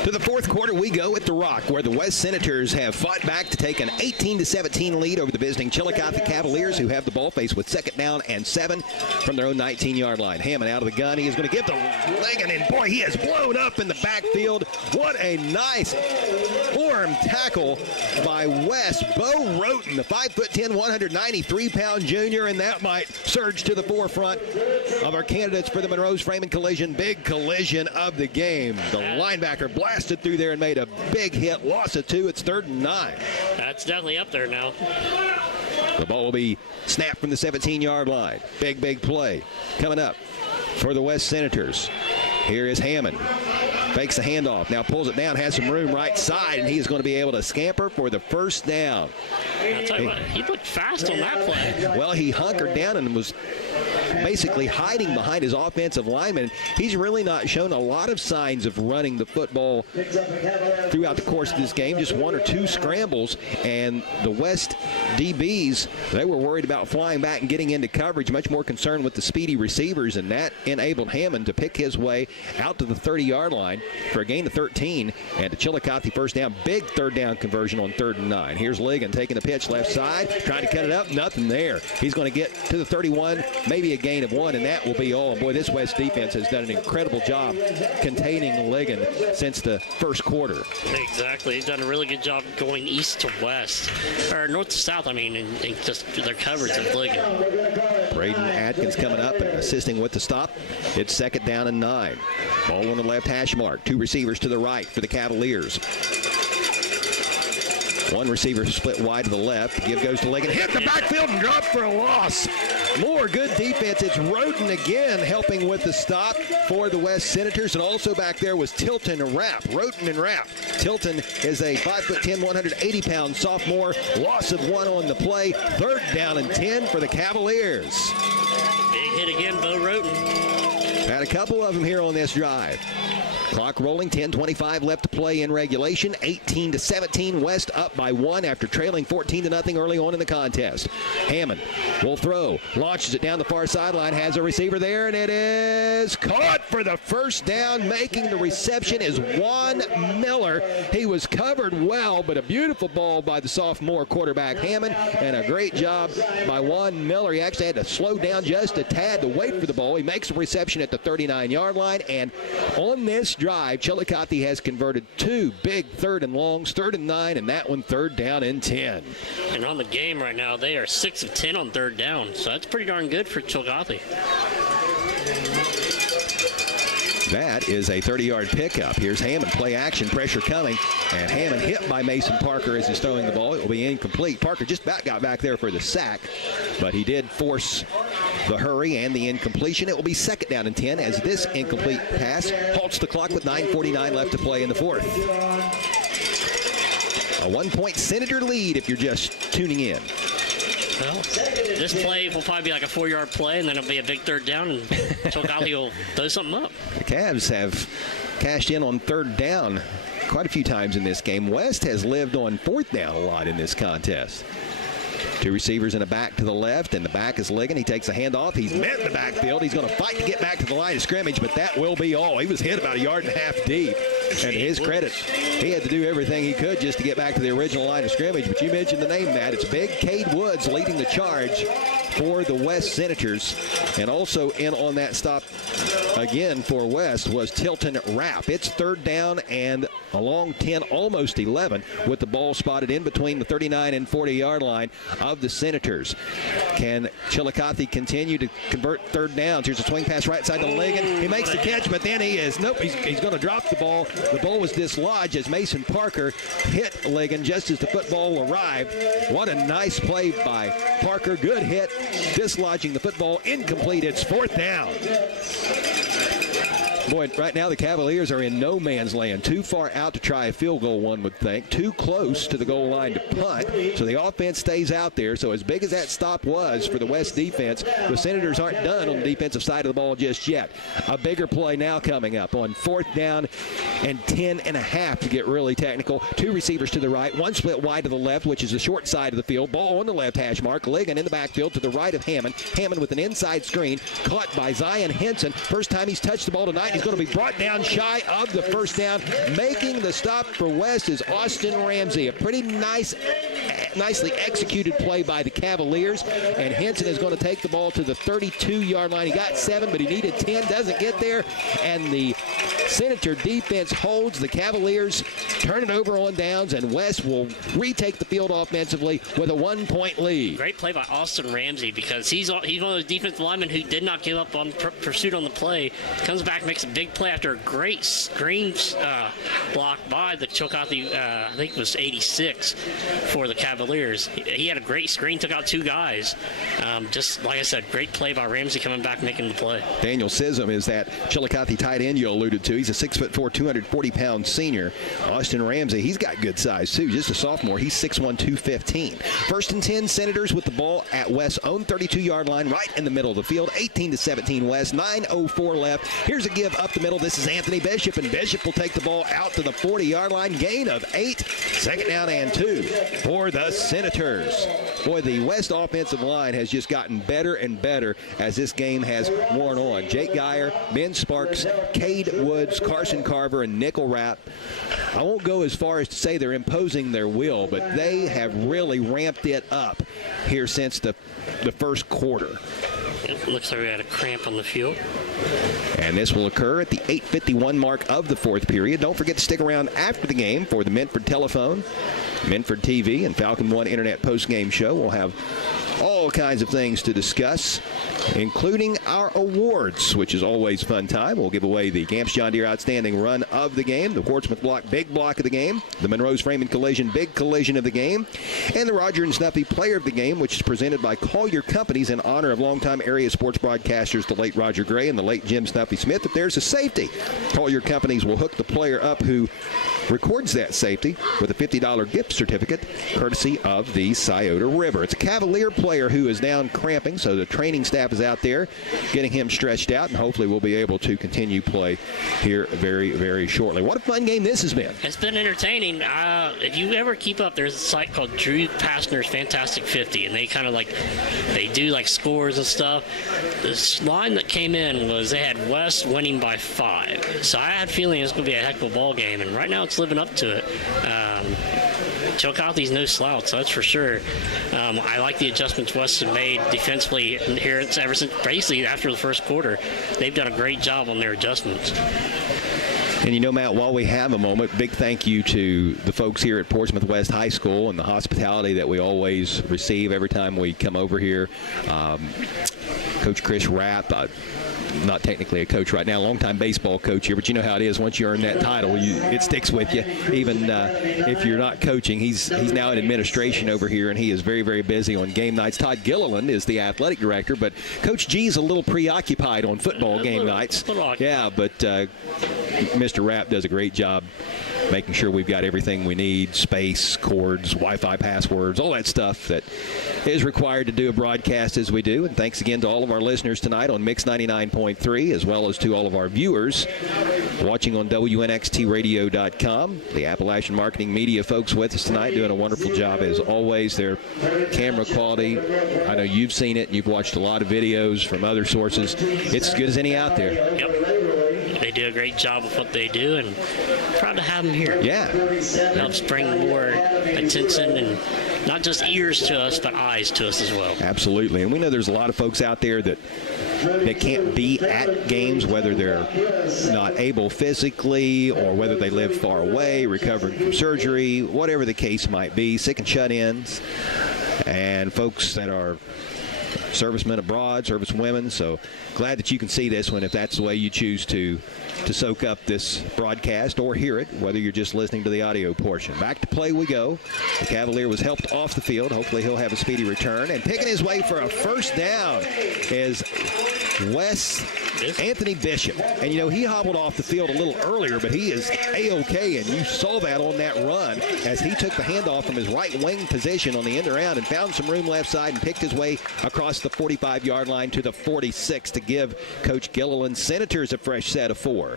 To the fourth quarter we go at the Rock, where the West Senators have fought back to take an 18-17 lead over the visiting Chillicothe Cavaliers, who have the ball faced with 2nd down and 7 from their own 19-yard line. Hammond out of the gun. He is going to give the Ligon, and boy, he has blown up in the backfield. What a nice form tackle by West. Bo Roten, the 5'10", 193-pound junior, and that might surge to the forefront of our candidates for the Monroe's Framing Collision. Big collision of the game. The linebacker blasted through there and made a big hit. Loss of 2. It's 3rd and 9. That's definitely up there now. The ball will be snapped from the 17-yard line. Big play coming up for the West Senators. Here is Hammond. Fakes the handoff. Now pulls it down. Has some room right side, and he is going to be able to scamper for the first down. I'll tell you what, he looked fast on that play. Well, he hunkered down and was basically hiding behind his offensive lineman. He's really not shown a lot of signs of running the football throughout the course of this game. Just 1 or 2 scrambles, and the West DBs, they were worried about flying back and getting into coverage, much more concerned with the speedy receivers, and that enabled Hammond to pick his way out to the 30-yard line for a gain of 13, and the Chillicothe first down. Big 3rd down conversion on 3rd and 9. Here's Ligon taking the pitch left side, trying to cut it up. Nothing there. He's going to get to the 31, maybe a gain of 1, and that will be all. Boy, this West defense has done an incredible job containing Ligon since the first quarter. Exactly. He's done a really good job going east to west, or north to south, and just their coverage of Ligon. Braden Atkins coming up and assisting with the stop. It's 2nd down and 9. Ball on the left hash mark. 2 receivers to the right for the Cavaliers. 1 receiver split wide to the left. Give goes to Ligon. Hit the backfield and dropped for a loss. More good defense. It's Roden again helping with the stop for the West Senators. And also back there was Tilton Rapp. Roden and Rapp. Tilton is a 5'10", 180-pound sophomore. Loss of 1 on the play. 3rd down and 10 for the Cavaliers. Big hit again, Bo Roten. Had a couple of them here on this drive. Clock rolling, 10:25 left to play in regulation. 18-17, West up by 1 after trailing 14-0 early on in the contest. Hammond will throw, launches it down the far sideline, has a receiver there, and it is caught for the first down. Making the reception is Juan Miller. He was covered well, but a beautiful ball by the sophomore quarterback Hammond, and a great job by Juan Miller. He actually had to slow down just a tad to wait for the ball. He makes a reception at the 39-yard line, and on this drive, Chillicothe has converted 2 big 3rd and longs, 3rd and 9, and that one 3rd down and 10. And on the game right now, they are 6 of 10 on 3rd down, so that's pretty darn good for Chillicothe. That is a 30-yard pickup. Here's Hammond, play action, pressure coming, and Hammond hit by Mason Parker as he's throwing the ball. It will be incomplete. Parker just about got back there for the sack, but he did force the hurry and the incompletion. It will be 2nd down and 10 as this incomplete pass halts the clock with 9:49 left to play in the 4th. A 1-point Senator lead if you're just tuning in. Well, this play will probably be like a 4-yard play, and then it'll be a big 3rd down, and Chillicothe will throw something up. The Cavs have cashed in on 3rd down quite a few times in this game. West has lived on 4th down a lot in this contest. 2 receivers and a back to the left, and the back is Ligon. He takes a handoff. He's met in the backfield. He's going to fight to get back to the line of scrimmage, but that will be all. He was hit about 1.5 yards deep, and to his credit, he had to do everything he could just to get back to the original line of scrimmage. But you mentioned the name, Matt. It's Big Cade Woods leading the charge for the West Senators, and also in on that stop again for West was Tilton Rapp. It's 3rd down and a long 10, almost 11, with the ball spotted in between the 39 and 40-yard line of the Senators. Can Chillicothe continue to convert 3rd downs? Here's a swing pass right side to Ligon. He makes the catch, but then he's going to drop the ball. The ball was dislodged as Mason Parker hit Ligon just as the football arrived. What a nice play by Parker. Good hit, dislodging the football. Incomplete. It's 4th down. Boy, right now the Cavaliers are in no man's land. Too far out to try a field goal, one would think. Too close to the goal line to punt. So the offense stays out there. So as big as that stop was for the West defense, the Senators aren't done on the defensive side of the ball just yet. A bigger play now coming up on 4th down and 10.5 to get really technical. 2 receivers to the right, 1 split wide to the left, which is the short side of the field. Ball on the left hash mark. Ligon in the backfield to the right of Hammond. Hammond with an inside screen, caught by Zion Henson. First time he's touched the ball tonight. He's going to be brought down shy of the first down. Making the stop for West is Austin Ramsey. A pretty nicely executed play by the Cavaliers, and Henson is going to take the ball to the 32-yard line. He got 7, but he needed 10, doesn't get there, and the Senator defense holds. The Cavaliers turn it over on downs, and West will retake the field offensively with a 1-point lead. Great play by Austin Ramsey, because he's one of those defensive linemen who did not give up on pursuit on the play. Comes back, makes a big play after a great screen block by the Chillicothe, I think it was 86 for the Cavaliers. He had a great screen, took out 2 guys. Just like I said, great play by Ramsey coming back, making the play. Daniel Sissom is that Chillicothe tight end you alluded to. He's a 6'4", 240-pound senior. Austin Ramsey, he's got good size too, just a sophomore. He's 6'1", 215. 1st and 10, Senators with the ball at West's own 32-yard line, right in the middle of the field. 18-17 West, 9:04 left. Here's a give up the middle. This is Anthony Bishop, and Bishop will take the ball out to the 40-yard line. Gain of 8. 2nd down and 2 for the Senators. Boy, the West offensive line has just gotten better and better as this game has worn on. Jake Geyer, Ben Sparks, Cade Woods, Carson Carver, and Nickel Rapp. I won't go as far as to say they're imposing their will, but they have really ramped it up here since the first quarter. It looks like we had a cramp on the field. And this will occur at the 8:51 mark of the 4th period. Don't forget to stick around after the game for the Minford Telephone, Minford TV, and Falcon One Internet postgame show. We'll have all kinds of things to discuss, including our awards, which is always fun time. We'll give away the Gamps John Deere Outstanding Run of the game, the Portsmouth Block Big Block of the game, the Monroe's Framing Collision Big Collision of the game, and the Roger and Snuffy Player of the game, which is presented by Collier Companies in honor of longtime area sports broadcasters, the late Roger Gray and the late Jim Snuffy Smith. If there's a safety, Collier Companies will hook the player up who records that safety with a $50 gift certificate courtesy of the Scioto River. It's a Cavalier player who is down cramping, so the training staff is out there getting him stretched out, and hopefully we'll be able to continue play here very, very shortly. What a fun game this has been. It's been entertaining. If you ever keep up, there's a site called Drew Pastner's Fantastic 50, and they kind of they do scores and stuff. This line that came in was they had West winning by 5. So I had a feeling it was going to be a heck of a ball game, and right now it's living up to it. Chillicothe's no slouch, so that's for sure. I like the adjustments West has made defensively here ever since basically after the first quarter. They've done a great job on their adjustments. And you know, Matt, while we have a moment, big thank you to the folks here at Portsmouth West High School and the hospitality that we always receive every time we come over here. Coach Chris Rapp, not technically a coach right now, longtime baseball coach here, but you know how it is. Once you earn that title, it sticks with you. Even if you're not coaching, he's now in administration over here, and he is very, very busy on game nights. Todd Gilliland is the athletic director, but Coach G's a little preoccupied on football game nights. Yeah, but Mr. Rapp does a great job making sure we've got everything we need, space, cords, Wi-Fi passwords, all that stuff that is required to do a broadcast as we do. And thanks again to all of our listeners tonight on Mix 99.3, as well as to all of our viewers watching on WNXTradio.com. The Appalachian Marketing Media folks with us tonight doing a wonderful job as always. Their camera quality, I know you've seen it, and you've watched a lot of videos from other sources. It's as good as any out there. Yep. They do a great job of what they do, and proud to have them here. Yeah. It helps bring more attention and not just ears to us, but eyes to us as well. Absolutely. And we know there's a lot of folks out there that can't be at games, whether they're not able physically or whether they live far away, recovering from surgery, whatever the case might be, sick and shut-ins, and folks that are servicemen abroad, servicewomen. So glad that you can see this one if that's the way you choose to soak up this broadcast or hear it, whether you're just listening to the audio portion. Back to play we go. The Cavalier was helped off the field. Hopefully he'll have a speedy return. And picking his way for a first down is Anthony Bishop. And, you know, he hobbled off the field a little earlier, but he is A-OK, and you saw that on that run as he took the handoff from his right wing position on the end around and found some room left side and picked his way across the 45-yard line to the 46 to give Coach Gilliland Senators a fresh set of 4.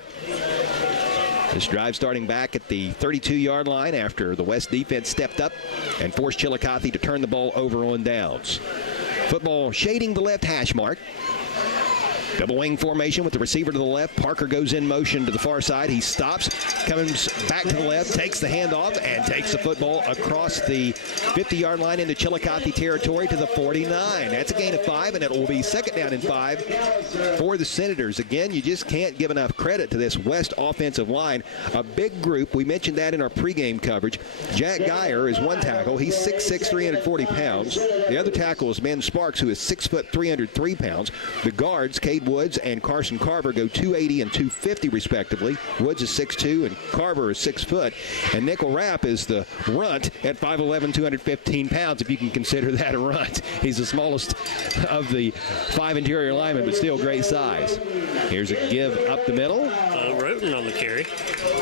This drive starting back at the 32-yard line after the West defense stepped up and forced Chillicothe to turn the ball over on downs. Football shading the left hash mark. Double wing formation with the receiver to the left. Parker goes in motion to the far side. He stops, comes back to the left, takes the handoff, and takes the football across the 50-yard line into Chillicothe territory to the 49. That's a gain of 5, and it will be second down and 5 for the Senators. Again, you just can't give enough credit to this West offensive line. A big group. We mentioned that in our pregame coverage. Jack Geyer is one tackle. He's 6'6", 340 pounds. The other tackle is Ben Sparks, who is 6 foot, 303 pounds. The guards, Cade Woods and Carson Carver, go 280 and 250 respectively. Woods is 6'2", and Carver is 6 foot. And Nickel Rapp is the runt at 5'11", 215 pounds, if you can consider that a runt. He's the smallest of the 5 interior linemen, but still great size. Here's a give up the middle. Roten on the carry.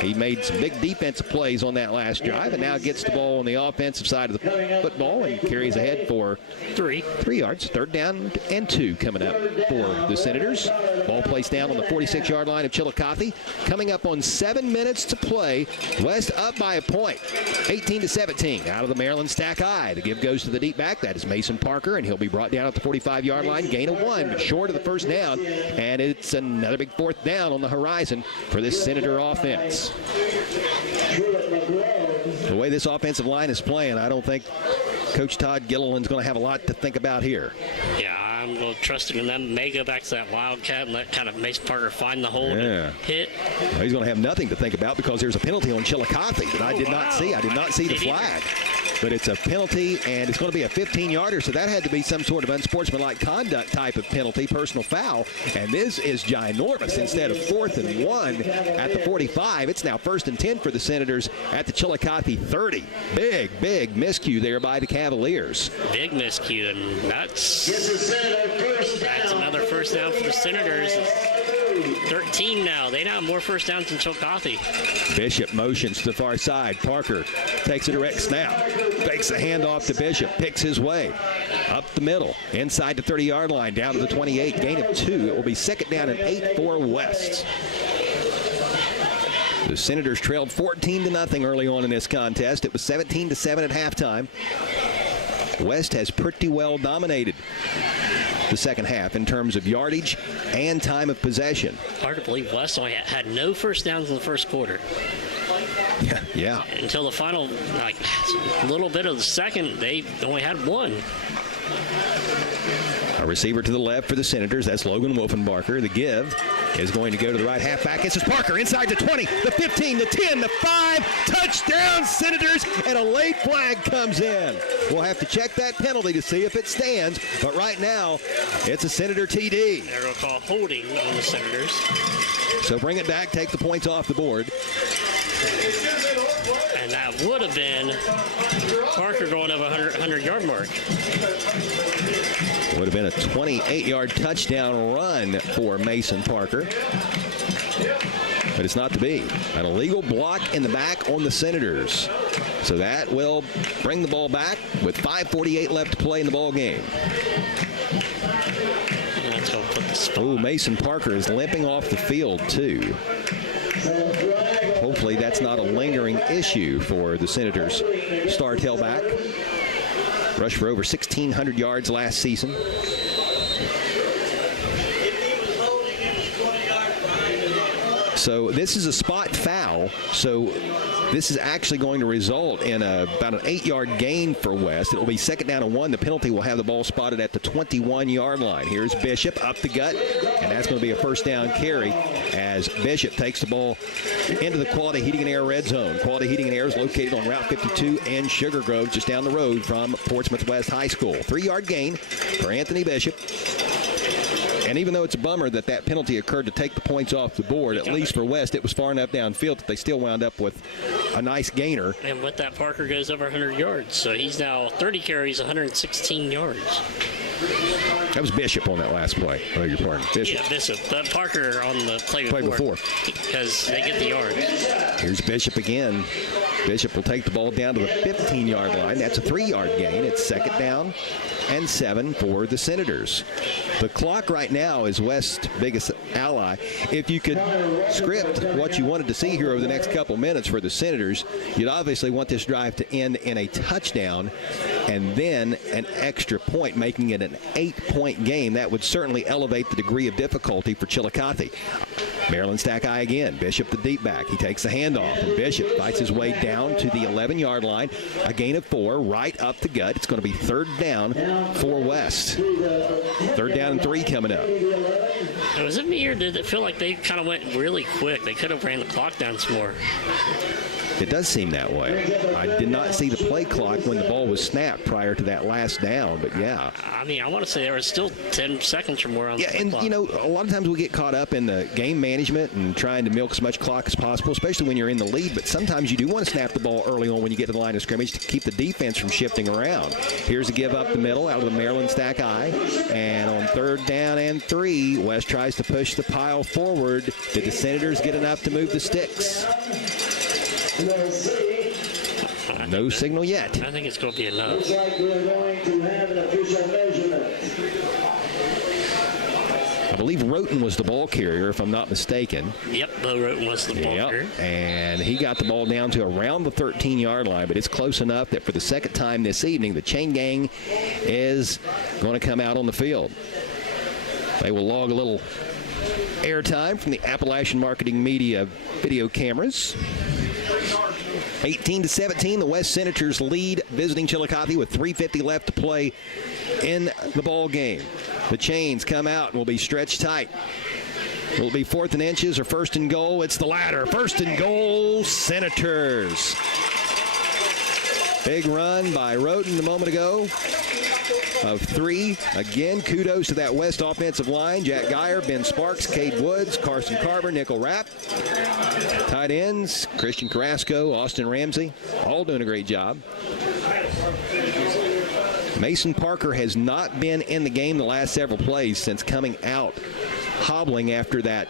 He made some big defensive plays on that last drive, and now gets the ball on the offensive side of the football and carries ahead for 3 yards. Third down and 2 coming up for the Senators. Ball placed down on the 46-yard line of Chillicothe. Coming up on 7 minutes to play. West up by a point, 18-17. Out of the Maryland stack I. The give goes to the deep back. That is Mason Parker, and he'll be brought down at the 45-yard line. Gain of 1, but short of the first down. And it's another big fourth down on the horizon for this Senator offense. The way this offensive line is playing, I don't think Coach Todd Gilliland's going to have a lot to think about here. Yeah, I'm going to trust him, and then may go back to that wildcat and let kind of Mason Parker find the hole and hit. Well, he's going to have nothing to think about because there's a penalty on Chillicothe that I did not see. I did not see the flag. But it's a penalty, and it's going to be a 15-yarder, so that had to be some sort of unsportsmanlike conduct type of penalty, personal foul. And this is ginormous. Instead of 4th and 1 at the 45, it's now 1st and 10 for the Senators at the Chillicothe 30. Big miscue there by the Cavaliers. Big miscue, and that's another first down for the Senators. 13 now. They now have more first downs than Chillicothe. Bishop motions to the far side. Parker takes a direct snap. Fakes a handoff to Bishop. Picks his way up the middle. Inside the 30-yard line. Down to the 28. Gain of 2. It will be second down and 8 for West. The Senators trailed 14-0 early on in this contest. It was 17-7 at halftime. West has pretty well dominated the second half in terms of yardage and time of possession. Hard to believe West only had no first downs in the first quarter. Yeah. Until the final, little bit of the second, they only had 1. A receiver to the left for the Senators. That's Logan Wolfenbarker. The give is going to go to the right halfback. This is Parker inside the 20, the 15, the 10, the 5. Touchdown, Senators, and a late flag comes in. We'll have to check that penalty to see if it stands, but right now it's a Senator TD. They're going to call holding on the Senators. So bring it back, take the points off the board. And that would have been Parker going over 100-yard mark. Would have been a 28-yard touchdown run for Mason Parker. But it's not to be. An illegal block in the back on the Senators. So that will bring the ball back with 5:48 left to play in the ball game. Ooh, Mason Parker is limping off the field, too. Hopefully that's not a lingering issue for the Senators' star tailback. Rushed for over 1,600 yards last season. So this is a spot foul. So this is actually going to result in about an 8-yard gain for West. It will be second down and 1. The penalty will have the ball spotted at the 21-yard line. Here's Bishop up the gut, and that's going to be a first down carry as Bishop takes the ball into the Quality Heating and Air red zone. Quality Heating and Air is located on Route 52 and Sugar Grove, just down the road from Portsmouth West High School. 3-yard gain for Anthony Bishop. And even though it's a bummer that that penalty occurred to take the points off the board, at least for West, it was far enough downfield that they still wound up with a nice gainer. And with that, Parker goes over 100 yards. So he's now 30 carries, 116 yards. That was Bishop on that last play. I beg your pardon. Bishop. Yeah, Bishop. But Parker on the play before. Because they get the yards. Here's Bishop again. Bishop will take the ball down to the 15-yard line. That's a 3-yard gain. It's second down and 7 for the Senators. The clock right now is West's biggest ally. If you could script what you wanted to see here over the next couple minutes for the Senators, you'd obviously want this drive to end in a touchdown. and then an extra point, making it an 8-point game. That would certainly elevate the degree of difficulty for Chillicothe. Maryland Stack Eye again. Bishop the deep back. He takes the handoff, and Bishop fights his way down to the 11-yard line. A gain of 4, right up the gut. It's going to be third down for West. Third down and 3 coming up. Was it me, or did it feel like they kind of went really quick? They could have ran the clock down some more. It does seem that way. I did not see the play clock when the ball was snapped prior to that last down, but yeah. I mean, I want to say there was still 10 seconds or more on the play clock. You know, a lot of times we get caught up in the game management and trying to milk as much clock as possible, especially when you're in the lead, but sometimes you do want to snap the ball early on when you get to the line of scrimmage to keep the defense from shifting around. Here's a give up the middle out of the Maryland Stack Eye, and on third down and 3, West tries to push the pile forward. Did the Senators get enough to move the sticks? No signal yet. I think it's going to be enough. Looks like we're going to have an official measurement. I believe Roten was the ball carrier, if I'm not mistaken. Yep, Bo Roten was the ball carrier. And he got the ball down to around the 13-yard line, but it's close enough that for the second time this evening, the chain gang is going to come out on the field. They will log a little airtime from the Appalachian Marketing Media video cameras. 18-17, the West Senators lead visiting Chillicothe with 3:50 left to play in the ball game. The chains come out and will be stretched tight. Will it be 4th and inches or 1st and goal? It's the latter. 1st and goal, Senators. Big run by Roten a moment ago of 3. Again, kudos to that West offensive line. Jack Geyer, Ben Sparks, Cade Woods, Carson Carver, Nickel Rapp. Tight ends, Christian Carrasco, Austin Ramsey, all doing a great job. Mason Parker has not been in the game the last several plays since coming out hobbling after that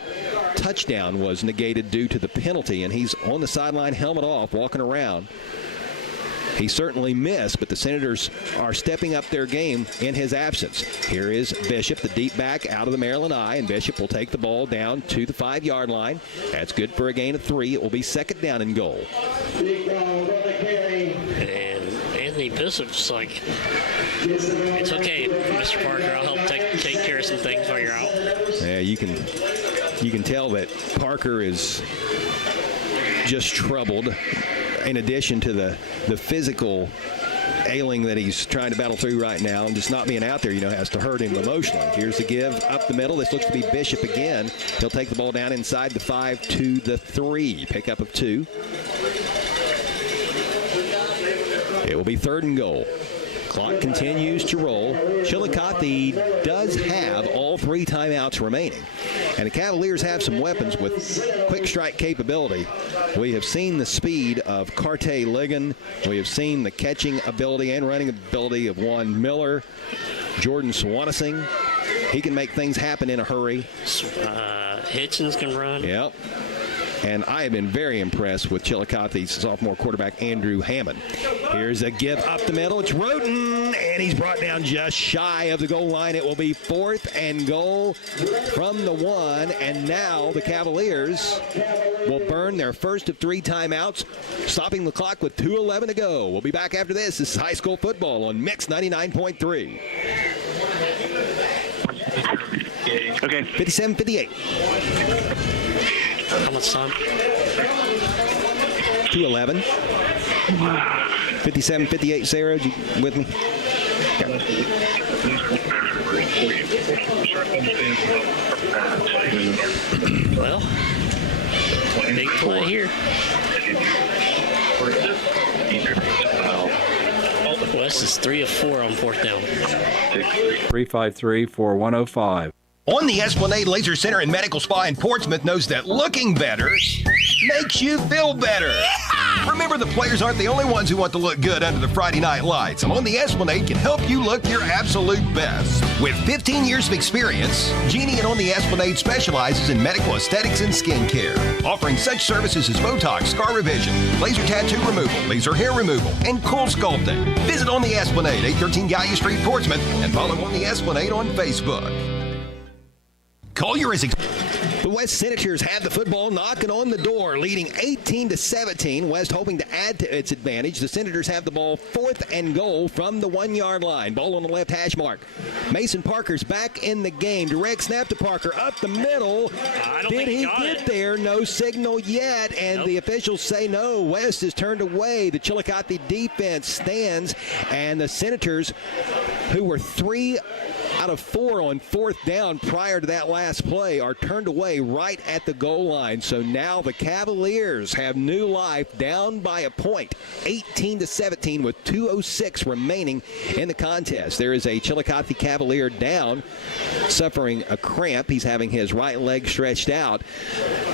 touchdown was negated due to the penalty, and he's on the sideline, helmet off, walking around. He certainly missed, but the Senators are stepping up their game in his absence. Here is Bishop, the deep back out of the Maryland Eye, and Bishop will take the ball down to the 5-yard line. That's good for a gain of 3. It will be 2nd down and goal. And Anthony Bishop's like, it's okay, Mr. Parker. I'll help take care of some things while you're out. Yeah, you can tell that Parker is just troubled. In addition to the physical ailing that he's trying to battle through right now, and just not being out there, has to hurt him emotionally. Here's the give up the middle. This looks to be Bishop again. He'll take the ball down inside the 5 to the 3. Pickup of 2. It will be 3rd and goal. Clock continues to roll. Chillicothe does have all 3 timeouts remaining. And the Cavaliers have some weapons with quick strike capability. We have seen the speed of Carte Ligon. We have seen the catching ability and running ability of Juan Miller. Jordan Swanesing. He can make things happen in a hurry. Hitchens can run. Yep. And I have been very impressed with Chillicothe's sophomore quarterback, Andrew Hammond. Here's a give up the middle. It's Roten, and he's brought down just shy of the goal line. It will be 4th and goal from the 1, and now the Cavaliers will burn their first of 3 timeouts, stopping the clock with 2:11 to go. We'll be back after this. This is high school football on Mix 99.3. Okay. 57-58. How much time? 2:11. 57-58, Sarah, you with me? Well, big play here. West is 3 of 4 on 4th down. 353 for 105. On the Esplanade Laser Center and Medical Spa in Portsmouth knows that looking better makes you feel better. Remember, the players aren't the only ones who want to look good under the Friday night lights. And On the Esplanade can help you look your absolute best. With 15 years of experience, Jeannie at On the Esplanade specializes in medical aesthetics and skincare, offering such services as Botox, scar revision, laser tattoo removal, laser hair removal, and cool sculpting. Visit On the Esplanade, 813 Gallia Street, Portsmouth, and follow On the Esplanade on Facebook. Collier is... The West Senators have the football knocking on the door, leading 18-17. West hoping to add to its advantage. The Senators have the ball 4th and goal from the 1-yard line. Ball on the left hash mark. Mason Parker's back in the game. Direct snap to Parker up the middle. Did he get there? No signal yet, and the officials say no. West is turned away. The Chillicothe defense stands, and the Senators, who were 3 out of 4 on 4th down prior to that last play, are turned away right at the goal line. So now the Cavaliers have new life, down by a point, 18-17 with 2:06 remaining in the contest. There is a Chillicothe Cavalier down, suffering a cramp. He's having his right leg stretched out.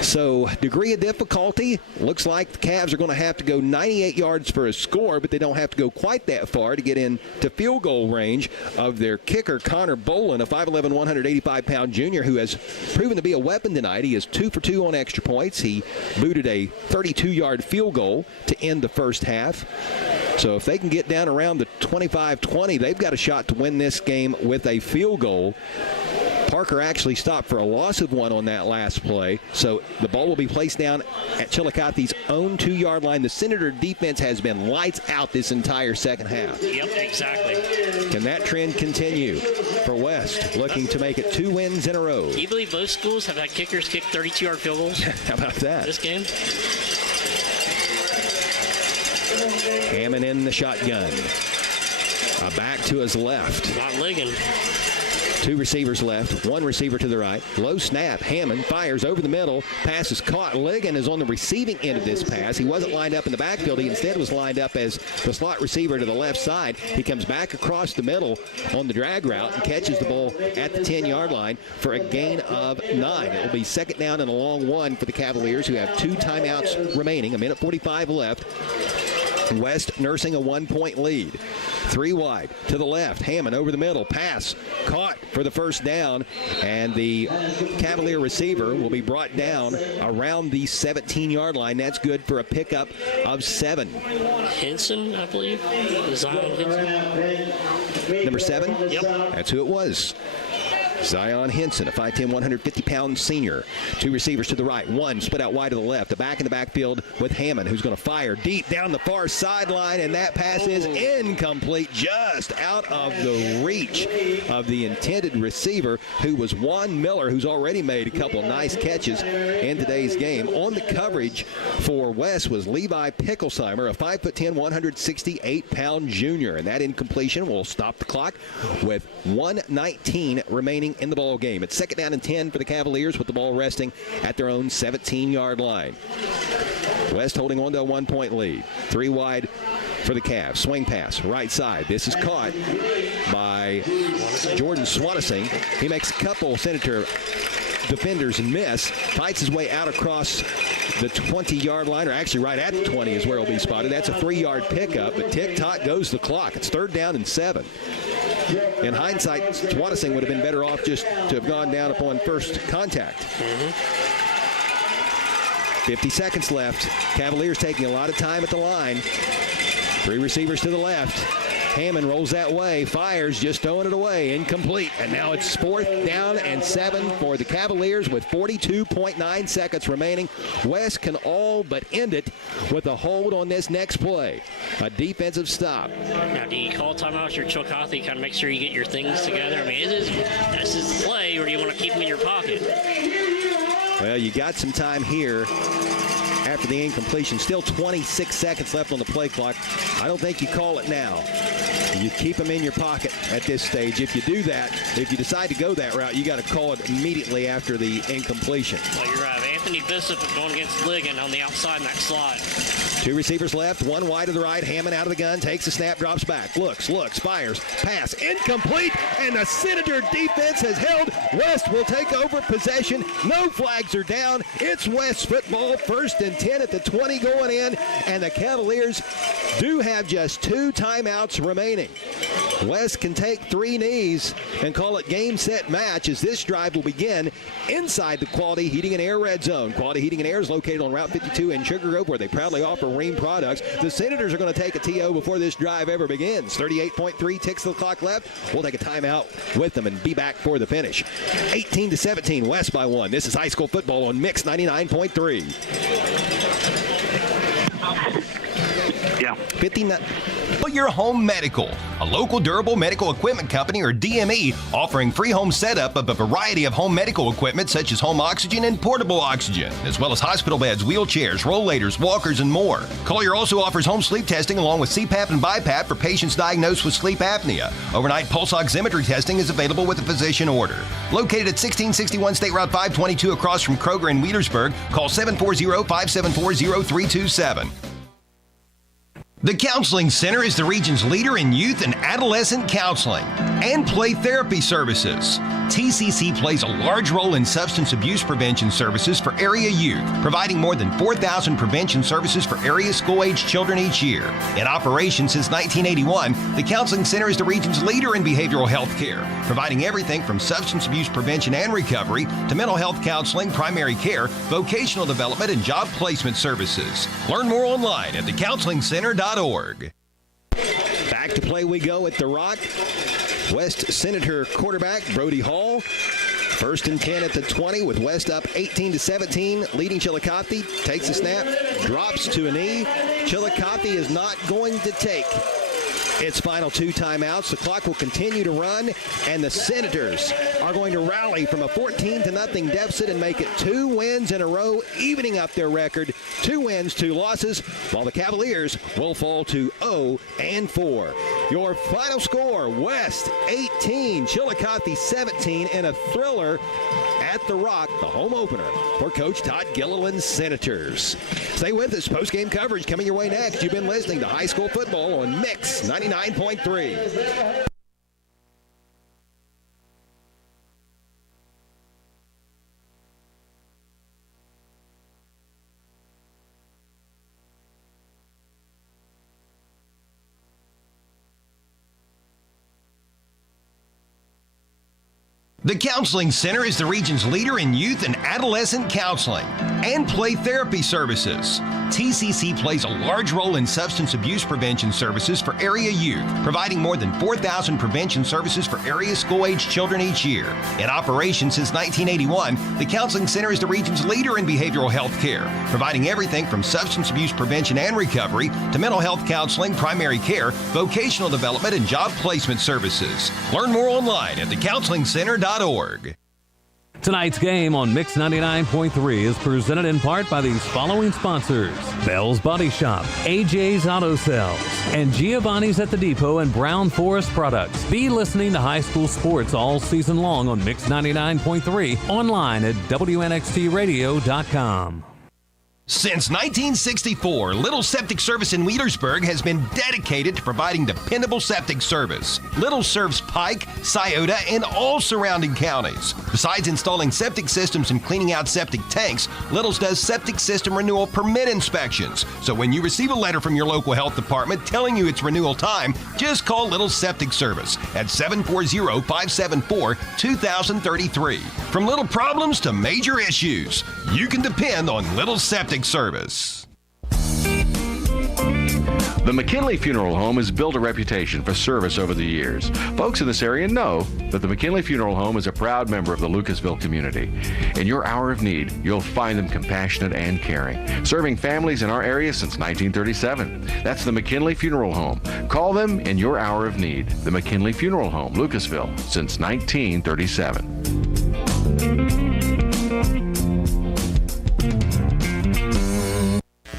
So degree of difficulty, looks like the Cavs are going to have to go 98 yards for a score, but they don't have to go quite that far to get into field goal range of their kicker, Connor Bolin, a 5'11", 185-pound junior who has proven to be a weapon tonight. He is 2 for 2 on extra points. He booted a 32-yard field goal to end the first half. So if they can get down around the 25-20, they've got a shot to win this game with a field goal. Parker actually stopped for a loss of 1 on that last play. So the ball will be placed down at Chillicothe's own 2-yard line. The Senator defense has been lights out this entire second half. Yep, exactly. Can that trend continue for West, looking to make it 2 wins in a row? Do you believe both schools have had kickers kick 32-yard field goals? How about that? This game? Hammond in the shotgun. Back to his left. Not Ligon. 2 receivers left, 1 receiver to the right. Low snap. Hammond fires over the middle. Pass is caught. Ligon is on the receiving end of this pass. He wasn't lined up in the backfield. He instead was lined up as the slot receiver to the left side. He comes back across the middle on the drag route and catches the ball at the 10-yard line for a gain of 9. It will be 2nd down and a long 1 for the Cavaliers, who have 2 timeouts remaining. 1:45 left. West nursing a 1-point lead. 3 wide to the left. Hammond over the middle. Pass caught for the first down, and the Cavalier receiver will be brought down around the 17-yard line. That's good for a pickup of 7. Henson, I believe. Zion Henson. Number 7? Yep. That's who it was. Zion Henson, a 5'10", 150-pound senior. 2 receivers to the right, 1 split out wide to the left. A back in the backfield with Hammond, who's going to fire deep down the far sideline, and that pass is incomplete, just out of the reach of the intended receiver, who was Juan Miller, who's already made a couple nice catches in today's game. On the coverage for West was Levi Picklesheimer, a 5'10", 168-pound junior, and that incompletion will stop the clock with 1:19 remaining in the ball game. It's 2nd down and 10 for the Cavaliers, with the ball resting at their own 17-yard line. West holding on to a 1-point lead. 3 wide for the Cavs. Swing pass, right side. This is caught by Jordan Swanasing. He makes a couple Senator defenders miss. Fights his way out across the 20-yard line, or actually right at the 20 is where he'll be spotted. That's a 3-yard pickup, but tick-tock goes the clock. It's 3rd down and 7. In hindsight, Swanasing would have been better off just to have gone down upon first contact. 50 seconds left. Cavaliers taking a lot of time at the line. 3 receivers to the left. Hammond rolls that way, fires, just throwing it away, incomplete. And now it's 4th down and 7 for the Cavaliers with 42.9 seconds remaining. West can all but end it with a hold on this next play. A defensive stop. Now, do you call timeouts or Chillicothe, kind of make sure you get your things together? I mean, this is the play, or do you want to keep them in your pocket? Well, you got some time here after the incompletion. Still 26 seconds left on the play clock. I don't think you call it now. You keep them in your pocket at this stage. If you do that, if you decide to go that route, you got to call it immediately after the incompletion. Well, you're right. Anthony Bishop going against Ligon on the outside in that slot. 2 receivers left, 1 wide to the right. Hammond out of the gun, takes the snap, drops back, looks, fires, pass, incomplete, and the Senator defense has held. West will take over possession. No flags are down. It's West football, 1st and 10 at the 20 going in, and the Cavaliers do have just 2 timeouts remaining. West can take 3 knees and call it game, set, match as this drive will begin inside the Quality Heating and Air red zone. Quality Heating and Air is located on Route 52 in Sugar Grove, where they proudly offer Rheem products. The Senators are going to take a TO before this drive ever begins. 38.3 ticks the clock left. We'll take a timeout with them and be back for the finish. 18-17, West by 1. This is high school football on Mix 99.3. Yeah. 59. Put your home medical, a local durable medical equipment company or DME offering free home setup of a variety of home medical equipment such as home oxygen and portable oxygen, as well as hospital beds, wheelchairs, rollators, walkers, and more. Collier also offers home sleep testing along with CPAP and BiPAP for patients diagnosed with sleep apnea. Overnight pulse oximetry testing is available with a physician order. Located at 1661 State Route 522 across from Kroger in Wheelersburg, call 740-574-0327. The Counseling Center is the region's leader in youth and adolescent counseling and play therapy services. TCC plays a large role in substance abuse prevention services for area youth, providing more than 4,000 prevention services for area school-age children each year. In operation since 1981, the Counseling Center is the region's leader in behavioral health care, providing everything from substance abuse prevention and recovery to mental health counseling, primary care, vocational development, and job placement services. Learn more online at thecounselingcenter.org. Back to play we go at the Rock. West Senator quarterback Brody Hall. 1st and 10 at the 20 with West up 18-17, leading Chillicothe. Takes a snap, drops to a knee. Chillicothe is not going to take its final 2 timeouts. The clock will continue to run, and the Senators are going to rally from a 14-0 deficit and make it 2 wins in a row, evening up their record. 2 wins, 2 losses, while the Cavaliers will fall to 0-4. Your final score, West 18, Chillicothe 17, in a thriller at the Rock, the home opener for Coach Todd Gilliland's Senators. Stay with us. Post-game coverage coming your way next. You've been listening to High School Football on Mix 99.3. The Counseling Center is the region's leader in youth and adolescent counseling and play therapy services. TCC plays a large role in substance abuse prevention services for area youth, providing more than 4,000 prevention services for area school-age children each year. In operation since 1981, the Counseling Center is the region's leader in behavioral health care, providing everything from substance abuse prevention and recovery to mental health counseling, primary care, vocational development, and job placement services. Learn more online at thecounselingcenter.org. Tonight's game on Mix 99.3 is presented in part by these following sponsors: Bell's Body Shop, AJ's Auto Sales, and Giovanni's at the Depot and Brown Forest Products. Be listening to high school sports all season long on Mix 99.3, online at WNXTradio.com. Since 1964, Little Septic Service in Wheelersburg has been dedicated to providing dependable septic service. Little serves Pike, Scioto, and all surrounding counties. Besides installing septic systems and cleaning out septic tanks, Little's does septic system renewal permit inspections. So when you receive a letter from your local health department telling you it's renewal time, just call Little Septic Service at 740-574-2033. From little problems to major issues, you can depend on Little Septic Service. The McKinley Funeral Home has built a reputation for service over the years. Folks in this area know that the McKinley Funeral Home is a proud member of the Lucasville community. In your hour of need, you'll find them compassionate and caring, serving families in our area since 1937. That's the McKinley Funeral Home. Call them in your hour of need. The McKinley Funeral Home, Lucasville, since 1937.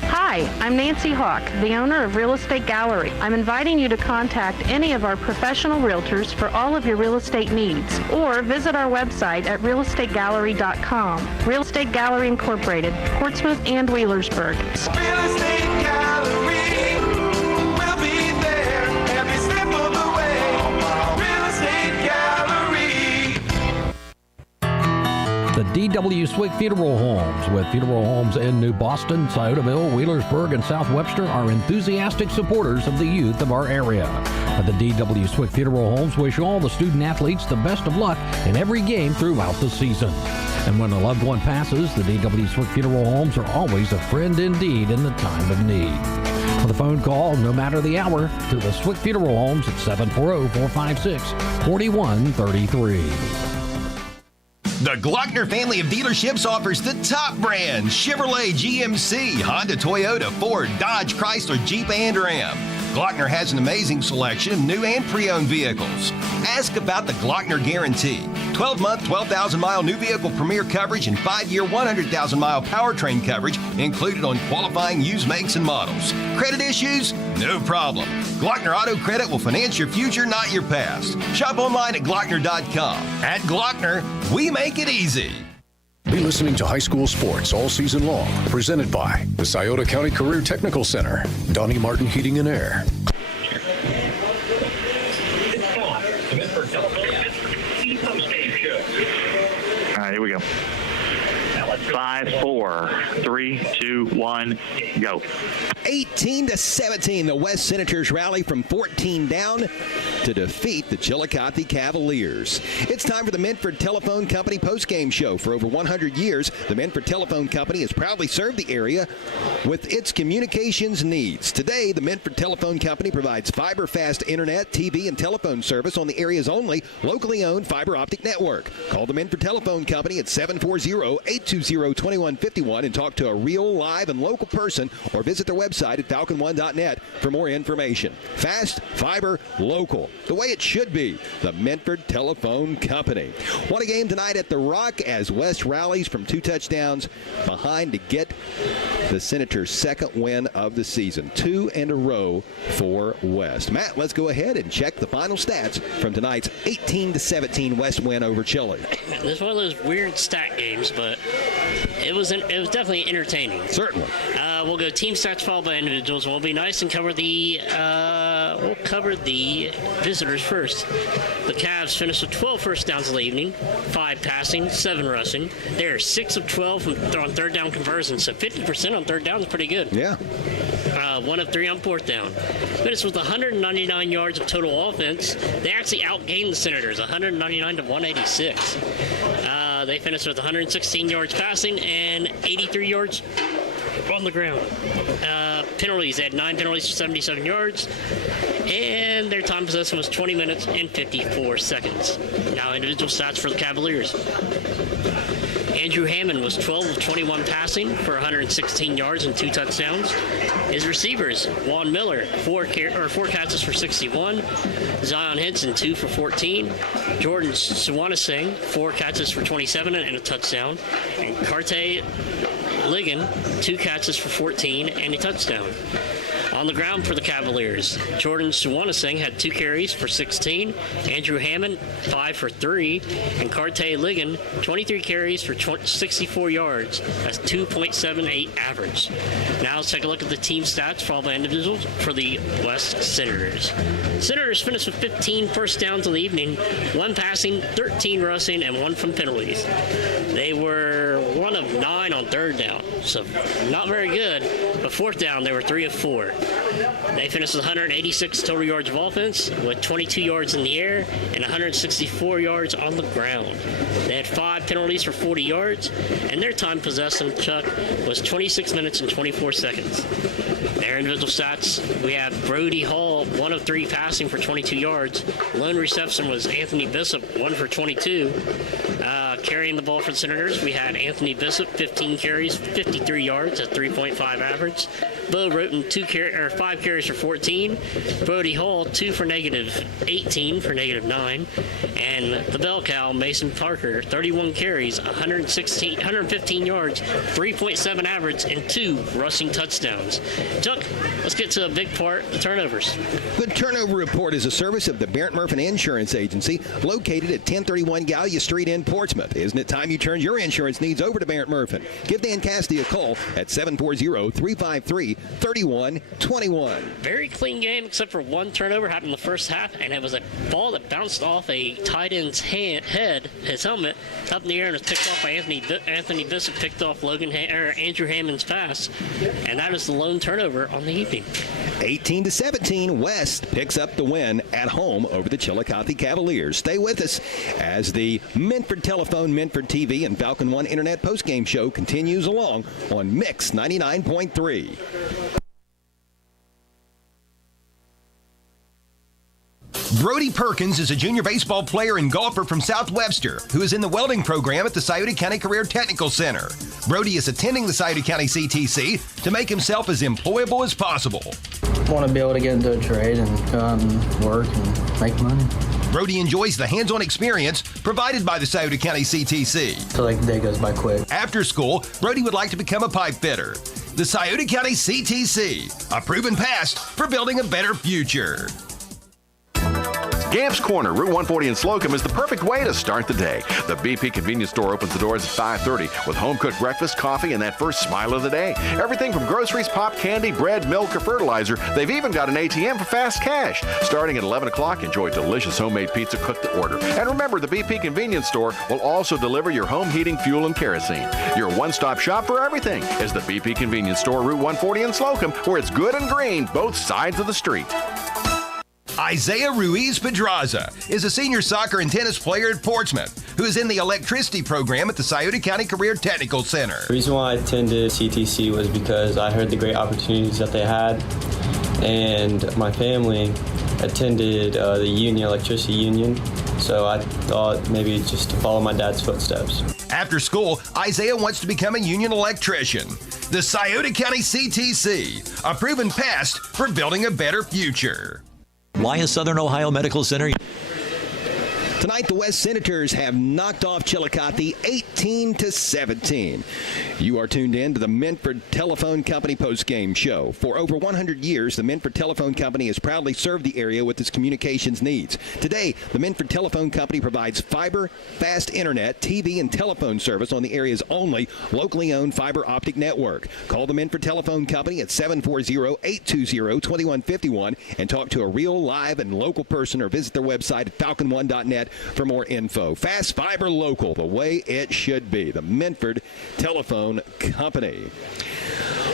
Hi, I'm Nancy Hawk, the owner of Real Estate Gallery. I'm inviting you to contact any of our professional realtors for all of your real estate needs, or visit our website at realestategallery.com. Real Estate Gallery Incorporated, Portsmouth and Wheelersburg. Real Estate Gallery, we'll be there every step of the way. Real Estate Gallery. The D.W. Swig Funeral Homes. With funeral homes in New Boston, Sciotaville, Wheelersburg, and South Webster are enthusiastic supporters of the youth of our area. The D.W. Swig Funeral Homes wish all the student athletes the best of luck in every game throughout the season. And when a loved one passes, the D.W. Swig Funeral Homes are always a friend indeed in the time of need. With a phone call, no matter the hour, to the Swig Funeral Homes at 740-456-4133. The Glockner family of dealerships offers the top brands: Chevrolet, GMC, Honda, Toyota, Ford, Dodge, Chrysler, Jeep, and Ram. Glockner has an amazing selection of new and pre-owned vehicles. Ask about the Glockner Guarantee. 12-month, 12,000-mile new vehicle premier coverage and 5-year, 100,000-mile powertrain coverage included on qualifying used makes and models. Credit issues? No problem. Glockner Auto Credit will finance your future, not your past. Shop online at Glockner.com. At Glockner, we make it easy. Be listening to high school sports all season long. Presented by the Scioto County Career Technical Center, Donnie Martin Heating and Air. All right, here we go. 5, 4, 3, 2, 1, go. 18-17, the West Senators rally from 14 down to defeat the Chillicothe Cavaliers. It's time for the Medford Telephone Company postgame show. For over 100 years, the Medford Telephone Company has proudly served the area with its communications needs. Today, the Medford Telephone Company provides fiber-fast internet, TV, and telephone service on the area's only locally owned fiber optic network. Call the Medford Telephone Company at 740-820-2151 and talk to a real, live, and local person, or visit their website at falcon1.net for more information. Fast, fiber, local. The way it should be. The Medford Telephone Company. What a game tonight at the Rock as West rallies from 2 touchdowns behind to get the Senators' second win of the season. 2 in a row for West. Matt, let's go ahead and check the final stats from tonight's 18-17 West win over Chile. This is one of those weird stat games, but it was definitely entertaining. Certainly. We'll go team stats followed by individuals. We'll be nice and cover the visitors first. The Cavs finished with 12 first downs of the evening, 5 passing, 7 rushing. They're 6 of 12 on third down conversions, so 50% on third down is pretty good. Yeah. 1 of 3 on fourth down. Finished with 199 yards of total offense. They actually outgained the Senators, 199 to 186. They finished with 116 yards passing and 83 yards on the ground. Penalties, they had 9 penalties for 77 yards, and their time possession was 20 minutes and 54 seconds. Now individual stats for the Cavaliers. Andrew Hammond was 12 of 21 passing for 116 yards and 2 touchdowns. His receivers, Juan Miller, 4 catches for 61. Zion Henson, 2 for 14. Jordan Swanising, 4 catches for 27 and a touchdown. And Carte Ligon, 2 catches for 14 and a touchdown. On the ground for the Cavaliers, Jordan Swanising had 2 carries for 16, Andrew Hammond 5 for 3, and Carte Ligon 23 carries for 64 yards. That's 2.78 average. Now let's take a look at the team stats for all the individuals for the West Senators. Senators finished with 15 first downs of the evening, 1 passing, 13 rushing, and 1 from penalties. They were 1 of 9 on third down, so not very good, but fourth down they were 3 of 4. They finished with 186 total yards of offense, with 22 yards in the air and 164 yards on the ground. They had 5 penalties for 40 yards, and their time possession, Chuck, was 26 minutes and 24 seconds. Their individual stats, we have Brody Hall, 1 of 3 passing for 22 yards. Lone reception was Anthony Bishop, 1 for 22. Carrying the ball for the Senators, we had Anthony Bishop, 15 carries, 53 yards at 3.5 average. Bo Roten, 5 carries for 14. Brody Hall, 2 for negative 18 for negative 9. And the bell cow, Mason Parker, 31 carries, 115 yards, 3.7 average, and 2 rushing touchdowns. Chuck, let's get to a big part, the turnovers. The Turnover Report is a service of the Barrett Murphy Insurance Agency, located at 1031 Gallia Street in Portsmouth. Isn't it time you turned your insurance needs over to Barrett Murphy? Give Dan Cassidy a call at 740-353-3120. 21. Very clean game except for one turnover happened in the first half, and it was a ball that bounced off a tight end's head, his helmet, up in the air, and was picked off by Anthony Bissett, picked off Andrew Hammond's pass, and that is the lone turnover on the evening. 18-17, West picks up the win at home over the Chillicothe Cavaliers. Stay with us as the Minford Telephone, Minford TV, and Falcon One Internet postgame show continues along on Mix 99.3. Brody Perkins is a junior baseball player and golfer from South Webster who is in the welding program at the Scioto County Career Technical Center. Brody is attending the Scioto County CTC to make himself as employable as possible. I want to be able to get into a trade and go out and work and make money. Brody enjoys the hands-on experience provided by the Scioto County CTC. I feel like the day goes by quick. After school, Brody would like to become a pipe fitter. The Scioto County CTC, a proven past for building a better future. Gamp's Corner, Route 140 in Slocum, is the perfect way to start the day. The BP convenience store opens the doors at 5:30 with home-cooked breakfast, coffee, and that first smile of the day. Everything from groceries, pop, candy, bread, milk, or fertilizer. They've even got an ATM for fast cash. Starting at 11 o'clock, enjoy delicious homemade pizza cooked to order. And remember, the BP convenience store will also deliver your home heating, fuel, and kerosene. Your one-stop shop for everything is the BP convenience store, Route 140 in Slocum, where it's good and green, both sides of the street. Isaiah Ruiz Pedraza is a senior soccer and tennis player at Portsmouth who is in the electricity program at the Scioto County Career Technical Center. The reason why I attended CTC was because I heard the great opportunities that they had, and my family attended the union, electricity union, so I thought maybe just to follow my dad's footsteps. After school, Isaiah wants to become a union electrician. The Scioto County CTC, a proven past for building a better future. Lions Southern Ohio Medical Center. Tonight, the West Senators have knocked off Chillicothe 18-17. You are tuned in to the Minford Telephone Company postgame show. For over 100 years, the Minford Telephone Company has proudly served the area with its communications needs. Today, the Minford Telephone Company provides fiber, fast internet, TV, and telephone service on the area's only locally owned fiber optic network. Call the Minford Telephone Company at 740-820-2151 and talk to a real, live, and local person, or visit their website at falcon1.net for more info. Fast fiber local, the way it should be. The Minford Telephone Company.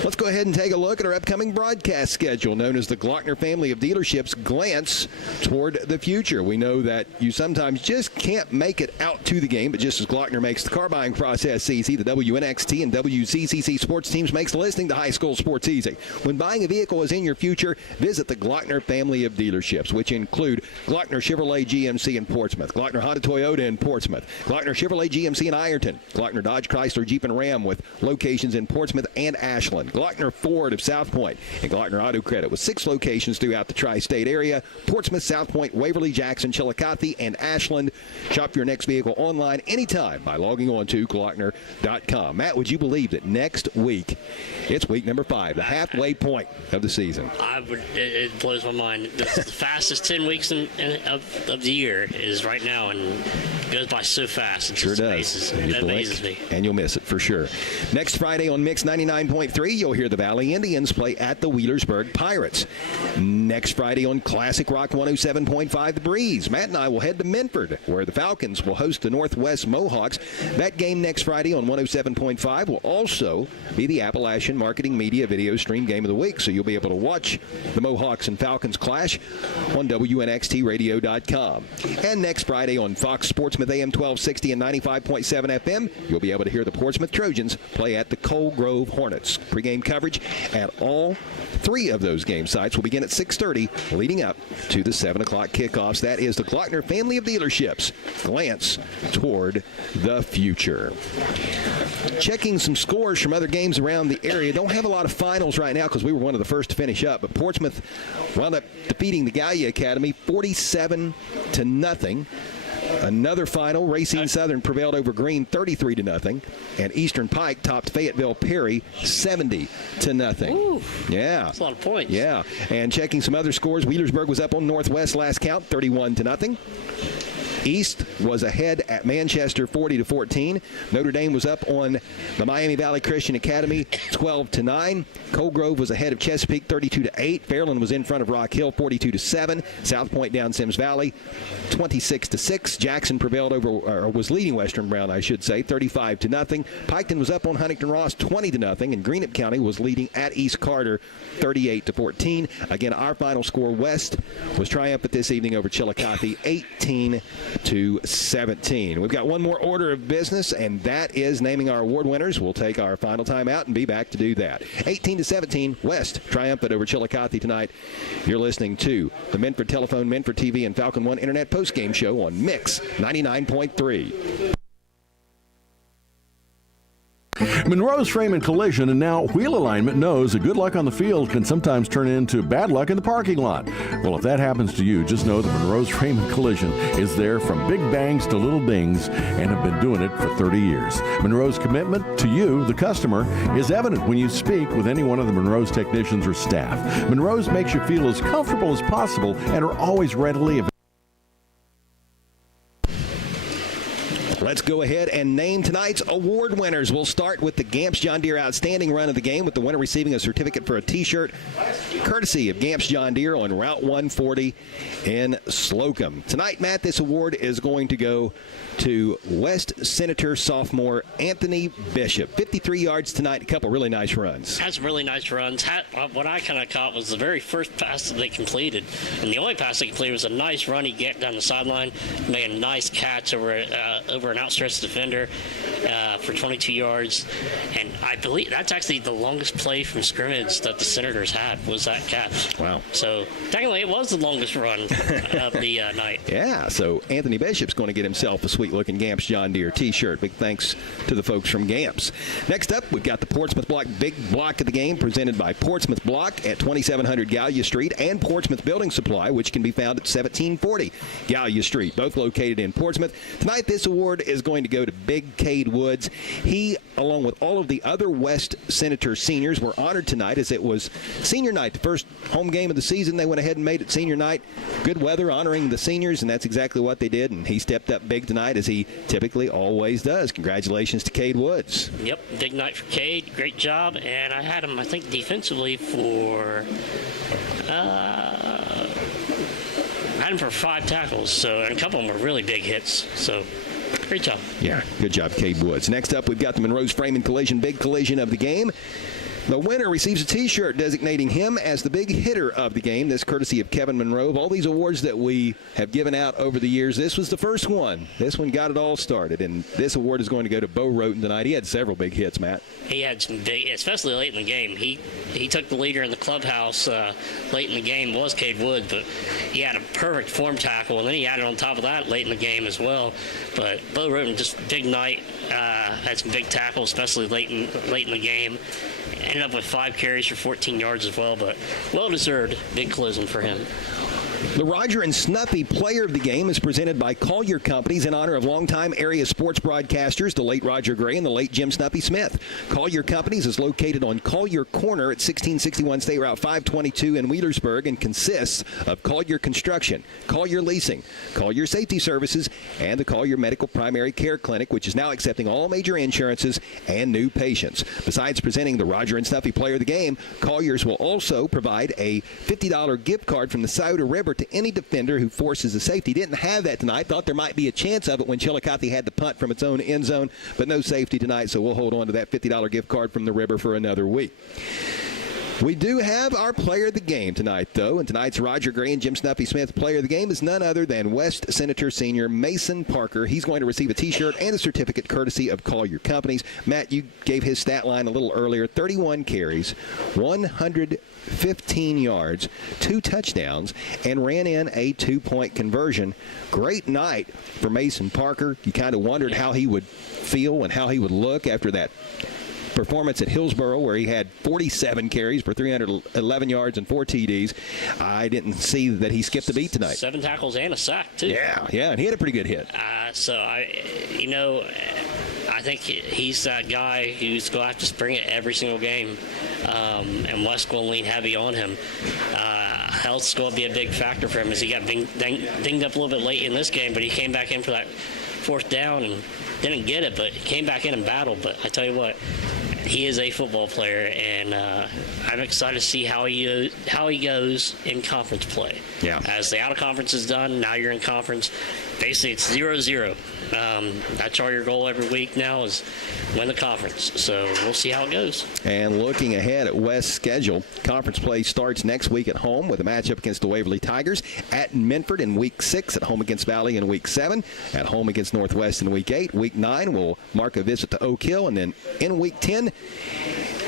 Let's go ahead and take a look at our upcoming broadcast schedule, known as the Glockner Family of Dealerships Glance Toward the Future. We know that you sometimes just can't make it out to the game, but just as Glockner makes the car buying process easy, the WNXT and WCCC sports teams makes listening to high school sports easy. When buying a vehicle is in your future, visit the Glockner Family of Dealerships, which include Glockner Chevrolet GMC in Portsmouth, Glockner Honda Toyota in Portsmouth, Glockner Chevrolet GMC in Ironton, Glockner Dodge Chrysler Jeep and Ram with locations in Portsmouth and Ashland, Glockner Ford of South Point, and Glockner Auto Credit with 6 locations throughout the tri-state area: Portsmouth, South Point, Waverly, Jackson, Chillicothe, and Ashland. Shop your next vehicle online anytime by logging on to Glockner.com. Matt, would you believe that next week, it's week number 5, the halfway point of the season? It blows my mind. The fastest 10 weeks of the year is right now, and it goes by so fast. It Sure does. It amazes me. And you'll miss it for sure. Next Friday on Mix 99.3, you'll hear the Valley Indians play at the Wheelersburg Pirates. Next Friday on Classic Rock 107.5 The Breeze, Matt and I will head to Minford, where the Falcons will host the Northwest Mohawks. That game next Friday on 107.5 will also be the Appalachian Marketing Media Video Stream Game of the Week, so you'll be able to watch the Mohawks and Falcons clash on WNXTradio.com. And next Friday on Fox Sportsmouth AM 1260 and 95.7 FM, you'll be able to hear the Portsmouth Trojans play at the Coal Grove Hornets. Pre-game coverage at all 3 of those game sites will begin at 6:30, leading up to the 7 o'clock kickoffs. That is the Glockner Family of Dealerships Glance Toward the Future. Checking some scores from other games around the area. Don't have a lot of finals right now because we were one of the first to finish up, but Portsmouth wound up defeating the Gallia Academy 47-0. Another final, Racine Southern prevailed over Green 33-0, and Eastern Pike topped Fayetteville Perry 70-0. Ooh, yeah, that's a lot of points. Yeah, and checking some other scores, Wheelersburg was up on Northwest last count, 31-0. East was ahead at Manchester 40-14. Notre Dame was up on the Miami Valley Christian Academy 12-9. Cold Grove was ahead of Chesapeake 32-8. Fairland was in front of Rock Hill 42-7. South Point down Sims Valley 26-6. Jackson prevailed over, or was leading Western Brown, I should say, 35-0. Piketon was up on Huntington Ross 20-0, and Greenup County was leading at East Carter 38-14. Again, our final score, West was triumphant this evening over Chillicothe 18-17. We've got one more order of business, and that is naming our award winners. We'll take our final time out and be back to do that. 18-17, West triumphant over Chillicothe tonight. You're listening to the Menford Telephone, Menford TV, and Falcon One Internet postgame show on Mix 99.3. Monroe's Frame and Collision and now Wheel Alignment knows that good luck on the field can sometimes turn into bad luck in the parking lot. Well, if that happens to you, just know that Monroe's Frame and Collision is there from big bangs to little dings and have been doing it for 30 years. Monroe's commitment to you, the customer, is evident when you speak with any one of the Monroe's technicians or staff. Monroe's makes you feel as comfortable as possible and are always readily available. Let's go ahead and name tonight's award winners. We'll start with the Gamps John Deere Outstanding Run of the Game, with the winner receiving a certificate for a T-shirt courtesy of Gamps John Deere on Route 140 in Slocum. Tonight, Matt, this award is going to go to West Senator sophomore Anthony Bishop. 53 yards tonight, a couple really nice runs. Had some really nice runs. What I kind of caught was the very first pass that they completed. And the only pass they completed was a nice run he get down the sideline, made a nice catch over an outstretched defender for 22 yards. And I believe that's actually the longest play from scrimmage that the Senators had, was that catch. Wow. So technically it was the longest run of the night. Yeah, so Anthony Bishop's going to get himself a sweet-looking Gamps John Deere T-shirt. Big thanks to the folks from Gamps. Next up, we've got the Portsmouth Block Big Block of the Game, presented by Portsmouth Block at 2700 Gallia Street and Portsmouth Building Supply, which can be found at 1740 Gallia Street, both located in Portsmouth. Tonight, this award is going to go to Big Cade Woods. He, along with all of the other West Senator seniors, were honored tonight as it was senior night, the first home game of the season. They went ahead and made it senior night. Good weather honoring the seniors, and that's exactly what they did, and he stepped up big tonight, as he typically always does. Congratulations to Cade Woods. Yep, big night for Cade. Great job. And I had him, I think, defensively for for 5 tackles. So, and a couple of them were really big hits. So, great job. Yeah, good job, Cade Woods. Next up, we've got the Monroe's Frame and Collision Big Collision of the Game. The winner receives a T-shirt designating him as the big hitter of the game. This courtesy of Kevin Monroe. Of all these awards that we have given out over the years, this was the first one. This one got it all started, and this award is going to go to Bo Roten tonight. He had several big hits, Matt. He had some big, especially late in the game. He took the leader in the clubhouse late in the game, was Cade Wood, but he had a perfect form tackle, and then he added on top of that late in the game as well. But Bo Roten, just big night, had some big tackles, especially late in the game. Ended up with 5 carries for 14 yards as well, but well-deserved big collision for him. The Roger and Snuffy Player of the Game is presented by Collier Companies in honor of longtime area sports broadcasters, the late Roger Gray and the late Jim Snuffy Smith. Collier Companies is located on Collier Corner at 1661 State Route 522 in Wheelersburg and consists of Collier Construction, Collier Leasing, Collier Safety Services, and the Collier Medical Primary Care Clinic, which is now accepting all major insurances and new patients. Besides presenting the Roger and Snuffy Player of the Game, Collier's will also provide a $50 gift card from the Scioto River to any defender who forces a safety. Didn't have that tonight. Thought there might be a chance of it when Chillicothe had the punt from its own end zone, but no safety tonight, so we'll hold on to that $50 gift card from the River for another week. We do have our player of the game tonight, though, and tonight's Roger Gray and Jim Snuffy Smith player of the game is none other than West Senator Senior Mason Parker. He's going to receive a T-shirt and a certificate courtesy of Collier Companies. Matt, you gave his stat line a little earlier. 31 carries, 115 yards, 2 touchdowns, and ran in a 2-point conversion. Great night for Mason Parker. You kind of wondered how he would feel and how he would look after that performance at Hillsboro, where he had 47 carries for 311 yards and 4 TDs. I didn't see that he skipped a beat tonight. 7 tackles and a sack, too. Yeah, and he had a pretty good hit. I think he's that guy who's going to have to spring it every single game, and West will lean heavy on him. health's going to be a big factor for him, as he got dinged up a little bit late in this game, but he came back in for that 4th down and didn't get it, but he came back in and battled. But I tell you what, he is a football player, and I'm excited to see how he goes in conference play. Yeah. As the out-of-conference is done, now you're in conference. Basically, it's 0-0. That's all your goal every week now is win the conference. So we'll see how it goes. And looking ahead at West's schedule, conference play starts next week at home with a matchup against the Waverly Tigers, at Minford in Week 6, at home against Valley in Week 7, at home against Northwest in Week 8. Week 9 will mark a visit to Oak Hill, and then in Week 10,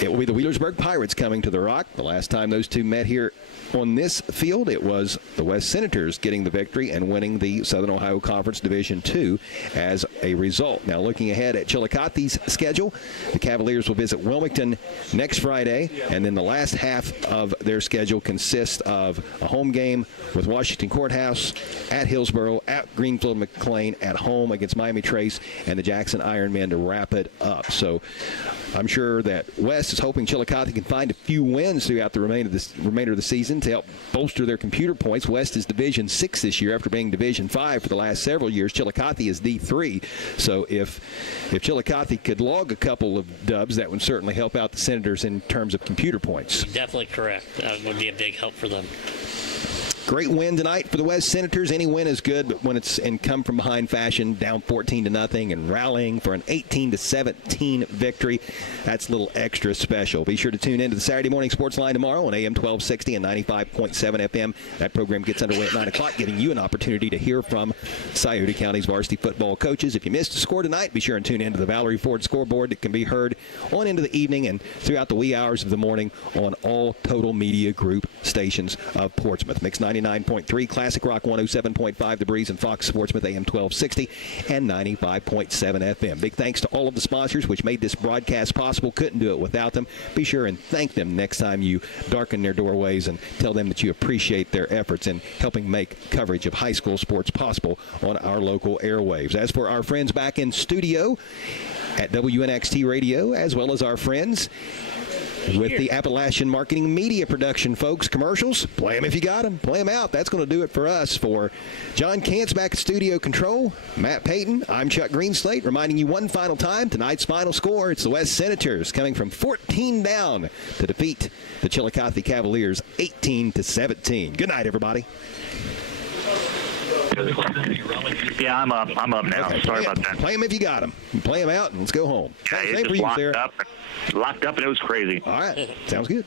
it will be the Wheelersburg Pirates coming to the Rock. The last time those two met here on this field, it was the West Senators getting the victory and winning the Southern Ohio Conference Division II as a result. Now, looking ahead at Chillicothe's schedule, the Cavaliers will visit Wilmington next Friday, and then the last half of their schedule consists of a home game with Washington Courthouse, at Hillsboro, at Greenfield McLean, at home against Miami Trace, and the Jackson Ironmen to wrap it up. So I'm sure that West is hoping Chillicothe can find a few wins throughout the remainder of the season to help bolster their computer points. West is Division 6 this year after being Division 5 for the last several years. Chillicothe is D3. So if Chillicothe could log a couple of dubs, that would certainly help out the Senators in terms of computer points. Definitely correct. That would be a big help for them. Great win tonight for the West Senators. Any win is good, but when it's in come-from-behind fashion, down 14-0 and rallying for an 18-17 victory, that's a little extra special. Be sure to tune in to the Saturday Morning Sports Line tomorrow on AM 1260 and 95.7 FM. That program gets underway at 9 o'clock, giving you an opportunity to hear from Scioto County's varsity football coaches. If you missed a score tonight, be sure and tune in to the Valerie Ford scoreboard that can be heard on into the evening and throughout the wee hours of the morning on all Total Media Group stations of Portsmouth. Mix 99.3, Classic Rock 107.5, The Breeze, and Fox Sportsmouth AM 1260 and 95.7 FM. Big thanks to all of the sponsors which made this broadcast possible. Couldn't do it without them. Be sure and thank them next time you darken their doorways and tell them that you appreciate their efforts in helping make coverage of high school sports possible on our local airwaves. As for our friends back in studio at WNXT Radio, as well as our friends with the Appalachian Marketing Media Production folks, commercials, play them if you got them. Play them out. That's going to do it for us. For John Kantz back at Studio Control, Matt Payton, I'm Chuck Greenslate, reminding you one final time, tonight's final score, it's the West Senators coming from 14 down to defeat the Chillicothe Cavaliers 18-17. Good night, everybody. Yeah, I'm up now. Okay, Sorry about that. Play them if you got them. Play them out and let's go home. Yeah, Same it for just you, Sarah. locked up and it was crazy. All right. Sounds good.